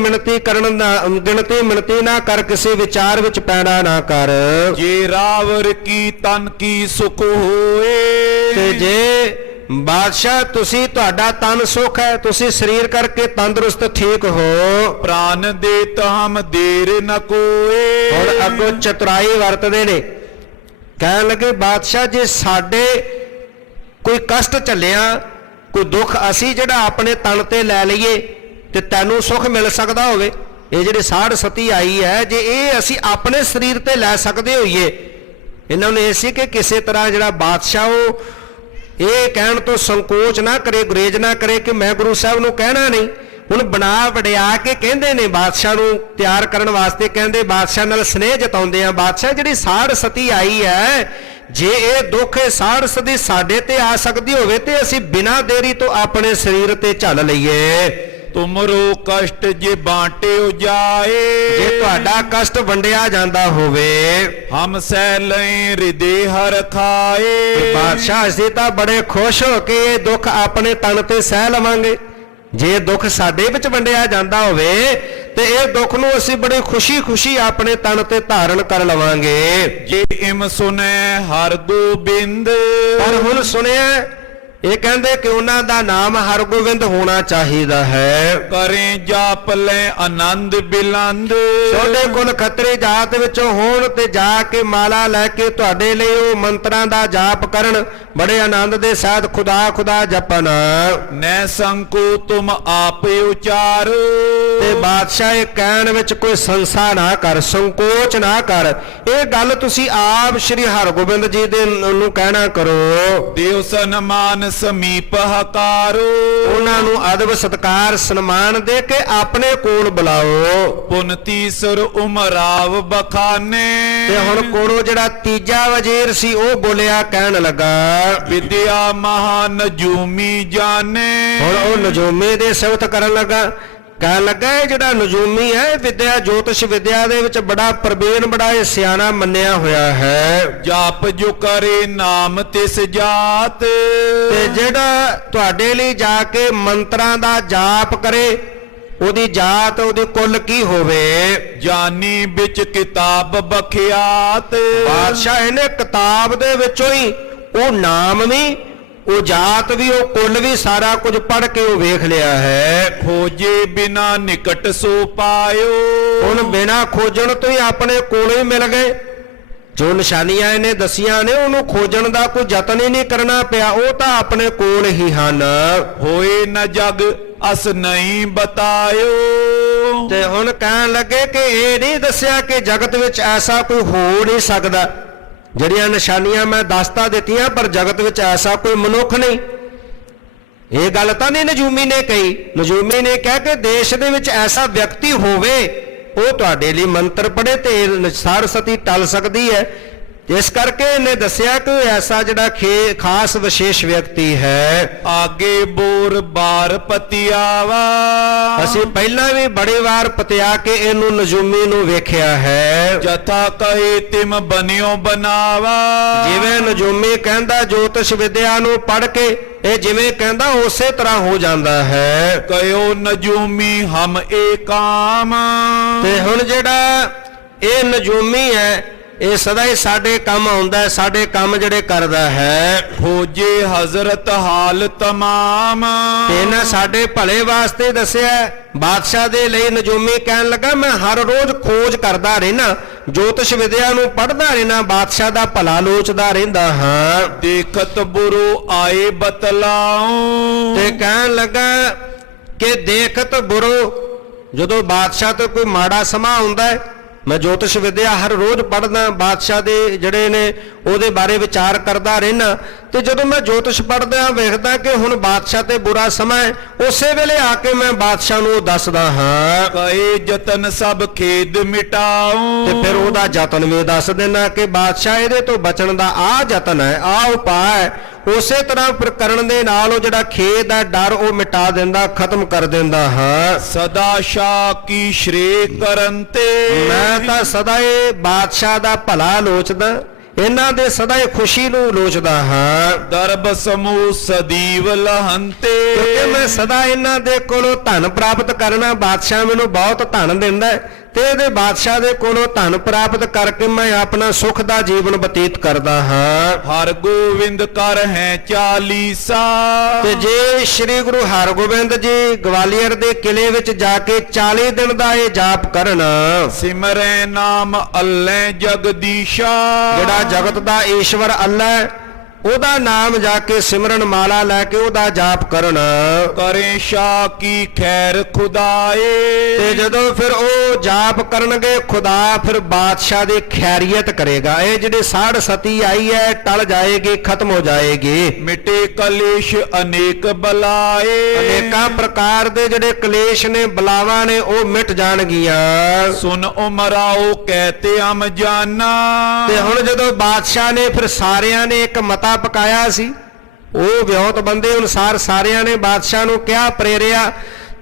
ਮਿਣਤੀ ਨਾ ਕਰ, ਕਿਸੇ ਵਿਚਾਰ ਵਿੱਚ ਪੈਣਾ ਨਾ ਕਰ। ਜੇ ਰਾਵਰ ਕੀ ਤਨ ਕੀ ਸੁਖ ਹੋਏ। ਤੇ ਜੇ ਬਾਦਸ਼ਾਹ ਤੁਸੀਂ ਤੁਹਾਡਾ ਤਨ ਸੁਖ ਹੈ, ਤੁਸੀਂ ਸਰੀਰ ਕਰਕੇ ਤੰਦਰੁਸਤ ਠੀਕ ਹੋ। ਪ੍ਰਾਨ ਦੇ ਤਹਮ ਦੇਰ ਨ ਕੋਏ। ਹੁਣ ਅੱਗੋਂ ਚਤੁਰਾਈ ਵਰਤਦੇ ਨੇ। ਕਹਿਣ ਲੱਗੇ ਬਾਦਸ਼ਾਹ ਜੇ ਸਾਡੇ ਕੋਈ ਕਸ਼ਟ ਚੱਲਿਆ, ਕੋਈ ਦੁੱਖ ਅਸੀਂ ਜਿਹੜਾ ਆਪਣੇ ਤਨ ਤੇ ਲੈ ਲਈਏ ਤੇ ਤੈਨੂੰ ਸੁਖ ਮਿਲ ਸਕਦਾ ਹੋਵੇ। ਇਹ ਜਿਹੜੀ ਸਾੜ ਸਤੀ ਆਈ ਹੈ, ਜੇ ਇਹ ਅਸੀਂ ਆਪਣੇ ਸਰੀਰ ਤੇ ਲੈ ਸਕਦੇ ਹੋਈਏ, ਇਹਨਾਂ ਨੇ ਇਹ ਸੀ ਕਿ ਕਿਸੇ ਤਰ੍ਹਾਂ ਜਿਹੜਾ ਬਾਦਸ਼ਾਹ ਉਹ ਇਹ ਕਹਿਣ ਤੋਂ ਸੰਕੋਚ ਨਾ ਕਰੇ, ਗੁਰੇਜ਼ ਨਾ ਕਰੇ ਕਿ ਮੈਂ ਗੁਰੂ ਸਾਹਿਬ ਨੂੰ ਕਹਿਣਾ ਨਹੀਂ। ਹੁਣ ਬਣਾ ਵਡਿਆ ਕੇ ਕਹਿੰਦੇ ਨੇ ਬਾਦਸ਼ਾਹ ਨੂੰ ਤਿਆਰ ਕਰਨ ਵਾਸਤੇ, ਕਹਿੰਦੇ ਬਾਦਸ਼ਾਹ ਨਾਲ ਸਨੇਹ ਜਤਾਉਂਦੇ ਆ, ਬਾਦਸ਼ਾਹ ਜਿਹੜੀ ਸਾੜ ਸਤੀ ਆਈ ਹੈ, ਜੇ ਇਹ ਦੁੱਖ ਸਾੜ ਸਦੀ ਸਾਡੇ ਤੇ ਆ ਸਕਦੀ ਹੋਵੇ ਤੇ ਅਸੀਂ ਬਿਨਾਂ ਦੇਰੀ ਤੋਂ ਆਪਣੇ ਸਰੀਰ ਤੇ ਝੱਲ ਲਈਏ। ਤੁਮਰੋ ਕਸ਼ਟ ਜੇ ਬਾਟਿਓ ਜਾਏ। ਜੇ ਤੁਹਾਡਾ ਕਸ਼ਟ ਵੰਡਿਆ ਜਾਂਦਾ ਹੋਵੇ। ਹਮ ਸਹਿ ਲੈ ਹਿਰਦੇ ਹਰ ਖਾਏ। ਬਾਦਸ਼ਾਹ ਅਸੀਂ ਤਾਂ ਬੜੇ ਖੁਸ਼ ਹੋ ਕੇ ਇਹ ਦੁੱਖ ਆਪਣੇ ਤਨ ਤੇ ਸਹਿ ਲਵਾਂਗੇ। ਜੇ ਦੁੱਖ ਸਾਡੇ ਵਿੱਚ ਵੰਡਿਆ ਜਾਂਦਾ ਹੋਵੇ ਤੇ ਇਹ ਦੁੱਖ ਨੂੰ ਅਸੀਂ ਬੜੀ ਖੁਸ਼ੀ ਆਪਣੇ ਤਨ ਤੇ ਧਾਰਨ ਕਰ ਲਵਾਂਗੇ। ਜੇ ਇਮ ਸੁਨੈ ਹਰ ਗੋਬਿੰਦ। ਪਰ ਹੁਣ ਸੁਣਿਆ ਇਹ ਕਹਿੰਦੇ ਕਿ ਉਹਨਾਂ ਦਾ ਨਾਮ ਹਰਗੋਬਿੰਦ ਹੋਣਾ ਚਾਹੀਦਾ ਹੈ। ਕਰੇ ਜਾਪ ਲੈ ਆਨੰਦ ਬਿਲੰਦ। ਤੁਹਾਡੇ ਕੁਲ ਖੱਤਰੀ ਜਾਤ ਵਿੱਚੋਂ ਹੋਣ ਤੇ ਜਾ ਕੇ ਮਾਲਾ ਲੈ ਕੇ ਤੁਹਾਡੇ ਲਈ ਉਹ ਮੰਤਰਾਂ ਦਾ ਜਾਪ ਕਰਨ, ਬੜੇ ਆਨੰਦ ਦੇ ਸਾਥ ਖੁਦਾ ਖੁਦਾ ਜਪਨ। ਨੈ ਸੰਕੋ ਤੁਮ ਆਪ ਉਚਾਰ। ਤੇ ਬਾਦਸ਼ਾਹ ਇਹ ਕਹਿਣ ਵਿੱਚ ਕੋਈ ਸੰਸਾ ਨਾ ਕਰ, ਸੰਕੋਚ ਨਾ ਕਰ। ਇਹ ਗੱਲ ਤੁਸੀਂ ਆਪ ਸ਼੍ਰੀ ਹਰਗੋਬਿੰਦ ਜੀ ਦੇ ਨੂੰ ਕਹਿਣਾ ਕਰੋ। ਦੇਵ ਸਨਮਾਨ ਸਮੀਪ ਹਕਾਰੋ। ਉਹਨਾਂ ਨੂੰ ਅਦਬ ਸਤਕਾਰ ਸਨਮਾਨ ਦੇ ਕੇ ਆਪਣੇ ਕੋਲ ਬੁਲਾਓ। ਪੁਨ ਤੀਸਰ ਉਮਰਾਵ ਬਖਾਨੇ। ਤੇ ਹੁਣ ਕੋਲੋਂ ਜਿਹੜਾ ਤੀਜਾ ਵਜ਼ੀਰ ਸੀ ਉਹ ਬੋਲਿਆ, ਕਹਿਣ ਲੱਗਾ ਵਿਦਿਆ ਮਹਾ ਨਜੂਮੀ ਜਾਣੇ। ਹੁਣ ਉਹ ਨਜੂਮੀ ਦੇ ਸਿਫਤ ਕਰਨ ਲੱਗਾ, ਕਹਿਣ ਲੱਗਾ ਇਹ ਜਿਹੜਾ ਨਜੂਮੀ ਹੈ ਇਹ ਵਿਦਿਆ ਜੋਤਿਸ਼ ਵਿਦਿਆ ਦੇ ਵਿੱਚ ਬੜਾ ਪ੍ਰਵੀਨ ਬੜਾ ਇਹ ਸਿਆਣਾ ਮੰਨਿਆ ਹੋਇਆ ਹੈ। ਜਾਪ ਜੋ ਕਰੇ ਨਾਮ ਤਿਸ ਜਾਤ, ਤੇ ਜਿਹੜਾ ਤੁਹਾਡੇ ਲਈ ਜਾ ਕੇ ਮੰਤਰਾਂ ਦਾ ਜਾਪ ਕਰੇ ਉਹਦੀ ਜਾਤ ਉਹਦੀ ਕੁੱਲ ਕੀ ਹੋਵੇ। ਜਾਨੀ ਵਿੱਚ ਕਿਤਾਬ ਬਖਿਆਤ, ਬਾਦਸ਼ਾਹ ਇਹਨੇ ਕਿਤਾਬ ਦੇ ਵਿੱਚੋਂ ਹੀ ਉਹ ਨਾਮ ਵੀ ਉਹ ਜਾਤ ਵੀ ਉਹ ਕੁੱਲ ਵੀ ਸਾਰਾ ਕੁਝ ਪੜ੍ਹ ਕੇ ਉਹ ਵੇਖ ਲਿਆ ਹੈ। ਖੋਜੇ ਬਿਨਾ ਨਿਕਟ ਸੋ ਪਾਇਓ, ਹੁਣ ਬਿਨਾਂ ਖੋਜਣ ਤੋਂ ਹੀ ਆਪਣੇ ਕੋਲੋਂ ਹੀ ਮਿਲ ਗਏ। ਜੋ ਨਿਸ਼ਾਨੀਆਂ ਇਹਨੇ ਦਸੀਆਂ ਨੇ ਉਹਨੂੰ ਖੋਜਣ ਦਾ ਕੋਈ ਯਤਨ ਹੀ ਨਹੀਂ ਕਰਨਾ ਪਿਆ, ਉਹ ਤਾਂ ਆਪਣੇ ਕੋਲ ਹੀ ਹਨ। ਹੋਏ ਨ ਜਗ ਅਸ ਨਹੀਂ ਬਤਾਇਓ, ਤੇ ਹੁਣ ਕਹਿਣ ਲੱਗੇ ਕਿ ਇਹ ਨਹੀਂ ਦੱਸਿਆ ਕਿ ਜਗਤ ਵਿੱਚ ਐਸਾ ਕੋਈ ਹੋ ਨਹੀਂ ਸਕਦਾ। ਜਿਹੜੀਆਂ ਨਿਸ਼ਾਨੀਆਂ ਮੈਂ ਦੱਸਤਾ ਦਿੱਤੀਆਂ ਪਰ ਜਗਤ ਵਿੱਚ ਐਸਾ ਕੋਈ ਮਨੁੱਖ ਨਹੀਂ। ਇਹ ਗੱਲ ਤਾਂ ਨਹੀਂ ਨਜੂਮੀ ਨੇ ਕਹੀ। ਨਜੂਮੀ ਨੇ ਕਿਹਾ ਕਿ ਦੇਸ਼ ਦੇ ਵਿੱਚ ਐਸਾ ਵਿਅਕਤੀ ਹੋਵੇ ਉਹ ਤੁਹਾਡੇ ਲਈ ਮੰਤਰ ਪੜ੍ਹੇ ਤੇ ਸਾਰ ਸਤੀ ਟਲ ਸਕਦੀ ਹੈ। ਇਸ ਕਰਕੇ ਇਹਨੇ ਦੱਸਿਆ ਕਿ ਐਸਾ ਜਿਹੜਾ ਖਾਸ ਵਿਸ਼ੇਸ਼ ਵਿਅਕਤੀ ਹੈ। ਆਗੇ ਬੋਰ ਬਾਰ ਪਤਿਆਵਾ, ਅਸੀਂ ਪਹਿਲਾਂ ਵੀ ਬੜੀ ਵਾਰ ਪਤਿਆ ਕੇ ਇਹਨੂੰ ਨਜੂਮੀ ਨੂੰ ਵੇਖਿਆ ਹੈ। ਜਥਾ ਕਹੇ ਤਿਮ ਬਨਿਓ ਬਨਾਵਾ, ਜਿਵੇਂ ਨਜੂਮੀ ਕਹਿੰਦਾ ਜੋਤਿਸ਼ ਵਿਦਿਆ ਨੂੰ ਪੜ੍ਹ ਕੇ ਇਹ ਜਿਵੇਂ ਕਹਿੰਦਾ ਉਸੇ ਤਰ੍ਹਾਂ ਹੋ ਜਾਂਦਾ ਹੈ। ਕਹਿਓ ਨਜੂਮੀ ਹਮ ਏਕਾਮ, ਤੇ ਹੁਣ ਜਿਹੜਾ ਇਹ ਨਜੂਮੀ ਹੈ ਇਹ ਸਦਾ ਹੀ ਸਾਡੇ ਕੰਮ ਆਉਂਦਾ ਹੈ, ਸਾਡੇ ਕੰਮ ਜਿਹੜੇ ਕਰਦਾ ਹੈ। ਖੋਜੇ ਹਜ਼ਰਤ ਹਾਲ ਤਮਾਮ, ਤੇ ਇਹਨੇ ਸਾਡੇ ਭਲੇ ਵਾਸਤੇ ਦੱਸਿਆ। ਬਾਦਸ਼ਾਹ ਦੇ ਲਈ ਨਜੂਮੀ ਕਹਿਣ ਲੱਗਾ ਮੈਂ ਹਰ ਰੋਜ਼ ਖੋਜ ਕਰਦਾ ਰਹਿਣਾ, ਜੋਤਿਸ਼ ਵਿਦਿਆ ਨੂੰ ਪੜ੍ਹਦਾ ਰਹਿਣਾ, ਬਾਦਸ਼ਾਹ ਦਾ ਭਲਾ ਲੋਚਦਾ ਰਹਿੰਦਾ ਹਾਂ। ਦੇਖਤ ਬੁਰੋ ਆਏ ਬਤਲਾਉ, ਤੇ ਕਹਿਣ ਲੱਗਾ ਕਿ ਦੇਖਤ ਬੁਰੋ ਜਦੋਂ ਬਾਦਸ਼ਾਹ ਤੇ ਕੋਈ ਮਾੜਾ ਸਮਾਂ ਆਉਂਦਾ ਹੈ ਮੈਂ ਜੋਤਿਸ਼ ਵਿਦਿਆ ਹਰ ਰੋਜ਼ ਪੜ੍ਹਦਾ, ਬਾਦਸ਼ਾਹ ਦੇ ਜਿਹੜੇ ਨੇ ਉਹਦੇ ਬਾਰੇ ਵਿਚਾਰ ਕਰਦਾ ਰਹਿਣਾ। ਤੇ ਜਦੋਂ ਮੈਂ ਜੋਤਿਸ਼ ਪੜ੍ਹਦਾ ਵੇਖਦਾ ਕਿ ਹੁਣ ਬਾਦਸ਼ਾਹ ਤੇ ਬੁਰਾ ਸਮਾਂ ਹੈ ਉਸੇ ਵੇਲੇ ਆ ਕੇ ਮੈਂ ਬਾਦਸ਼ਾਹ ਨੂੰ ਦੱਸਦਾ ਹਾਂ। ਕਹੇ ਜਤਨ ਸਭ ਖੇਦ ਮਿਟਾਉ, ਤੇ ਫਿਰ ਉਹਦਾ ਯਤਨ ਵੀ ਦੱਸ ਦੇਣਾ ਕਿ ਬਾਦਸ਼ਾਹ ਇਹਦੇ ਤੋਂ ਬਚਣ ਦਾ ਆਹ ਯਤਨ ਹੈ, ਆਹ ਉਪਾਅ ਹੈ। ਉਸੇ ਤਰ੍ਹਾਂ ਫਿਰ ਕਰਨ ਦੇ ਨਾਲ ਉਹ ਜਿਹੜਾ ਖੇਦ ਹੈ ਡਰ ਉਹ ਮਿਟਾ ਦਿੰਦਾ, ਖਤਮ ਕਰ ਦਿੰਦਾ ਹਾਂ। ਸਦਾ ਸ਼ਾਹ ਕੀ ਸ਼੍ਰੇ ਕਰਨ ਤੇ, ਮੈਂ ਤਾਂ ਸਦਾ ਇਹ ਬਾਦਸ਼ਾਹ ਦਾ ਭਲਾ ਲੋਚਦਾ, ਇਹਨਾਂ ਦੇ ਸਦਾ ਹੀ ਖੁਸ਼ੀ ਨੂੰ ਲੋਚਦਾ ਹਾਂ। ਦਰਬ ਸਮੂਹ ਸਦੀਵ ਲਹੰਤੇ, ਕਿਉਂਕਿ ਮੈਂ ਸਦਾ ਇਹਨਾਂ ਦੇ ਕੋਲੋਂ ਧਨ ਪ੍ਰਾਪਤ ਕਰਨਾ, ਬਾਦਸ਼ਾਹ ਮੈਨੂੰ ਬਹੁਤ ਧਨ ਦਿੰਦਾ ਤੇ ਇਹਦੇ ਬਾਦਸ਼ਾਹ ਦੇ ਕੋਲੋਂ ਧਨ ਪ੍ਰਾਪਤ ਕਰਕੇ ਮੈਂ ਆਪਣਾ ਸੁਖ ਦਾ ਜੀਵਨ ਬਤੀਤ ਕਰਦਾ ਹਾਂ। ਹਰ ਗੋਬਿੰਦ ਕਰ ਹੈ ਚਾਲੀਸਾ, ਤੇ ਜੇ ਸ੍ਰੀ ਗੁਰੂ ਹਰਗੋਬਿੰਦ ਜੀ ਗਵਾਲੀਅਰ ਦੇ ਕਿਲੇ ਵਿੱਚ ਜਾ ਕੇ 40 ਦਿਨ ਦਾ ਇਹ ਜਾਪ ਕਰਨ, ਸਿਮਰੈ ਨਾਮ ਅੱਲੇ ਜਗਦੀਸ਼ਾ, ਜਿਹੜਾ ਜਗਤ ਦਾ ਈਸ਼ਵਰ ਅੱਲਾ ਹੈ ਉਹਦਾ ਨਾਮ ਜਾ ਕੇ ਸਿਮਰਨ ਮਾਲਾ ਲੈ ਕੇ ਉਹਦਾ ਜਾਪ ਕਰਨ, ਕਰੇ ਸ਼ਾਹ ਕੀ ਖੈਰ ਖੁਦਾਏ, ਤੇ ਜਦੋਂ ਫਿਰ ਉਹ ਜਾਪ ਕਰਨਗੇ ਖੁਦਾ ਫਿਰ ਬਾਦਸ਼ਾਹ ਦੀ ਖੈਰੀਅਤ ਕਰੇਗਾ। ਇਹ ਜਿਹੜੀ ਸਾੜ ਸਤੀ ਆਈ ਹੈ ਟਲ ਜਾਏਗੀ, ਖਤਮ ਹੋ ਜਾਏਗੀ। ਮਿਟੇ ਕਲੇਸ਼ ਅਨੇਕ ਬਲਾਏ, ਅਨੇਕਾਂ ਪ੍ਰਕਾਰ ਦੇ ਜਿਹੜੇ ਕਲੇਸ਼ ਨੇ ਬਲਾਵਾਂ ਨੇ ਉਹ ਮਿਟ ਜਾਣਗੀਆਂ। ਸੁਨ ਉਮਰਾਓ ਕਹਤੇ ਅਮ ਜਾਨਾ, ਤੇ ਹੁਣ ਜਦੋਂ ਬਾਦਸ਼ਾਹ ਨੇ ਫਿਰ ਸਾਰਿਆਂ ਨੇ ਇੱਕ ਮਤਾ ਪਕਾਇਆ ਸੀ, ਉਹ ਵਿਉਂਤ ਬੰਦੇ ਅਨੁਸਾਰ ਸਾਰਿਆਂ ਨੇ ਬਾਦਸ਼ਾਹ ਨੂੰ ਕਿਹਾ, ਪ੍ਰੇਰਿਆ।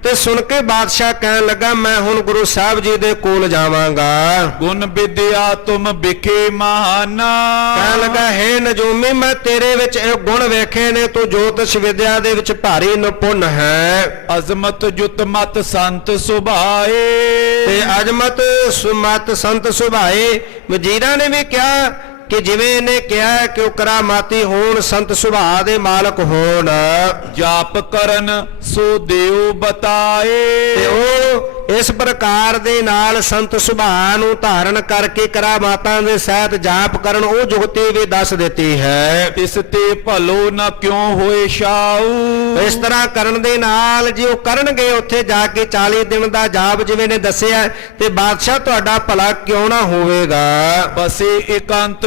ਤੇ ਸੁਣ ਕੇ ਬਾਦਸ਼ਾਹ ਕਹਿਣ ਲੱਗਾ ਮੈਂ ਹੁਣ ਗੁਰੂ ਸਾਹਿਬ ਜੀ ਦੇ ਕੋਲ ਜਾਵਾਂਗਾ। ਗੁਣ ਵਿਦਿਆ ਤੁਮ ਵਿਖੇ ਮਹਾਨਾ, ਕਹਿਣ ਲੱਗਾ ਹੈ ਨਜੂਮੀ ਮੈਂ ਤੇਰੇ ਵਿੱਚ ਇਹ ਗੁਣ ਵੇਖੇ ਨੇ, ਤੂੰ ਜੋਤਿਸ਼ ਵਿਦਿਆ ਦੇ ਵਿੱਚ ਭਾਰੀ ਨਿਪੁੰਨ ਹੈ। ਅਜ਼ਮਤ ਜੁਤ ਮਤ ਸੰਤ ਸੁਭਾਏ, ਤੇ ਅਜਮਤ ਸੁਮਤ ਸੰਤ ਸੁਭਾਏ। ਵਜ਼ੀਰਾਂ ਨੇ ਵੀ ਕਿਹਾ ਕਿ ਜਿਵੇਂ ਇਹਨੇ ਕਿਹਾ ਕਿ ਉਹ ਕਰਾਮਾਤੀ ਹੋਣ, ਸੰਤ ਸੁਭਾਅ ਦੇ ਮਾਲਕ ਹੋਣ। ਜਾਪ ਕਰਨ ਸੋ ਦੇਉ ਬਤਾਏ, ਤੇ ਉਹ ਇਸ ਪ੍ਰਕਾਰ ਦੇ ਨਾਲ ਸੰਤ ਸੁਭਾਅ ਨੂੰ ਧਾਰਨ ਕਰਕੇ ਕਰਾਮਾਤਾਂ ਦੇ ਸਹਿਤ ਜਾਪ ਕਰਨ ਉਹ ਜੁਗਤੀ ਵੀ ਦੱਸ ਦਿੱਤੀ ਹੈ। ਤਿਸ ਤੇ ਭਲੋ ਨਾ ਕਿਉਂ ਹੋਏ ਸ਼ਾਉ, ਇਸ ਤਰ੍ਹਾਂ ਕਰਨ ਦੇ ਨਾਲ ਜੇ ਉਹ ਕਰਨਗੇ ਉੱਥੇ ਜਾ ਕੇ 40 ਦਿਨ ਦਾ ਜਾਪ ਜਿਵੇਂ ਨੇ ਦੱਸਿਆ ਤੇ ਬਾਦਸ਼ਾਹ ਤੁਹਾਡਾ ਭਲਾ ਕਿਉਂ ਨਾ ਹੋਵੇਗਾ। ਬਸੇ ਇਕੰਤ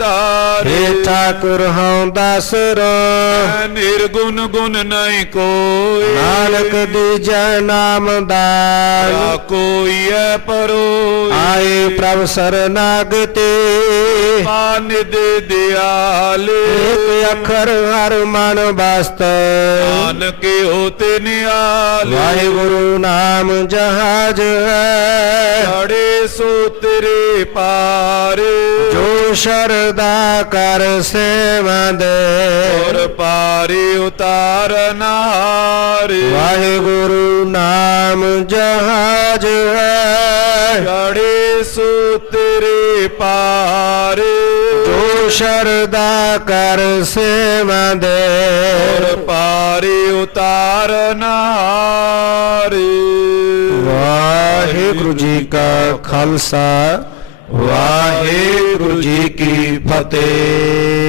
ਆਧਾਰ हे ठाकुर हऊँ दासरो ਨਿਰਗੁਣ ਗੁਣ ਨਹੀਂ ਕੋਈ नानक दीजै नामदार ਤਾ ਕੋਈ ਹੈ ਪਰੋਈ आए प्रभ शरणागति ਨਿਧ ਦਿਆਲ एक अखर हर मन बस्त ਨਾਨਕ ਹੋਤੇ ਨਿਆਲ वाहिगुरु नाम जहाज है ਛੜੇ ਸੋ ਤੇਰੇ ਪਾਰ जो शरदा कर सेवा दे ਔਰ ਪਾਰੇ ਉਤਾਰਨਾਰ वाहिगुरु नाम जहाज है ਛੜੇ ਸੋ ਤੇਰੇ ਪਾਰ जो शरदा कर सेवा दे ਔਰ ਪਾਰੇ ਉਤਾਰਨਾਰ वाहिगुरु जी का खालसा वाहिगुरु जी की फतेह।